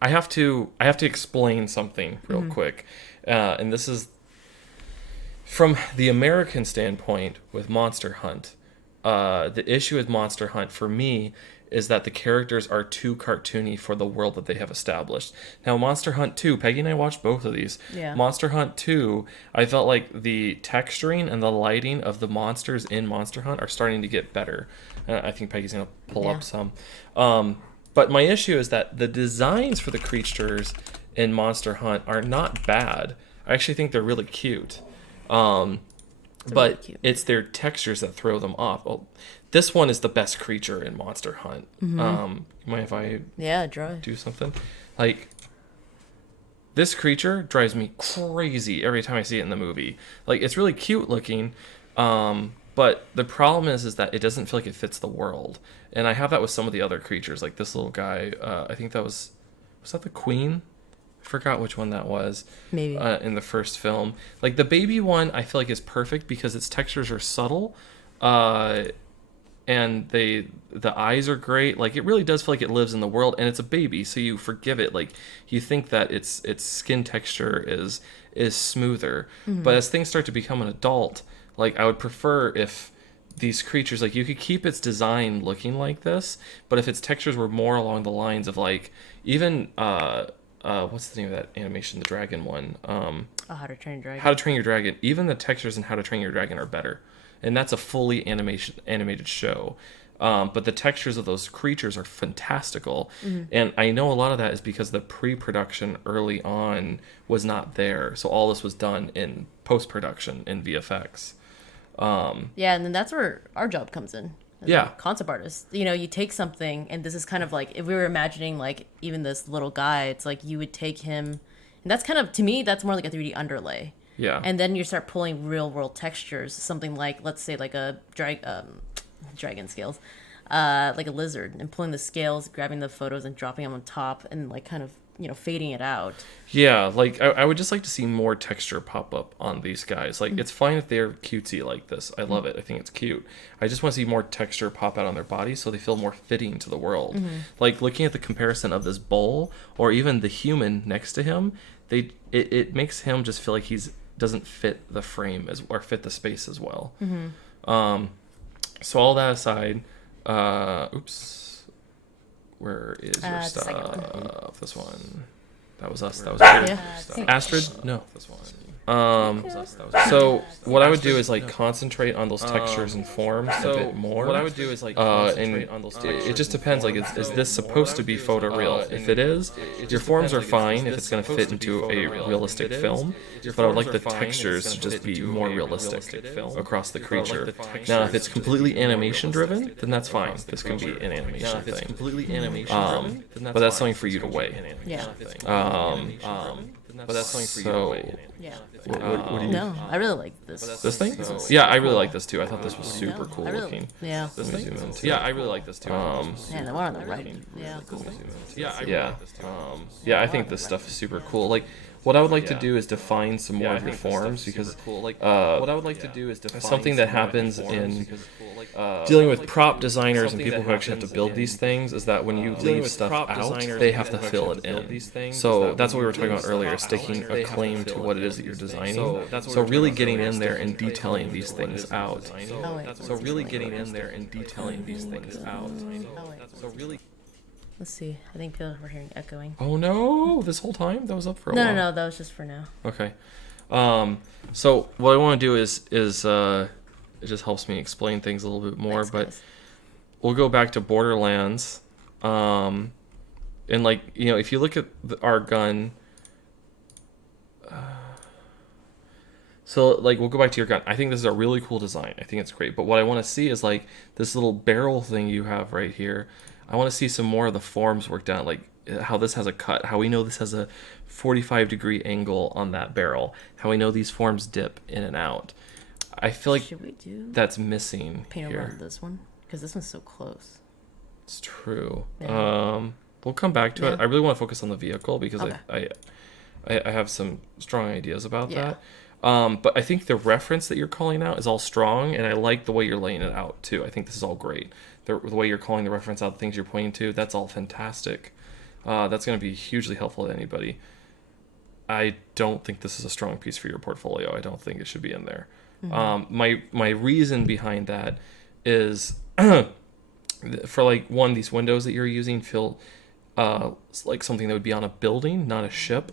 have to explain something real quick, and this is from the American standpoint with Monster Hunt. The issue with Monster Hunt for me is that the characters are too cartoony for the world that they have established. Now, Monster Hunt 2, Peggy and I watched both of these. Yeah. Monster Hunt 2, I felt like the texturing and the lighting of the monsters in Monster Hunt are starting to get better. I think Peggy's going to pull up some. But my issue is that the designs for the creatures in Monster Hunt are not bad. I actually think they're really cute. But really cute. It's their textures that throw them off. Well, this one is the best creature in Monster Hunt. You mind if I do something? Like, this creature drives me crazy every time I see it in the movie. Like, it's really cute looking, but the problem is that it doesn't feel like it fits the world. And I have that with some of the other creatures, like this little guy. I think that was that the queen? I forgot which one that was. Maybe. In the first film. Like, the baby one, I feel like is perfect because its textures are subtle. And the eyes are great. Like, it really does feel like it lives in the world, and it's a baby, so you forgive it. Like, you think that its skin texture is smoother. But as things start to become an adult, like, I would prefer if these creatures, like, you could keep its design looking like this, but if its textures were more along the lines of, like, even what's the name of that animation, the dragon one? How to Train Your Dragon. How to Train Your Dragon. Even the textures in How to Train Your Dragon are better. And that's a fully animated show. But the textures of those creatures are fantastical. And I know a lot of that is because the pre-production early on was not there. So all this was done in post-production in VFX. Yeah, and then that's where our job comes in. As a concept artist. You know, you take something, and this is kind of like, if we were imagining, like, even this little guy, it's like you would take him, and that's kind of, to me, that's more like a 3D underlay. Yeah. And then you start pulling real world textures, something like, let's say, like a dragon scales, like a lizard, and pulling the scales, grabbing the photos and dropping them on top, and like kind of, you know, fading it out. Yeah, like I would just like to see more texture pop up on these guys. Like, it's fine if they're cutesy like this. I love it. I think it's cute. I just want to see more texture pop out on their bodies so they feel more fitting to the world. Like, looking at the comparison of this bull or even the human next to him, it makes him just feel like he's doesn't fit the frame or fit the space as well. So all that aside, where is your stuff? This one. That was us. That was good. Astrid? No. This one. So what I would do is like concentrate on those textures and forms a bit more. What I would do is like concentrate on those textures. It just depends. Like, is this supposed to be photoreal? If it is, your forms are fine if it's going to fit into a realistic film. But I would like the textures to just be more realistic across the creature. Now, if it's completely animation driven, then that's fine. This can be an animation thing. But that's something for you to weigh. Yeah. But that's something for you to weigh. Yeah. What do you? No, I really like this. This thing? Yeah, I really like this too. I thought this was super cool looking. Yeah. This thing? Yeah, I really like this too. Yeah, the one on the right. Yeah. Yeah, I think this stuff is super cool. Like, what I would like to do is define some more of your forms, because what I would like to do is define something that happens in dealing with prop designers and people who actually have to build these things is that when you leave stuff out, they have to fill it in. So that's what we were talking about earlier, sticking a claim to what it is that you're designing. So really getting in there and detailing these things out. So really getting in there and detailing these things out. So really. Let's see. I think we're hearing echoing. Oh no! This whole time that was up for a while. No. That was just for now. Okay. So what I want to do is it just helps me explain things a little bit more. Thanks, but guys. we'll go back to Borderlands, and like if you look at our gun. So like we'll go back to your gun. I think this is a really cool design. I think it's great. But what I want to see is like this little barrel thing you have right here. I want to see some more of the forms worked out, like how this has a cut, how we know this has a 45-degree angle on that barrel, how we know these forms dip in and out. I feel like Should we do that's missing paint here. over this one? Because this one's so close. It's true. Yeah. We'll come back to it. Yeah. I really want to focus on the vehicle because Okay. I have some strong ideas about Yeah. that. But I think the reference that you're calling out is all strong, and I like the way you're laying it out too. I think this is all great. The way you're calling the reference out, the things you're pointing to, that's all fantastic. That's going to be hugely helpful to anybody. I don't think this is a strong piece for your portfolio. I don't think it should be in there. My reason behind that is for like these windows that you're using feel like something that would be on a building, not a ship.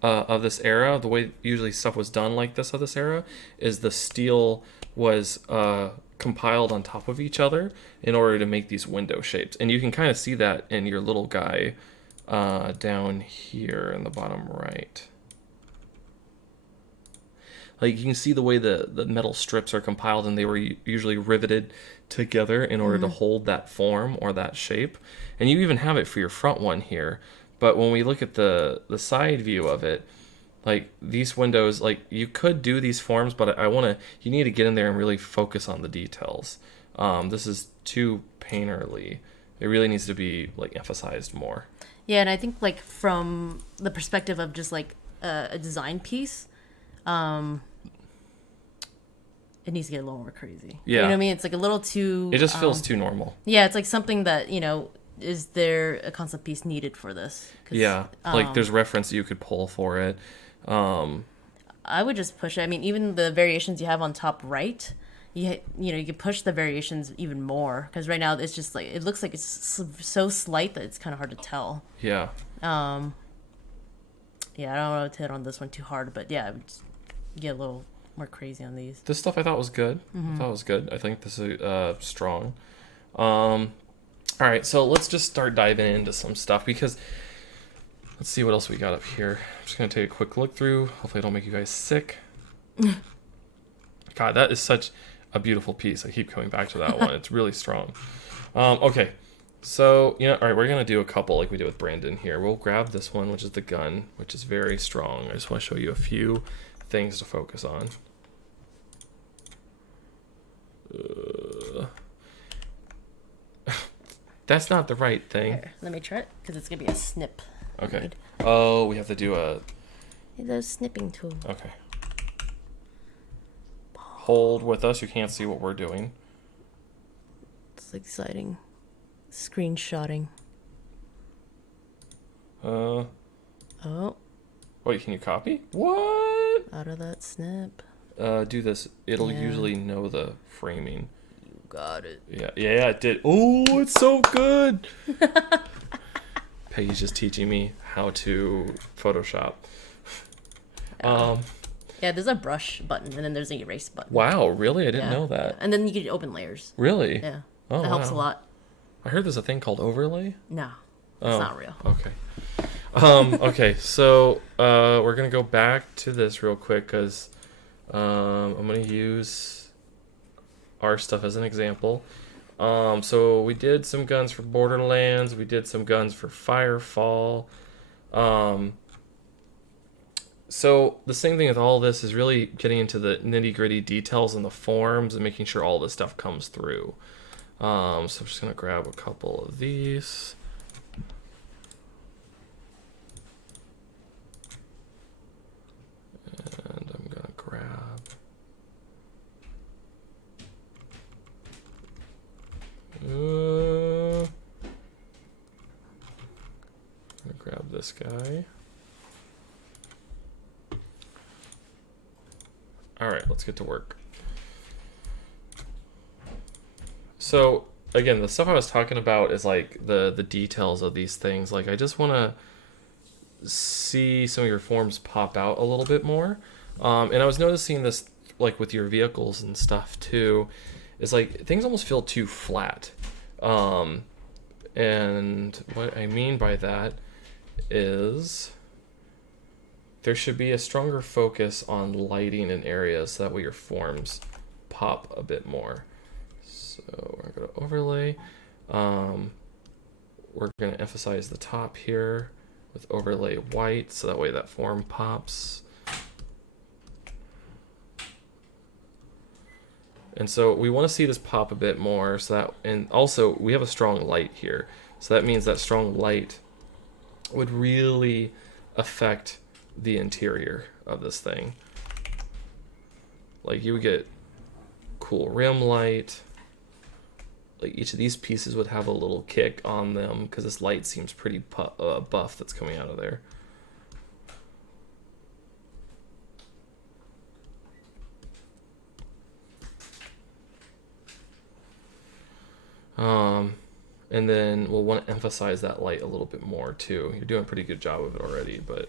Of this era, the way usually stuff was done like this of this era is the steel was compiled on top of each other in order to make these window shapes, and you can kind of see that in your little guy down here in the bottom right. Like you can see the way the metal strips are compiled, and they were usually riveted together in order to hold that form or that shape, and you even have it for your front one here. But when we look at the side view of it, like these windows, like you could do these forms, but you need to get in there and really focus on the details. This is too painterly. It really needs to be like emphasized more. Yeah, and I think like from the perspective of just like a design piece, it needs to get a little more crazy. Yeah. You know what I mean? It's like a little too... It just feels too normal. Yeah, it's like something that, is there a concept piece needed for this? Yeah, like there's reference you could pull for it. I would just push it. I mean, even the variations you have on top right, you could push the variations even more, because right now it's just like it looks like it's so slight that it's kind of hard to tell. Yeah. Yeah, I don't want to hit on this one too hard, but yeah, I would just get a little more crazy on these. This stuff I thought was good. I think this is strong. All right, so let's just start diving into some stuff, because let's see what else we got up here. I'm just going to take a quick look through. Hopefully I don't make you guys sick. God, that is such a beautiful piece. I keep coming back to that one. It's really strong. Okay, so, all right, we're going to do a couple like we did with Brandon here. We'll grab this one, which is the gun, which is very strong. I just want to show you a few things to focus on. That's not the right thing. Here, let me try it, because it's going to be a snip. Okay. Need. Oh, we have to do a... The snipping tool. Okay. Hold with us. You can't see what we're doing. It's exciting. Screenshotting. Oh. Wait, can you copy? What? Out of that snip. Do this. It'll Yeah. usually know the framing. You got it. Yeah, it did. Oh, it's so good. Peggy's just teaching me how to Photoshop. Yeah, there's a brush button, and then there's an erase button. Wow, really? I didn't Yeah, know that. yeah. And then you can open layers. Really? Yeah. Oh, that helps a wow. lot. I heard there's a thing called overlay. No, it's Oh, not real. Okay. Okay, so we're gonna go back to this real quick, because I'm gonna use our stuff as an example. So we did some guns for Borderlands. We did some guns for Firefall. So the same thing with all this is really getting into the nitty-gritty details and the forms and making sure all this stuff comes through. So I'm just gonna grab a couple of these. this guy. All right, let's get to work. So again, the stuff I was talking about is like the details of these things. Like I just want to see some of your forms pop out a little bit more. And I was noticing this like with your vehicles and stuff too, is like things almost feel too flat. And what I mean by that is there should be a stronger focus on lighting in areas so that way your forms pop a bit more. So we're going to go to overlay. We're going to emphasize the top here with overlay white so that way that form pops. And so we want to see this pop a bit more so that, and also we have a strong light here. So that means that strong light would really affect the interior of this thing. Like you would get cool rim light. Like each of these pieces would have a little kick on them because this light seems pretty buff that's coming out of there. And then we'll want to emphasize that light a little bit more too. You're doing a pretty good job of it already, but...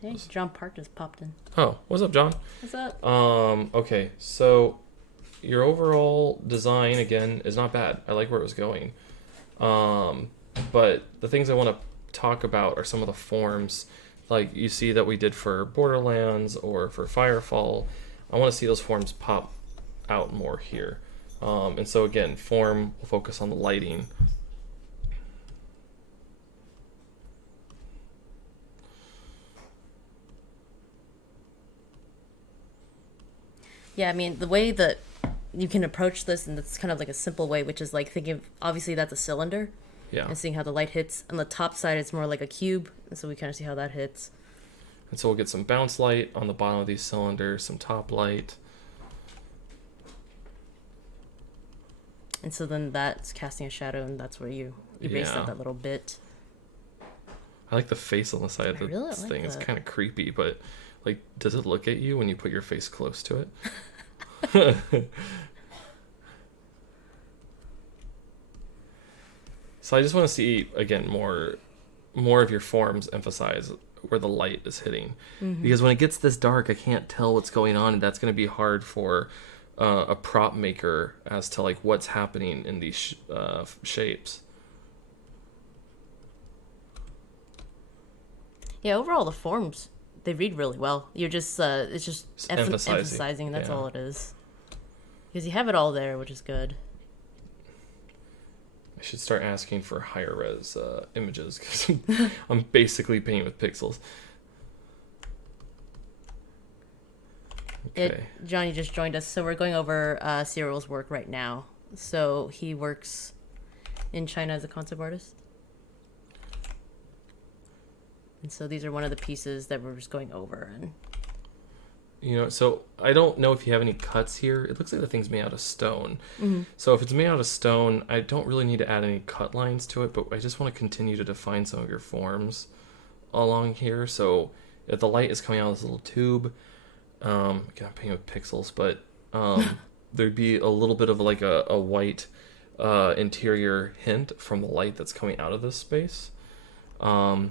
Hey, John Park just popped in. Oh, what's up, John? What's up? Okay, so your overall design, again, is not bad. I like where it was going. But the things I want to talk about are some of the forms, like you see that we did for Borderlands or for Firefall. I want to see those forms pop out more here. And so again, form will focus on the lighting. Yeah, I mean, the way that you can approach this, and it's kind of like a simple way, which is like thinking of, obviously that's a cylinder. Yeah. And seeing how the light hits. On the top side, it's more like a cube, and so we kind of see how that hits. And so we'll get some bounce light on the bottom of these cylinders, some top light. And so then that's casting a shadow, and that's where you erase out that little bit. I like the face on the side of this thing. It's kind of creepy, but like, does it look at you when you put your face close to it? So I just want to see, again, more of your forms emphasize where the light is hitting. Mm-hmm. Because when it gets this dark, I can't tell what's going on, and that's going to be hard for a prop maker as to like what's happening in these shapes. Yeah, overall the forms, they read really well. You're just it's just emphasizing. That's all it is. Because you have it all there, which is good. I should start asking for higher res images because I'm basically painting with pixels. Okay. John, you just joined us, so we're going over Cyril's work right now. So he works in China as a concept artist. And so these are one of the pieces that we're just going over. And you know, so I don't know if you have any cuts here. It looks like the thing's made out of stone. Mm-hmm. So if it's made out of stone, I don't really need to add any cut lines to it, but I just want to continue to define some of your forms along here. So if the light is coming out of this little tube, again, I'm painting with pixels, but there'd be a little bit of like a white interior hint from the light that's coming out of this space. And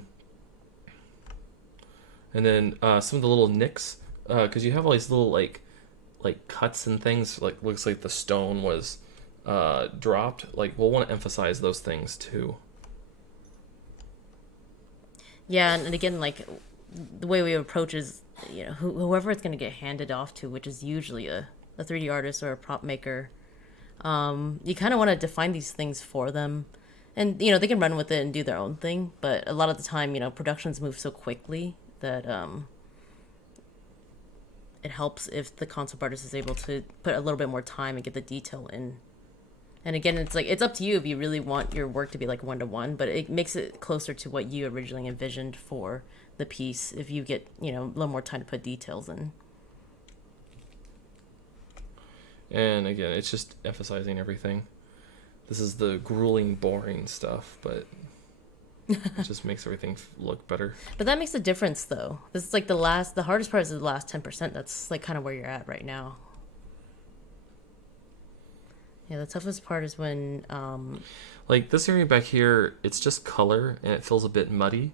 then some of the little nicks, because you have all these little like cuts and things, like looks like the stone was dropped. Like we'll want to emphasize those things too. yeah, and again, like the way we approach is, you know, whoever it's going to get handed off to, which is usually a 3D artist or a prop maker, you kind of want to define these things for them. And, you know, they can run with it and do their own thing, but a lot of the time, you know, productions move so quickly that it helps if the concept artist is able to put a little bit more time and get the detail in. And again, it's like, it's up to you if you really want your work to be like one-to-one, but it makes it closer to what you originally envisioned for the piece if you get, you know, a little more time to put details in. And again, it's just emphasizing everything. This is the grueling, boring stuff, but It just makes everything look better. But that makes a difference, though. This is like the hardest part is the last 10%. That's like kind of where you're at right now. Yeah, the toughest part is when like this area back here, it's just color and it feels a bit muddy.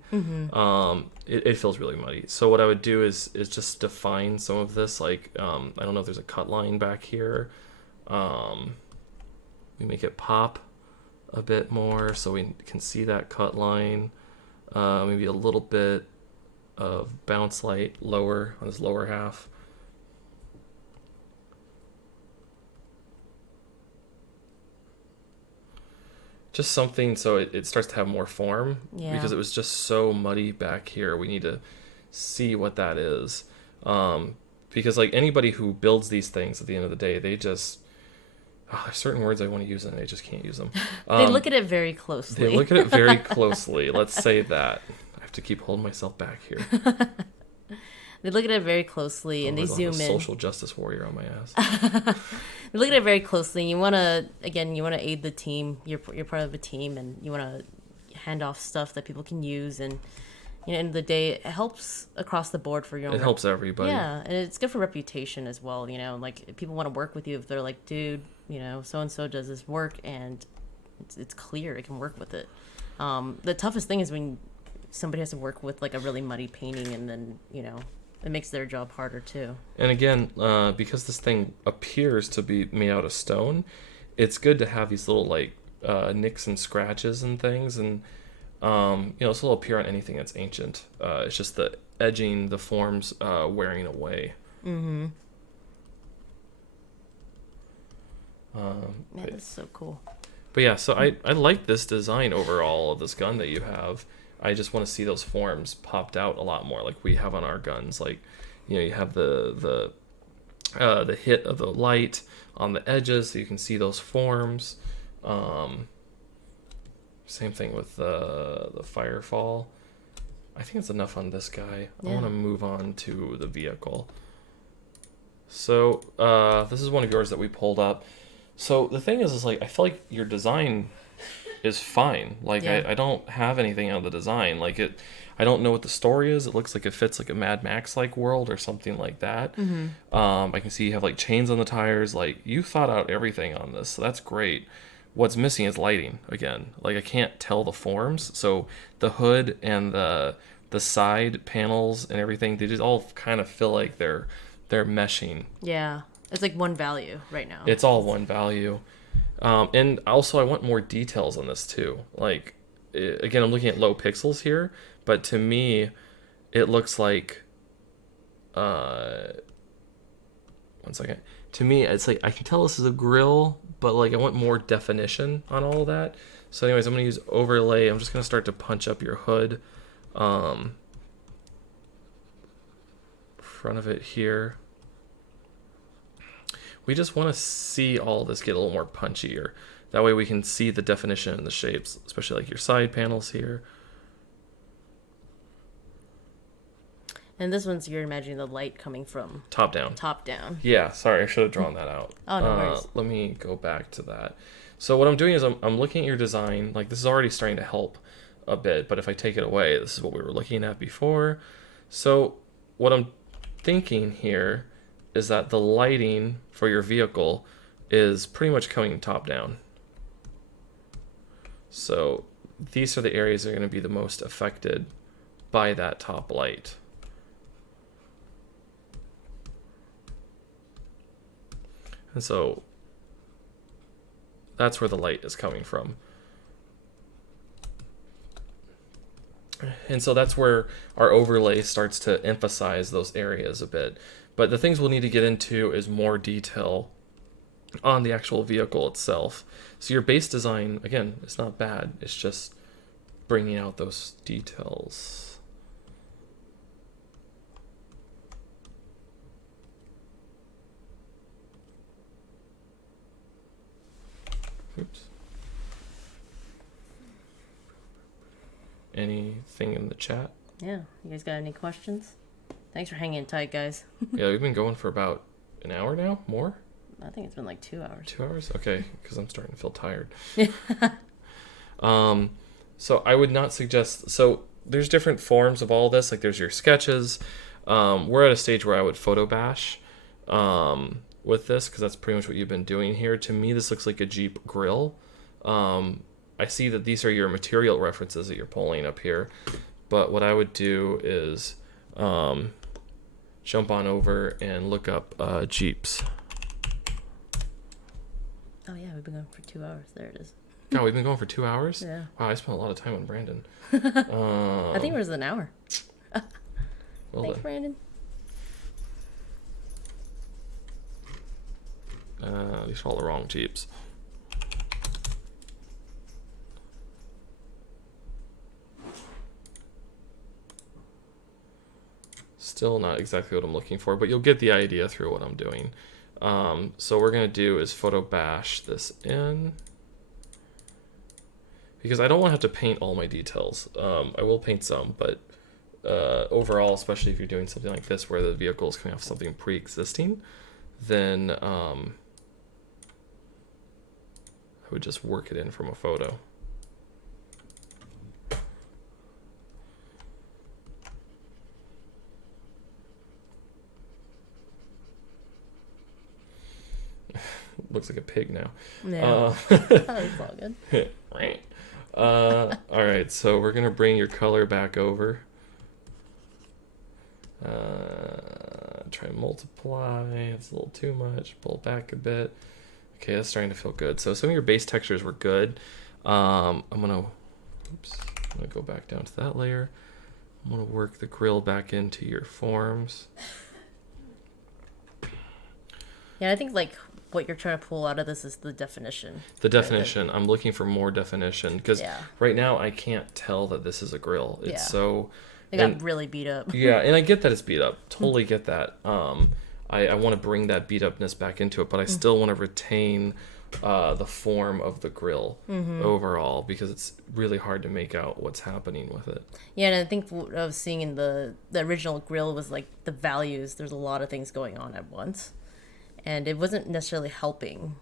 It feels really muddy. So what I would do is just define some of this. Like I don't know if there's a cut line back here. We make it pop a bit more so we can see that cut line. Maybe a little bit of bounce light lower on this lower half. Just something so it starts to have more form. Yeah. Because it was just so muddy back here. We need to see what that is. Because like anybody who builds these things at the end of the day, they just there's certain words I want to use and I just can't use them. they look at it very closely. They look at it very closely. Let's say that. I have to keep holding myself back here. They look at it very closely and they Otherwise zoom I'm a in. social justice warrior on my ass. They look at it very closely. You want to aid the team. You're part of a team, and you want to hand off stuff that people can use. And end of the day, it helps across the board for your own. It helps everybody. Yeah, and it's good for reputation as well. Like if people want to work with you if they're like, dude, so and so does this work, and it's clear it can work with it. The toughest thing is when somebody has to work with like a really muddy painting, and then it makes their job harder too. And again, because this thing appears to be made out of stone, it's good to have these little like nicks and scratches and things, and this will appear on anything that's ancient. It's just the edging, the forms wearing away. Mm-hmm. Man, that's so cool. But yeah, so I like this design overall of this gun that you have. I just want to see those forms popped out a lot more, like we have on our guns. Like, you have the hit of the light on the edges, so you can see those forms. Same thing with the firefall. I think it's enough on this guy. Yeah. I want to move on to the vehicle. So this is one of yours that we pulled up. So the thing is like I feel like your design is fine. Like Yeah. I don't have anything on the design. Like I don't know what the story is. It looks like it fits like a Mad Max like world or something like that. Mm-hmm. I can see you have like chains on the tires. Like you thought out everything on this, so that's great. What's missing is lighting again. Like I can't tell the forms. So the hood and the side panels and everything, they just all kind of feel like they're meshing. Yeah, it's like one value right now. It's all one value. And also I want more details on this too. Like, again, I'm looking at low pixels here, but to me, it looks like, one second. To me, it's like, I can tell this is a grill, but like I want more definition on all of that. So anyways, I'm going to use overlay. I'm just going to start to punch up your hood. Front of it here. We just want to see all this get a little more punchier. That way we can see the definition and the shapes, especially like your side panels here. And this one's you're imagining the light coming from Top down. top down. Yeah, sorry, I should have drawn that out. Oh, no worries. Let me go back to that. So what I'm doing is I'm looking at your design. Like this is already starting to help a bit, but if I take it away, this is what we were looking at before. So what I'm thinking here is that the lighting for your vehicle is pretty much coming top down. So these are the areas that are going to be the most affected by that top light. And so that's where the light is coming from. And so that's where our overlay starts to emphasize those areas a bit. But the things we'll need to get into is more detail on the actual vehicle itself. So your base design, again, it's not bad. It's just bringing out those details. Oops. Anything in the chat? Yeah, you guys got any questions? Thanks for hanging tight, guys. Yeah, we've been going for about an hour now. More? I think it's been like 2 hours. 2 hours? Okay, because I'm starting to feel tired. So I would not suggest. So there's different forms of all this. Like there's your sketches. We're at a stage where I would photo bash with this because that's pretty much what you've been doing here. To me, this looks like a Jeep grill. I see that these are your material references that you're pulling up here. But what I would do is jump on over and look up Jeeps. Oh yeah, we've been going for 2 hours. There it is. God, we've been going for 2 hours? Yeah. Wow, I spent a lot of time on Brandon. I think it was an hour. Well Thanks, Brandon. These are all the wrong Jeeps. Still not exactly what I'm looking for, but you'll get the idea through what I'm doing. So what we're going to do is photo bash this in. Because I don't want to have to paint all my details. I will paint some, but overall, especially if you're doing something like this where the vehicle is coming off something pre-existing, then I would just work it in from a photo. Looks like a pig now. Yeah. That's all good. Right. All right, so we're gonna bring your color back over. Try and multiply. It's a little too much. Pull it back a bit. Okay, that's starting to feel good. So some of your base textures were good. I'm gonna go back down to that layer. I'm gonna work the grill back into your forms. Yeah, I think like what you're trying to pull out of this is the definition. The definition. I'm looking for more definition because right now I can't tell that this is a grill. It's so. It got really beat up. Yeah, and I get that it's beat up. Totally get that. I want to bring that beat upness back into it, but I still want to retain the form of the grill overall because it's really hard to make out what's happening with it. Yeah, and I think what I was seeing in the original grill was like the values. There's a lot of things going on at once, and it wasn't necessarily helping.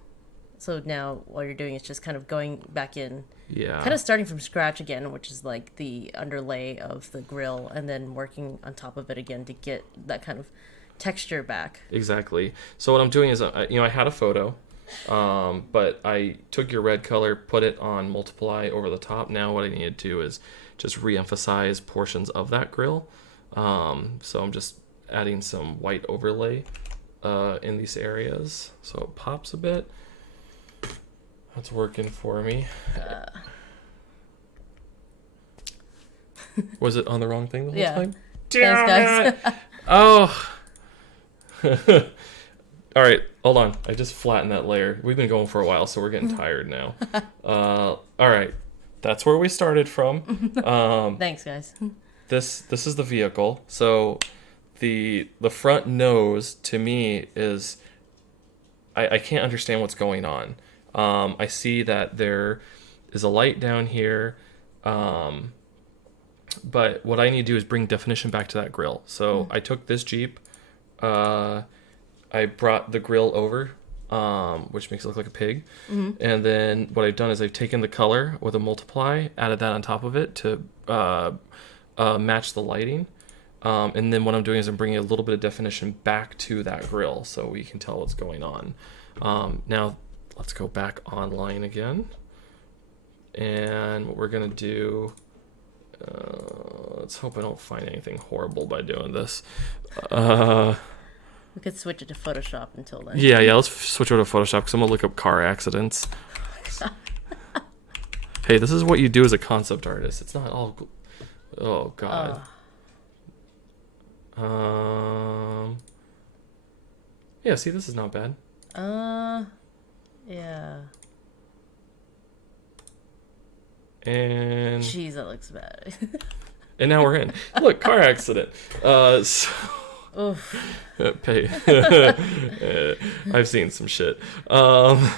So now what you're doing is just kind of going back in. Yeah. Kind of starting from scratch again, which is like the underlay of the grill, and then working on top of it again to get that kind of texture back. Exactly. So what I'm doing is, I had a photo, but I took your red color, put it on multiply over the top. Now what I need to do is just re-emphasize portions of that grill. So I'm just adding some white overlay in these areas so it pops a bit. That's working for me. Was it on the wrong thing the whole time? Thanks, guys. Oh. All right, hold on. I just flattened that layer. We've been going for a while, so we're getting tired now. All right, that's where we started from. Thanks, guys. This is the vehicle. So the front nose to me is I can't understand what's going on. I see that there is a light down here, but what I need to do is bring definition back to that grill. So I took this Jeep, I brought the grill over, which makes it look like a pig, and then what I've done is I've taken the color with a multiply, added that on top of it to match the lighting, and then what I'm doing is I'm bringing a little bit of definition back to that grill so we can tell what's going on. Now let's go back online again. And what we're going to do, let's hope I don't find anything horrible by doing this. We could switch it to Photoshop until then. Yeah, let's switch over to Photoshop because I'm going to look up car accidents. Hey, this is what you do as a concept artist. It's not all... Oh, God. Yeah, see, this is not bad. Yeah. And jeez, that looks bad. And now we're in. Look, car accident. Pay. I've seen some shit. No,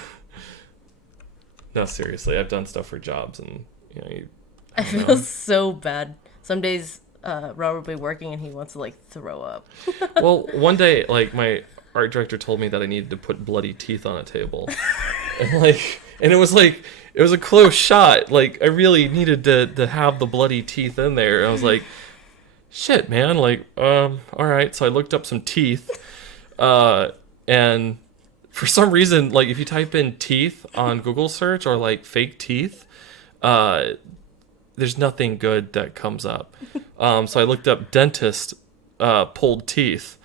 seriously, I've done stuff for jobs, and I feel so bad. Some days, Robert will be working, and he wants to like throw up. Well, one day, like my art director told me that I needed to put bloody teeth on a table. And it was like, it was a close shot. Like, I really needed to have the bloody teeth in there. I was like, shit, man. Like, all right. So I looked up some teeth, and for some reason, like, if you type in teeth on Google search or like fake teeth, there's nothing good that comes up. So I looked up dentist, pulled teeth,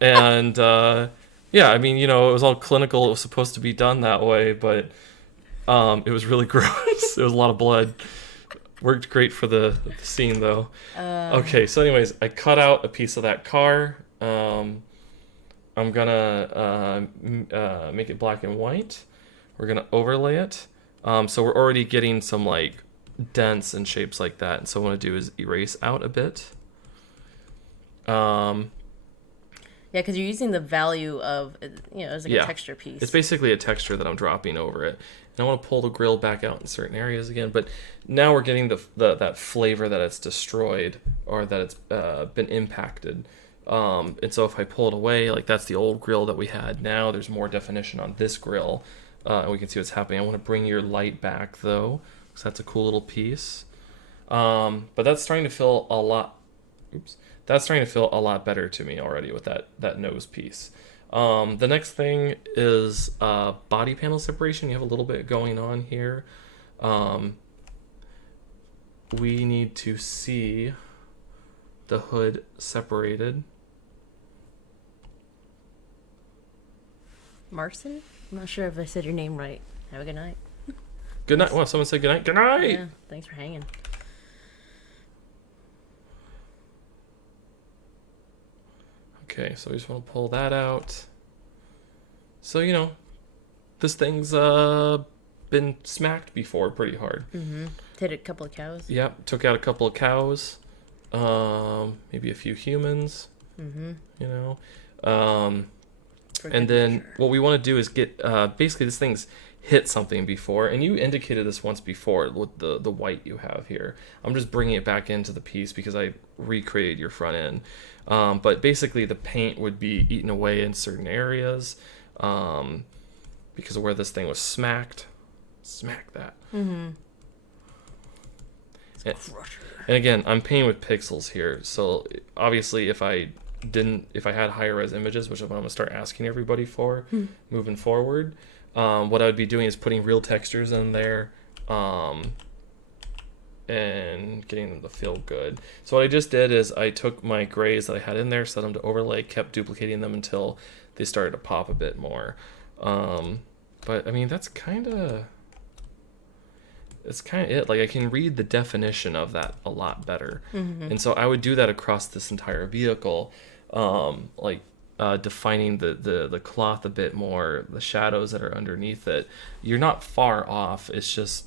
and yeah, I mean, you know, it was all clinical. It was supposed to be done that way, but it was really gross. It was a lot of blood. Worked great for the scene, though. Okay, so anyways, I cut out a piece of that car. I'm gonna make it black and white. We're gonna overlay it. So we're already getting some like dents and shapes like that. And so what I want to do is erase out a bit. Yeah, because you're using the value of, you know, as like a texture piece. It's basically a texture that I'm dropping over it. And I want to pull the grill back out in certain areas again. But now we're getting that flavor that it's destroyed or that it's been impacted. And so if I pull it away, like that's the old grill that we had. Now there's more definition on this grill. And we can see what's happening. I want to bring your light back, though, because that's a cool little piece. But that's starting to feel a lot... Oops. That's starting to feel a lot better to me already with that nose piece. The next thing is body panel separation. You have a little bit going on here. We need to see the hood separated. Marson? I'm not sure if I said your name right. Have a good night. Good night. Well, someone said good night. Good night! Yeah, thanks for hanging. Okay, so we just want to pull that out. So, you know, this thing's been smacked before pretty hard. Mm-hmm. Hit a couple of cows. Yep, took out a couple of cows. Maybe a few humans. Mm-hmm. You know. And then what we want to do is get, basically this thing's hit something before. And you indicated this once before with the white you have here. I'm just bringing it back into the piece because I recreated your front end. But basically the paint would be eaten away in certain areas because of where this thing was smacked. Smack that. Mm-hmm. And again, I'm painting with pixels here. So obviously if I had higher res images, which is what I'm going to start asking everybody for moving forward, what I would be doing is putting real textures in there and getting them to feel good. So what I just did is I took my grays that I had in there, set them to overlay, kept duplicating them until they started to pop a bit more. But I mean, that's kind of it. Like I can read the definition of that a lot better. Mm-hmm. And so I would do that across this entire vehicle, defining the cloth a bit more, the shadows that are underneath it. You're not far off. It's just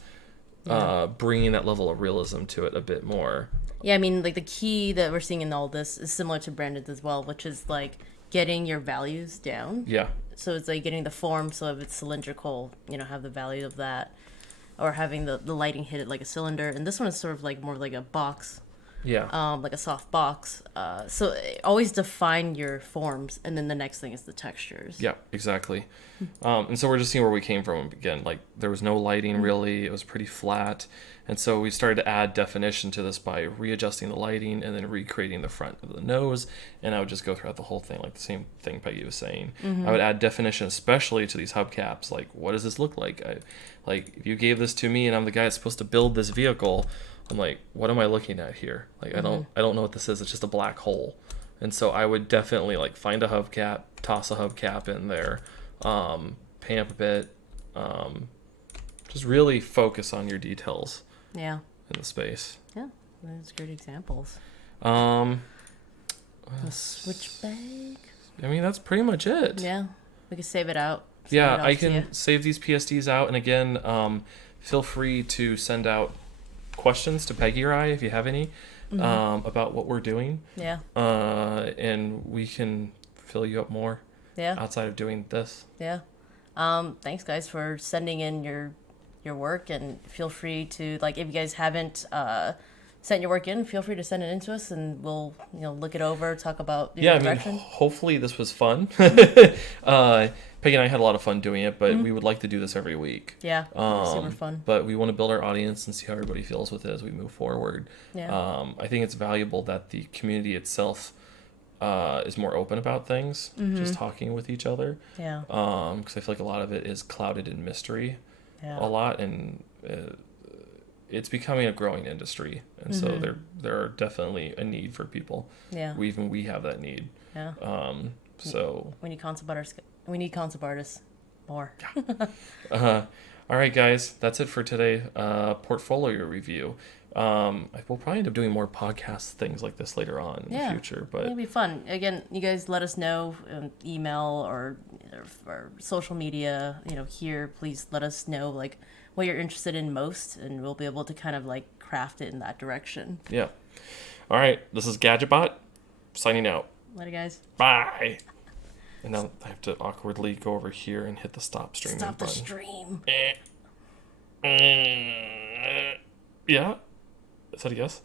bringing that level of realism to it a bit more. Yeah, I mean, like the key that we're seeing in all this is similar to Brandon's as well, which is like getting your values down. Yeah. So it's like getting the form. So if it's cylindrical, you know, have the value of that, or having the lighting hit it like a cylinder. And this one is sort of like more like a box. Yeah. Like a soft box. So always define your forms, and then the next thing is the textures. Yeah, exactly. And so we're just seeing where we came from again. Like there was no lighting really. It was pretty flat. And so we started to add definition to this by readjusting the lighting and then recreating the front of the nose. And I would just go throughout the whole thing, like the same thing Peggy was saying. Mm-hmm. I would add definition, especially to these hubcaps. Like, what does this look like? Like, if you gave this to me and I'm the guy that's supposed to build this vehicle, I'm like, what am I looking at here? Like, I don't know what this is. It's just a black hole. And so I would definitely like find a hubcap, toss a hubcap in there, paint up a bit, just really focus on your details. Yeah. In the space. Yeah, those great examples. Switch bag. I mean, that's pretty much it. Yeah, we can save it out. Yeah, I can save these PSDs out, and again, feel free to send out questions to Peggy or I if you have any about what we're doing. Yeah. And we can fill you up more. Yeah. Outside of doing this. Yeah. Thanks guys for sending in your work, and feel free to, like, if you guys haven't sent your work in, feel free to send it in to us, and we'll look it over, talk about the direction. I mean, hopefully this was fun. Peggy and I had a lot of fun doing it, but we would like to do this every week. Yeah, super fun. But we want to build our audience and see how everybody feels with it as we move forward. Yeah. I think it's valuable that the community itself is more open about things, just talking with each other. Yeah. Because I feel like a lot of it is clouded in mystery Yeah. a lot, and it's becoming a growing industry. And so there are definitely a need for people. Yeah. We have that need. Yeah. So We need concept artists. We need concept artists more. all right, guys, that's it for today. Portfolio review. We'll probably end up doing more podcast things like this later on in the future, but it'll be fun. Again, you guys let us know, email or social media. Here, please let us know like what you're interested in most, and we'll be able to kind of like craft it in that direction. yeah. All right, this is Gadget-Bot signing out. Later, guys. Bye. And now I have to awkwardly go over here and hit the stop stream Stop the button. stream. Yeah. Is that a yes?